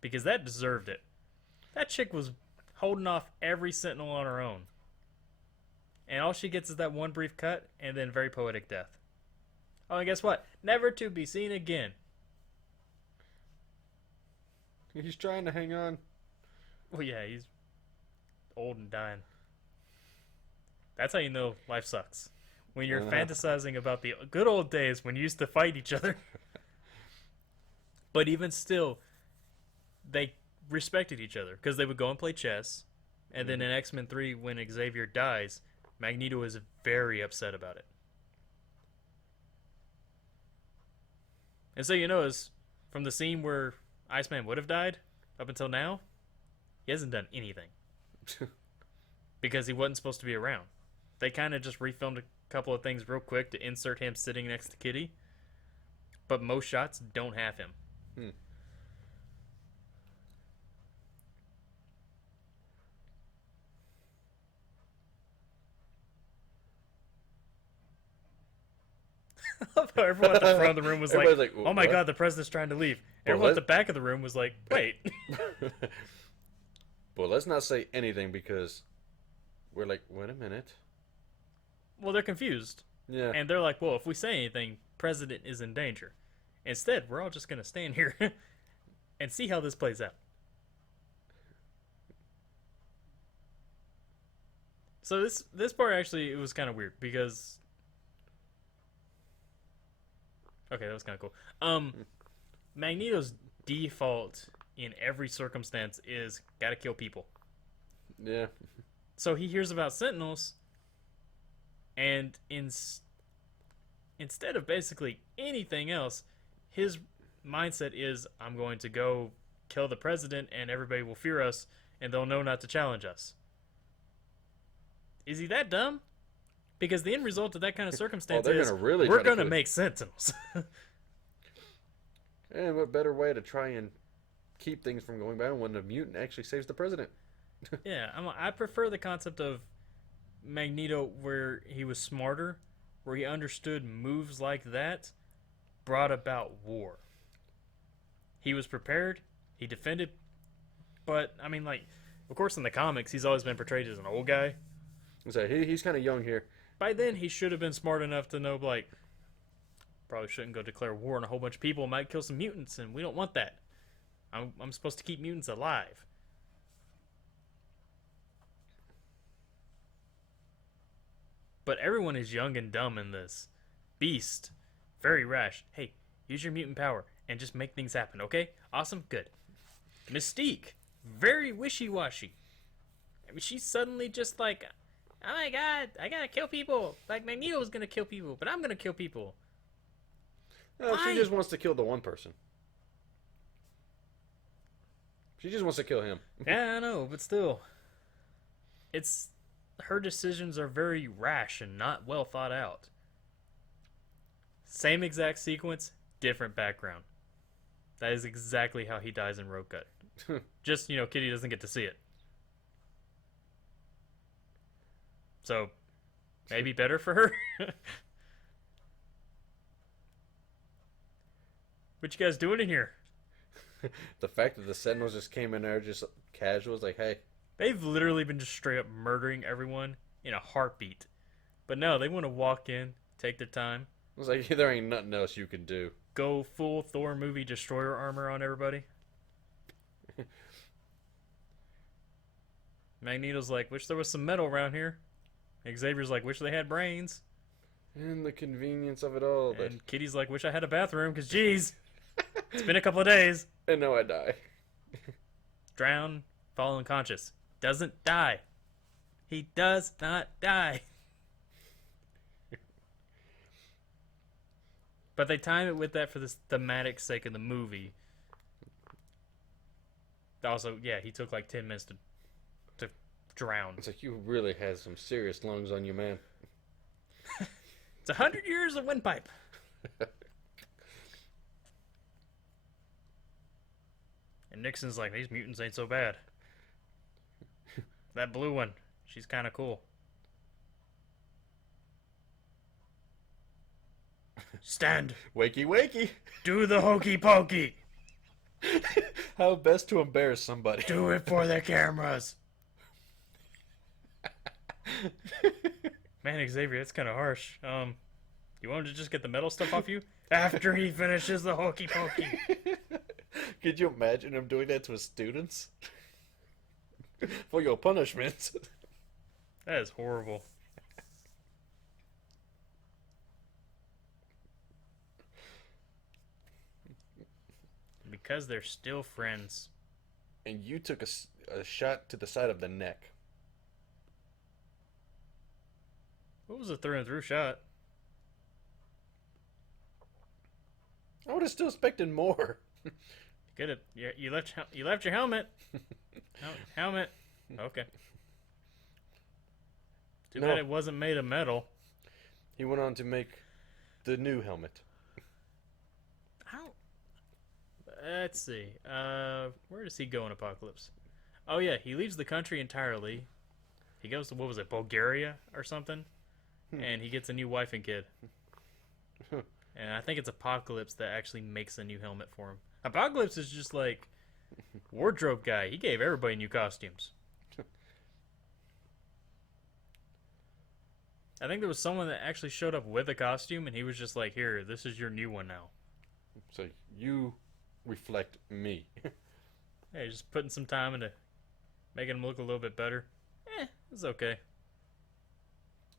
Because that deserved it. That chick was holding off every sentinel on her own. And all she gets is that one brief cut and then very poetic death. Oh, and guess what? Never to be seen again. He's trying to hang on. Well, yeah, he's old and dying. That's how you know life sucks. When you're fantasizing about the good old days when you used to fight each other. But even still, they respected each other. Because they would go and play chess. And then in X-Men 3, when Xavier dies, Magneto is very upset about it. And so you notice, from the scene where Iceman would have died, up until now, he hasn't done anything. Because he wasn't supposed to be around. They kind of just refilmed a couple of things real quick to insert him sitting next to Kitty. But most shots don't have him. Everyone at the front of the room was like, oh my god, the president's trying to leave. Everyone at the back of the room was like, wait. Well, let's not say anything because we're like, wait a minute. Well, they're confused. Yeah. And they're like, well, if we say anything, president is in danger. Instead, we're all just going to stand here and see how this plays out. So this part actually, it was kind of weird because... Okay, that was kind of cool. Magneto's default in every circumstance is gotta kill people. Yeah. So he hears about Sentinels, and instead of basically anything else, his mindset is, I'm going to go kill the president and everybody will fear us and they'll know not to challenge us. Is he that dumb? Because the end result of that kind of circumstance is we're going to make Sentinels. And what better way to try and keep things from going bad when the mutant actually saves the president? Yeah, I prefer the concept of Magneto where he was smarter, where he understood moves like that brought about war. He was prepared, he defended, but, I mean, like, of course in the comics he's always been portrayed as an old guy. So he's kind of young here. By then he should have been smart enough to know, like, probably shouldn't go declare war on a whole bunch of people, might kill some mutants, and we don't want that. I'm supposed to keep mutants alive. But everyone is young and dumb in this. Beast, very rash. Hey, use your mutant power and just make things happen, okay? Awesome, good. Mystique, very wishy-washy. I mean, she's suddenly just like, oh my god, I gotta kill people. Like, Magneto's gonna kill people, but I'm gonna kill people. No, she just wants to kill the one person. She just wants to kill him. Yeah, I know, but still. Her decisions are very rash and not well thought out. Same exact sequence, different background. That is exactly how he dies in Road Cut. Just, Kitty doesn't get to see it. So, maybe better for her. What you guys doing in here? The fact that the Sentinels just came in there just casual, like, hey. They've literally been just straight up murdering everyone in a heartbeat. But no, they want to walk in, take their time. It's like, there ain't nothing else you can do. Go full Thor movie destroyer armor on everybody. Magneto's like, wish there was some metal around here. Xavier's like, wish they had brains. And the convenience of it all. And Kitty's like, wish I had a bathroom, because geez, it's been a couple of days. And now I die. Drown, fall unconscious. Doesn't die. He does not die. But they time it with that for the thematic sake of the movie. Also, yeah, he took like 10 minutes to drown. It's like, you really had some serious lungs on you, man. It's 100 years of windpipe. And Nixon's like, these mutants ain't so bad. That blue one, she's kind of cool. Stand. Wakey, wakey. Do the hokey pokey. How best to embarrass somebody. Do it for the cameras. Man, Xavier, that's kind of harsh. You want him to just get the metal stuff off you? After he finishes the hokey pokey. Could you imagine him doing that to his students? For your punishment. That is horrible. Because they're still friends. And you took a shot to the side of the neck. What was a through and through shot? I would have still expected more. Get it? You left your helmet. Helmet. Okay. Too bad it wasn't made of metal. He went on to make the new helmet. Let's see. Where does he go in Apocalypse? Oh yeah, he leaves the country entirely. He goes to, what was it, Bulgaria or something? And he gets a new wife and kid. And I think it's Apocalypse that actually makes a new helmet for him. Apocalypse is just like wardrobe guy. He gave everybody new costumes. I think there was someone that actually showed up with a costume, and he was just like, "Here, this is your new one now." So you reflect me. Hey, just putting some time into making him look a little bit better. It's okay.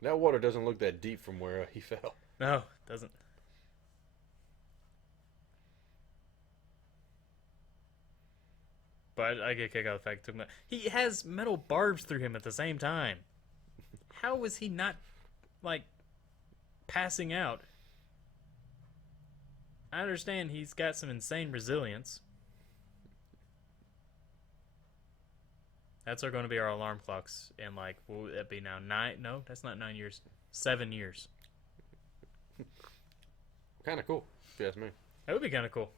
That water doesn't look that deep from where he fell. No, it doesn't. But I get a kick out of the fact that he has metal barbs through him at the same time. How is he not, like, passing out? I understand he's got some insane resilience. That's going to be our alarm clocks in, like, will that be now 9? No, that's not 9 years. 7 years. Kind of cool, if you ask me. That would be kind of cool.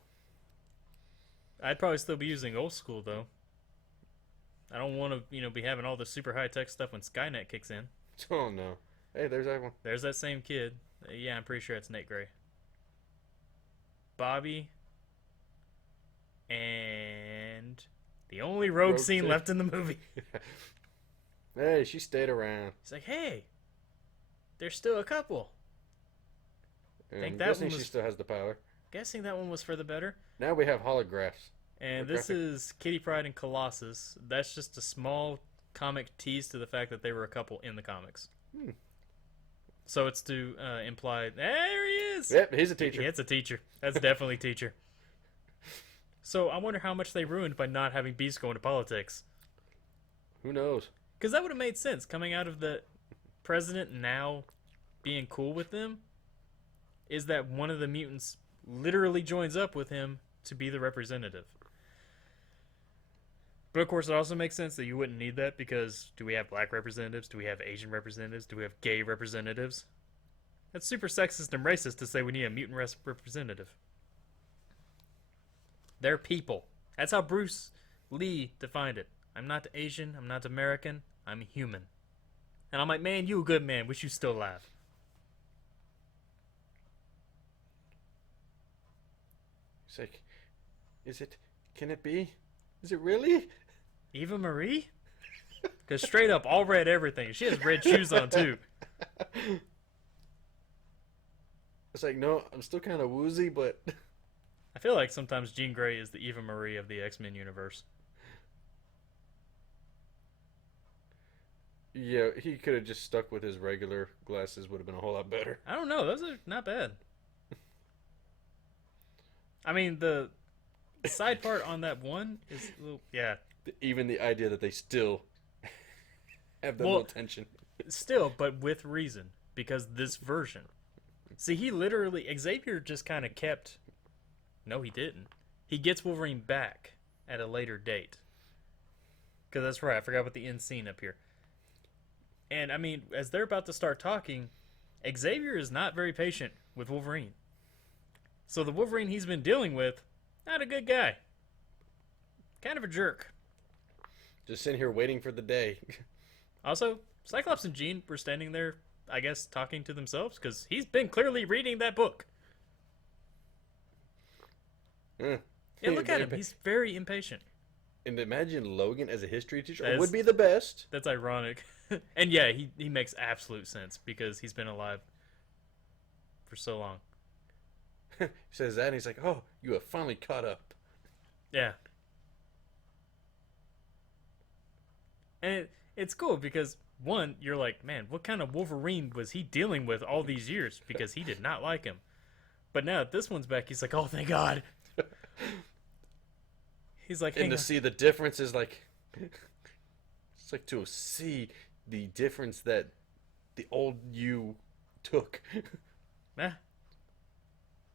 I'd probably still be using old school, though. I don't want to, be having all the super high-tech stuff when Skynet kicks in. Oh, no. Hey, there's that one. There's that same kid. Yeah, I'm pretty sure it's Nate Gray. Bobby. And the only rogue scene left in the movie. Hey, she stayed around. He's like, hey, there's still a couple. And think I'm that guessing one was... she still has the power. Guessing that one was for the better. Now we have holographs. And this is Kitty Pryde and Colossus. That's just a small comic tease to the fact that they were a couple in the comics. So it's to imply, there he is. Yep, he's a teacher. It's a teacher. That's definitely teacher. So I wonder how much they ruined by not having Beast go into politics. Who knows? Because that would have made sense coming out of the president now being cool with them. Is that one of the mutants literally joins up with him to be the representative. But of course, it also makes sense that you wouldn't need that because do we have black representatives? Do we have Asian representatives? Do we have gay representatives? That's super sexist and racist to say we need a mutant representative. They're people. That's how Bruce Lee defined it. I'm not Asian. I'm not American. I'm human. And I'm like, man, you a good man. Wish you still alive. He's like, can it be? Is it really? Eva Marie? Because straight up, all red everything. She has red shoes on, too. It's like, no, I'm still kind of woozy, but... I feel like sometimes Jean Grey is the Eva Marie of the X-Men universe. Yeah, he could have just stuck with his regular glasses. Would have been a whole lot better. I don't know. Those are not bad. I mean, the side part on that one is a little... Yeah. Even the idea that they still have that little tension. Still, but with reason. Because this version. See, he literally... Xavier just kind of kept... No, he didn't. He gets Wolverine back at a later date. Because that's right. I forgot about the end scene up here. And, I mean, as they're about to start talking, Xavier is not very patient with Wolverine. So the Wolverine he's been dealing with, not a good guy. kind of a jerk. Just sitting here waiting for the day. Also, Cyclops and Jean were standing there, I guess, talking to themselves, because he's been clearly reading that book. Yeah, look at him. He's very impatient. And imagine Logan as a history teacher. That's- Would be the best. That's ironic. And yeah, he makes absolute sense, because he's been alive for so long. He says that, and he's like, "Oh, you have finally caught up." Yeah. And it's cool because, one, you're like, man, what kind of Wolverine was he dealing with all these years? Because he did not like him. But now that this one's back, he's like, oh, thank God. He's like, And to see the difference is like, it's like to see the difference that the old you took. Eh.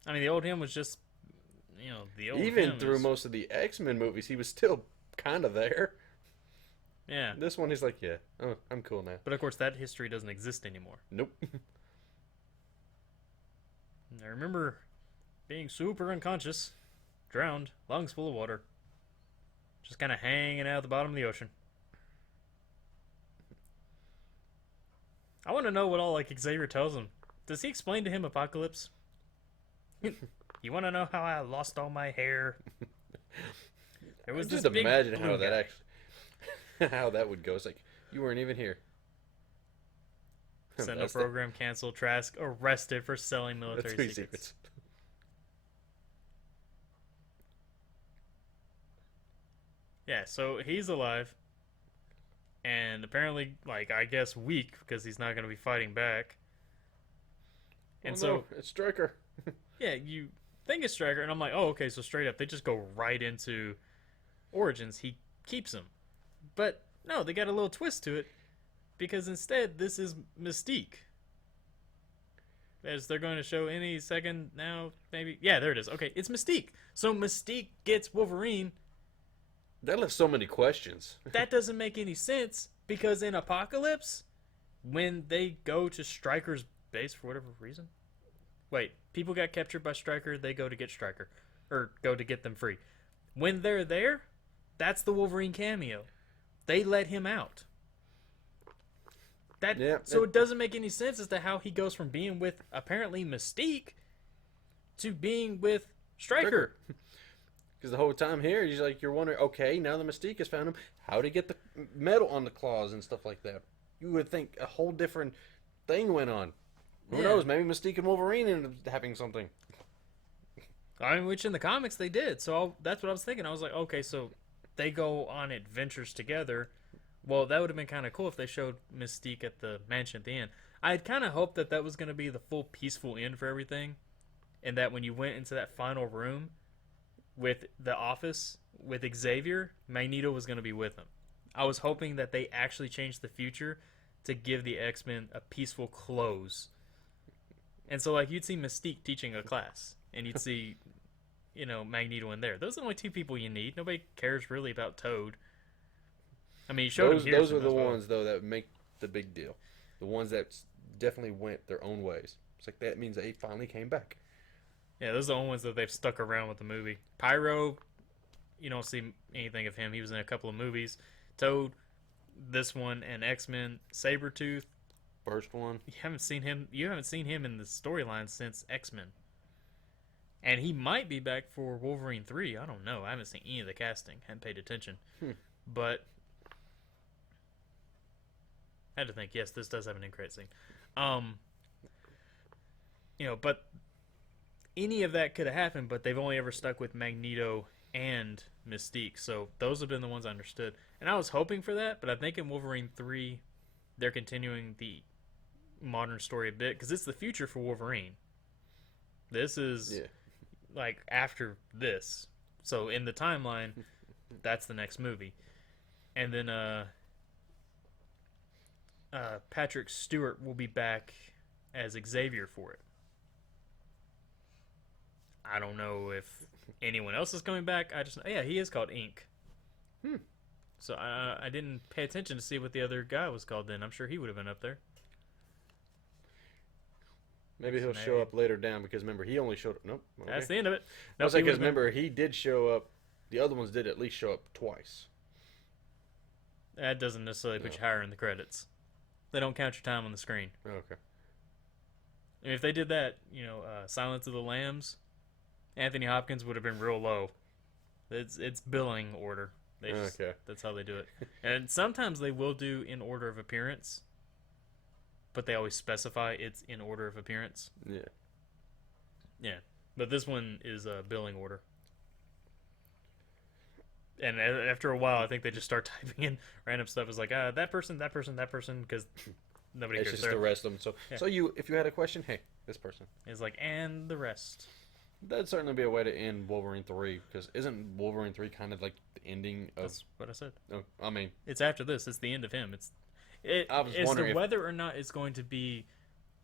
I mean, the old him was just, the old Even him through is- most of the X-Men movies, he was still kind of there. Yeah. This one, he's like, yeah, oh, I'm cool now. But of course, that history doesn't exist anymore. Nope. I remember being super unconscious, drowned, lungs full of water, just kind of hanging out at the bottom of the ocean. I want to know what all Xavier tells him. Does he explain to him Apocalypse? You want to know how I lost all my hair? There was Just this big imagine blue how that guy. actually, how that would go. It's like you weren't even here. Sentinel That's the- program canceled. Trask arrested for selling military Military secrets. Yeah, so he's alive, and apparently, I guess weak because he's not going to be fighting back. And Oh, so, no, it's Stryker. yeah, you think it's Stryker, and I'm like, oh, okay, so straight up, they just go right into Origins. He keeps him. But no, they got a little twist to it, because instead, this is Mystique. As they're going to show any second now, maybe. Yeah, there it is. Okay, it's Mystique. So Mystique gets Wolverine. That left so many questions. That doesn't make any sense, because in Apocalypse, when they go to Stryker's base for whatever reason. Wait, people got captured by Stryker, they go to get Stryker. Or go to get them free. When they're there, that's the Wolverine cameo. They let him out. So it doesn't make any sense as to how he goes from being with apparently Mystique to being with Stryker. Because the whole time here, you're wondering, okay, now the Mystique has found him, how to get the metal on the claws and stuff like that. You would think a whole different thing went on. Who Yeah. knows? Maybe Mystique and Wolverine ended up having something. I mean, which in the comics they did. So that's what I was thinking. I was like, okay, so they go on adventures together. Well, that would have been kind of cool if they showed Mystique at the mansion at the end. I had kind of hoped that that was going to be the full peaceful end for everything. And that when you went into that final room with the office with Xavier, Magneto was going to be with him. I was hoping that they actually changed the future to give the X-Men a peaceful close. And so, you'd see Mystique teaching a class. And you'd see, Magneto in there. Those are the only two people you need. Nobody cares really about Toad. I mean, he showed him here. Those are the ones, though, that make the big deal. The ones that definitely went their own ways. It's like, that means they finally came back. Yeah, those are the only ones that they've stuck around with the movie. Pyro, you don't see anything of him. He was in a couple of movies. Toad, this one, and X-Men. Sabretooth, First one. you haven't seen him in the storyline since X-Men. And he might be back for Wolverine 3. I don't know. I haven't seen any of the casting. Haven't paid attention. But I had to think, yes, this does have an end credit scene. But any of that could have happened, but they've only ever stuck with Magneto and Mystique. So those have been the ones I understood. And I was hoping for that, but I think in Wolverine 3, they're continuing the modern story a bit, because it's the future for Wolverine. This is after this. So in the timeline, that's the next movie. And then Patrick Stewart will be back as Xavier for it. I don't know if anyone else is coming back. I just he is called Ink. So I didn't pay attention to see what the other guy was called then. I'm sure he would have been up there. Maybe he'll show up later down, because remember, he only showed up. Nope. Okay. That's the end of it. I was like, because remember, he did show up the other ones did at least show up twice. That doesn't necessarily put No. you higher in the credits. They don't count your time on the screen. Okay. I mean, if they did that, Silence of the Lambs, Anthony Hopkins would have been real low. It's billing order. Okay. That's how they do it. And sometimes they will do in order of appearance, but they always specify it's in order of appearance. Yeah. Yeah, but this one is a billing order. And after a while, I think they just start typing in random stuff. It's like, that person, because nobody It's cares. just the rest of them. So, Yeah. so if you had a question, hey, this person. It's like, and the rest. That'd certainly be a way to end Wolverine 3, because isn't Wolverine 3 kind of like the ending of... That's what I said. Oh, I mean... It's after this. It's the end of him. I was It's wondering the if- whether or not it's going to be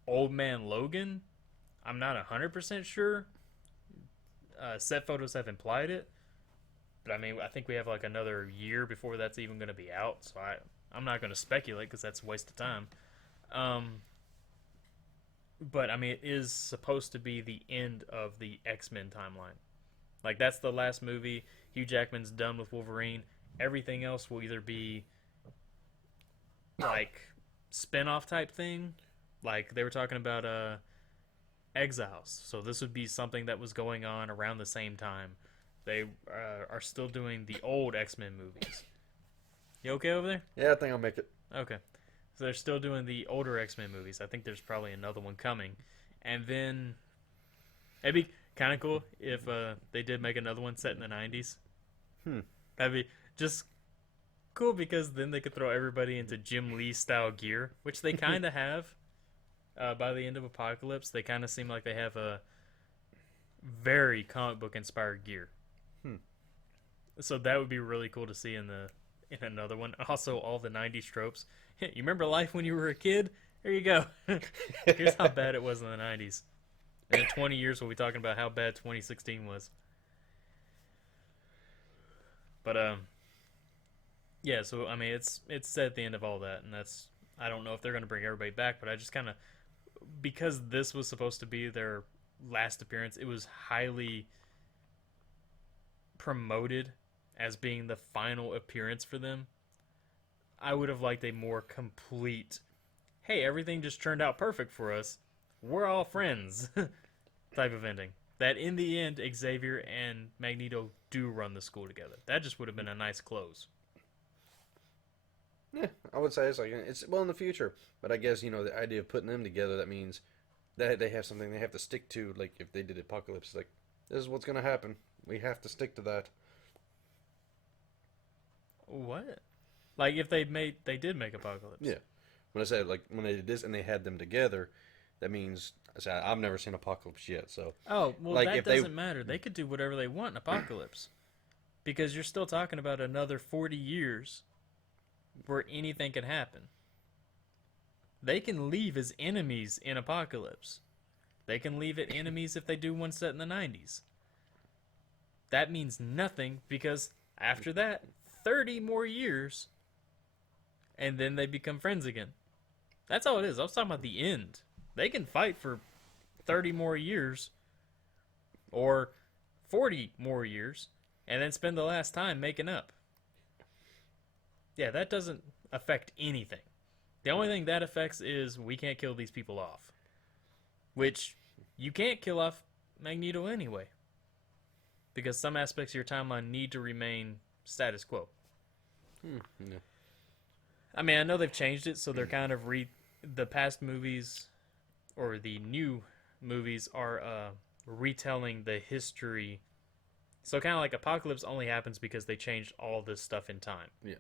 Old Man Logan. I'm not 100% sure. Set photos have implied it. But I mean, I think we have like another year before that's even going to be out. So I'm not going to speculate because that's a waste of time. But I mean, it is supposed to be the end of the X-Men timeline. Like, that's the last movie. Hugh Jackman's done with Wolverine. Everything else will either be like spin-off type thing. Like they were talking about Exiles. So this would be something that was going on around the same time. They are still doing the old X-Men movies. You okay over there? Yeah, I think I'll make it. Okay. So they're still doing the older X-Men movies. I think there's probably another one coming. And then it'd be kind of cool if they did make another one set in the 90s. That'd be just cool because then they could throw everybody into Jim Lee style gear, which they kind of have by the end of Apocalypse. They kind of seem like they have a very comic book inspired gear. So that would be really cool to see in another one. Also, all the 90s tropes. You remember life when you were a kid? There you go. Here's how bad it was in the 90s. And in 20 years, we'll be talking about how bad 2016 was. But, yeah, so, I mean, it's set at the end of all that, and that's, I don't know if they're going to bring everybody back, but I just kind of, because this was supposed to be their last appearance, it was highly promoted as being the final appearance for them. I would have liked a more complete, hey, everything just turned out perfect for us. We're all friends type of ending. That in the end, Xavier and Magneto do run the school together. That just would have been a nice close. Yeah, I would say it's well in the future, but I guess the idea of putting them together, that means that they have something they have to stick to. Like if they did Apocalypse, like this is what's gonna happen. We have to stick to that. What? Like if they did make Apocalypse. Yeah, when I said like when they did this and they had them together, that means I've never seen Apocalypse yet. So oh well, like, that if they- doesn't matter. They could do whatever they want in Apocalypse, because you're still talking about another 40 years where anything can happen. They can leave as enemies in Apocalypse. They can leave it enemies if they do one set in the 90s. That means nothing because after that, 30 more years, and then they become friends again. That's all it is. I was talking about the end. They can fight for 30 more years or 40 more years and then spend the last time making up. Yeah, that doesn't affect anything. The only thing that affects is we can't kill these people off. Which you can't kill off Magneto anyway. Because some aspects of your timeline need to remain status quo. Yeah. I mean, I know they've changed it, so they're kind of the past movies or the new movies are retelling the history. So kind of like Apocalypse only happens because they changed all this stuff in time. Yeah.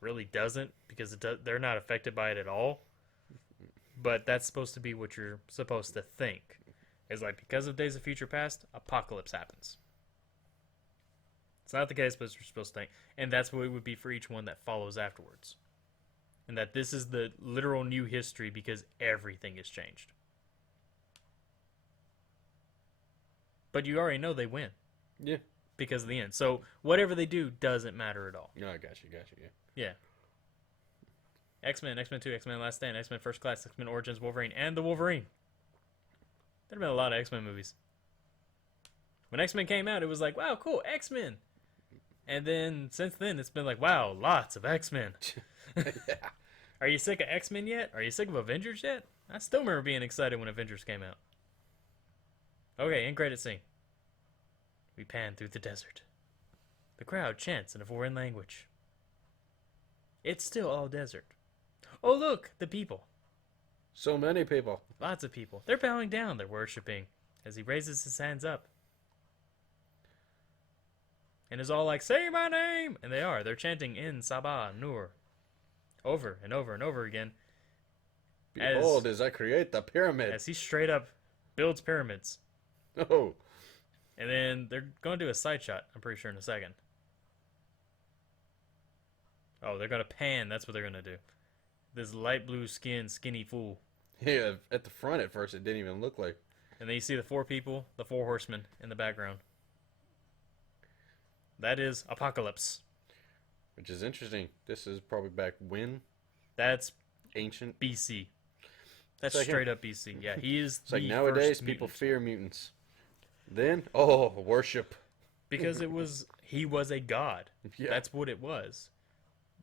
Really doesn't because they're not affected by it at all. But that's supposed to be what you're supposed to think. It's like because of Days of Future Past, Apocalypse happens. It's not the case, but you're supposed to think. And that's what it would be for each one that follows afterwards. And that this is the literal new history because everything has changed. But you already know they win. Yeah. Because of the end. So whatever they do doesn't matter at all. No, I got you. Yeah. Yeah. X-Men, X-Men 2, X-Men Last Stand, X-Men First Class, X-Men Origins, Wolverine, and the Wolverine. There'd been a lot of X-Men movies. When X-Men came out, it was like, wow, cool, X-Men. And then since then, it's been like, wow, lots of X-Men. Yeah. Are you sick of X-Men yet? Are you sick of Avengers yet? I still remember being excited when Avengers came out. Okay, end credit scene. We pan through the desert. The crowd chants in a foreign language. It's still all desert. Oh, look, the people. So many people. Lots of people. They're bowing down. They're worshiping as he raises his hands up. And is all like, say my name! And they are. They're chanting in Sabah, Nur. Over and over and over again. Behold, as I create the pyramid. As he straight up builds pyramids. Oh. And then they're going to do a side shot, I'm pretty sure, in a second. Oh, they're going to pan. That's what they're going to do. This light blue skin, skinny fool. Yeah, at the front at first it didn't even look like. And then you see the four people, the four horsemen in the background. That is Apocalypse. Which is interesting. This is probably back when? That's Ancient. BC. That's It's like straight up BC. Yeah, he is It's like the nowadays first people mutant. fear mutants. Then, oh, worship. Because he was a god. Yeah. That's what it was.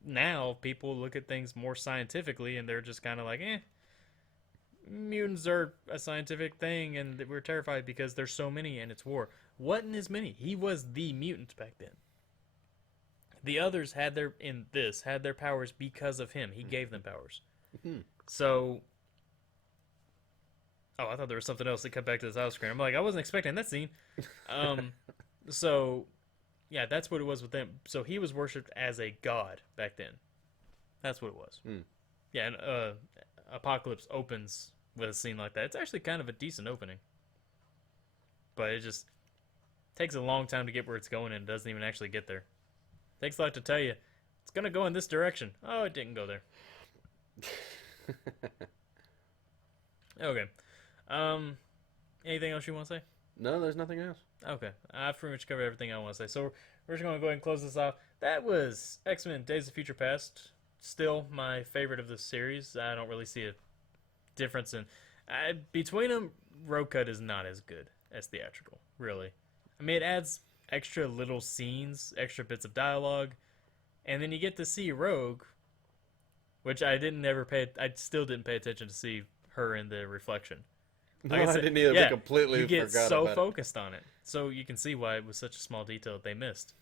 Now people look at things more scientifically and they're just kind of like, mutants are a scientific thing and we're terrified because there's so many and it's war. Wasn't as many. He was the mutant back then. The others had their powers because of him. He gave them powers. Mhm. So, I thought there was something else that cut back to this house screen. I'm like, I wasn't expecting that scene. So, yeah, that's what it was with them. So he was worshipped as a god back then. That's what it was. Hmm. Yeah, and Apocalypse opens with a scene like that. It's actually kind of a decent opening. But it just takes a long time to get where it's going and doesn't even actually get there. Takes a lot to tell you, it's going to go in this direction. Oh, it didn't go there. Okay. Anything else you want to say? No, there's nothing else. Okay, I've pretty much covered everything I want to say. So we're just going to go ahead and close this off. That was X-Men Days of Future Past. Still my favorite of this series. I don't really see a difference in... between them, Road Cut is not as good as theatrical, really. I mean, it adds extra little scenes, extra bits of dialogue, and then you get to see Rogue, which I still didn't pay attention to see her in the reflection. No, I didn't either. We completely you get forgot so about it. focused on it, so you can see why it was such a small detail that they missed.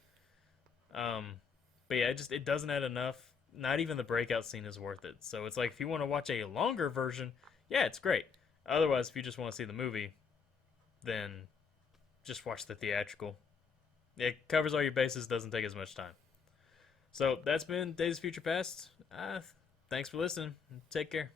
But yeah, it doesn't add enough. Not even the breakout scene is worth it. So it's like if you want to watch a longer version, yeah, it's great. Otherwise, if you just want to see the movie, then just watch the theatrical. It covers all your bases, doesn't take as much time. So that's been Days of Future Past. Thanks for listening. Take care.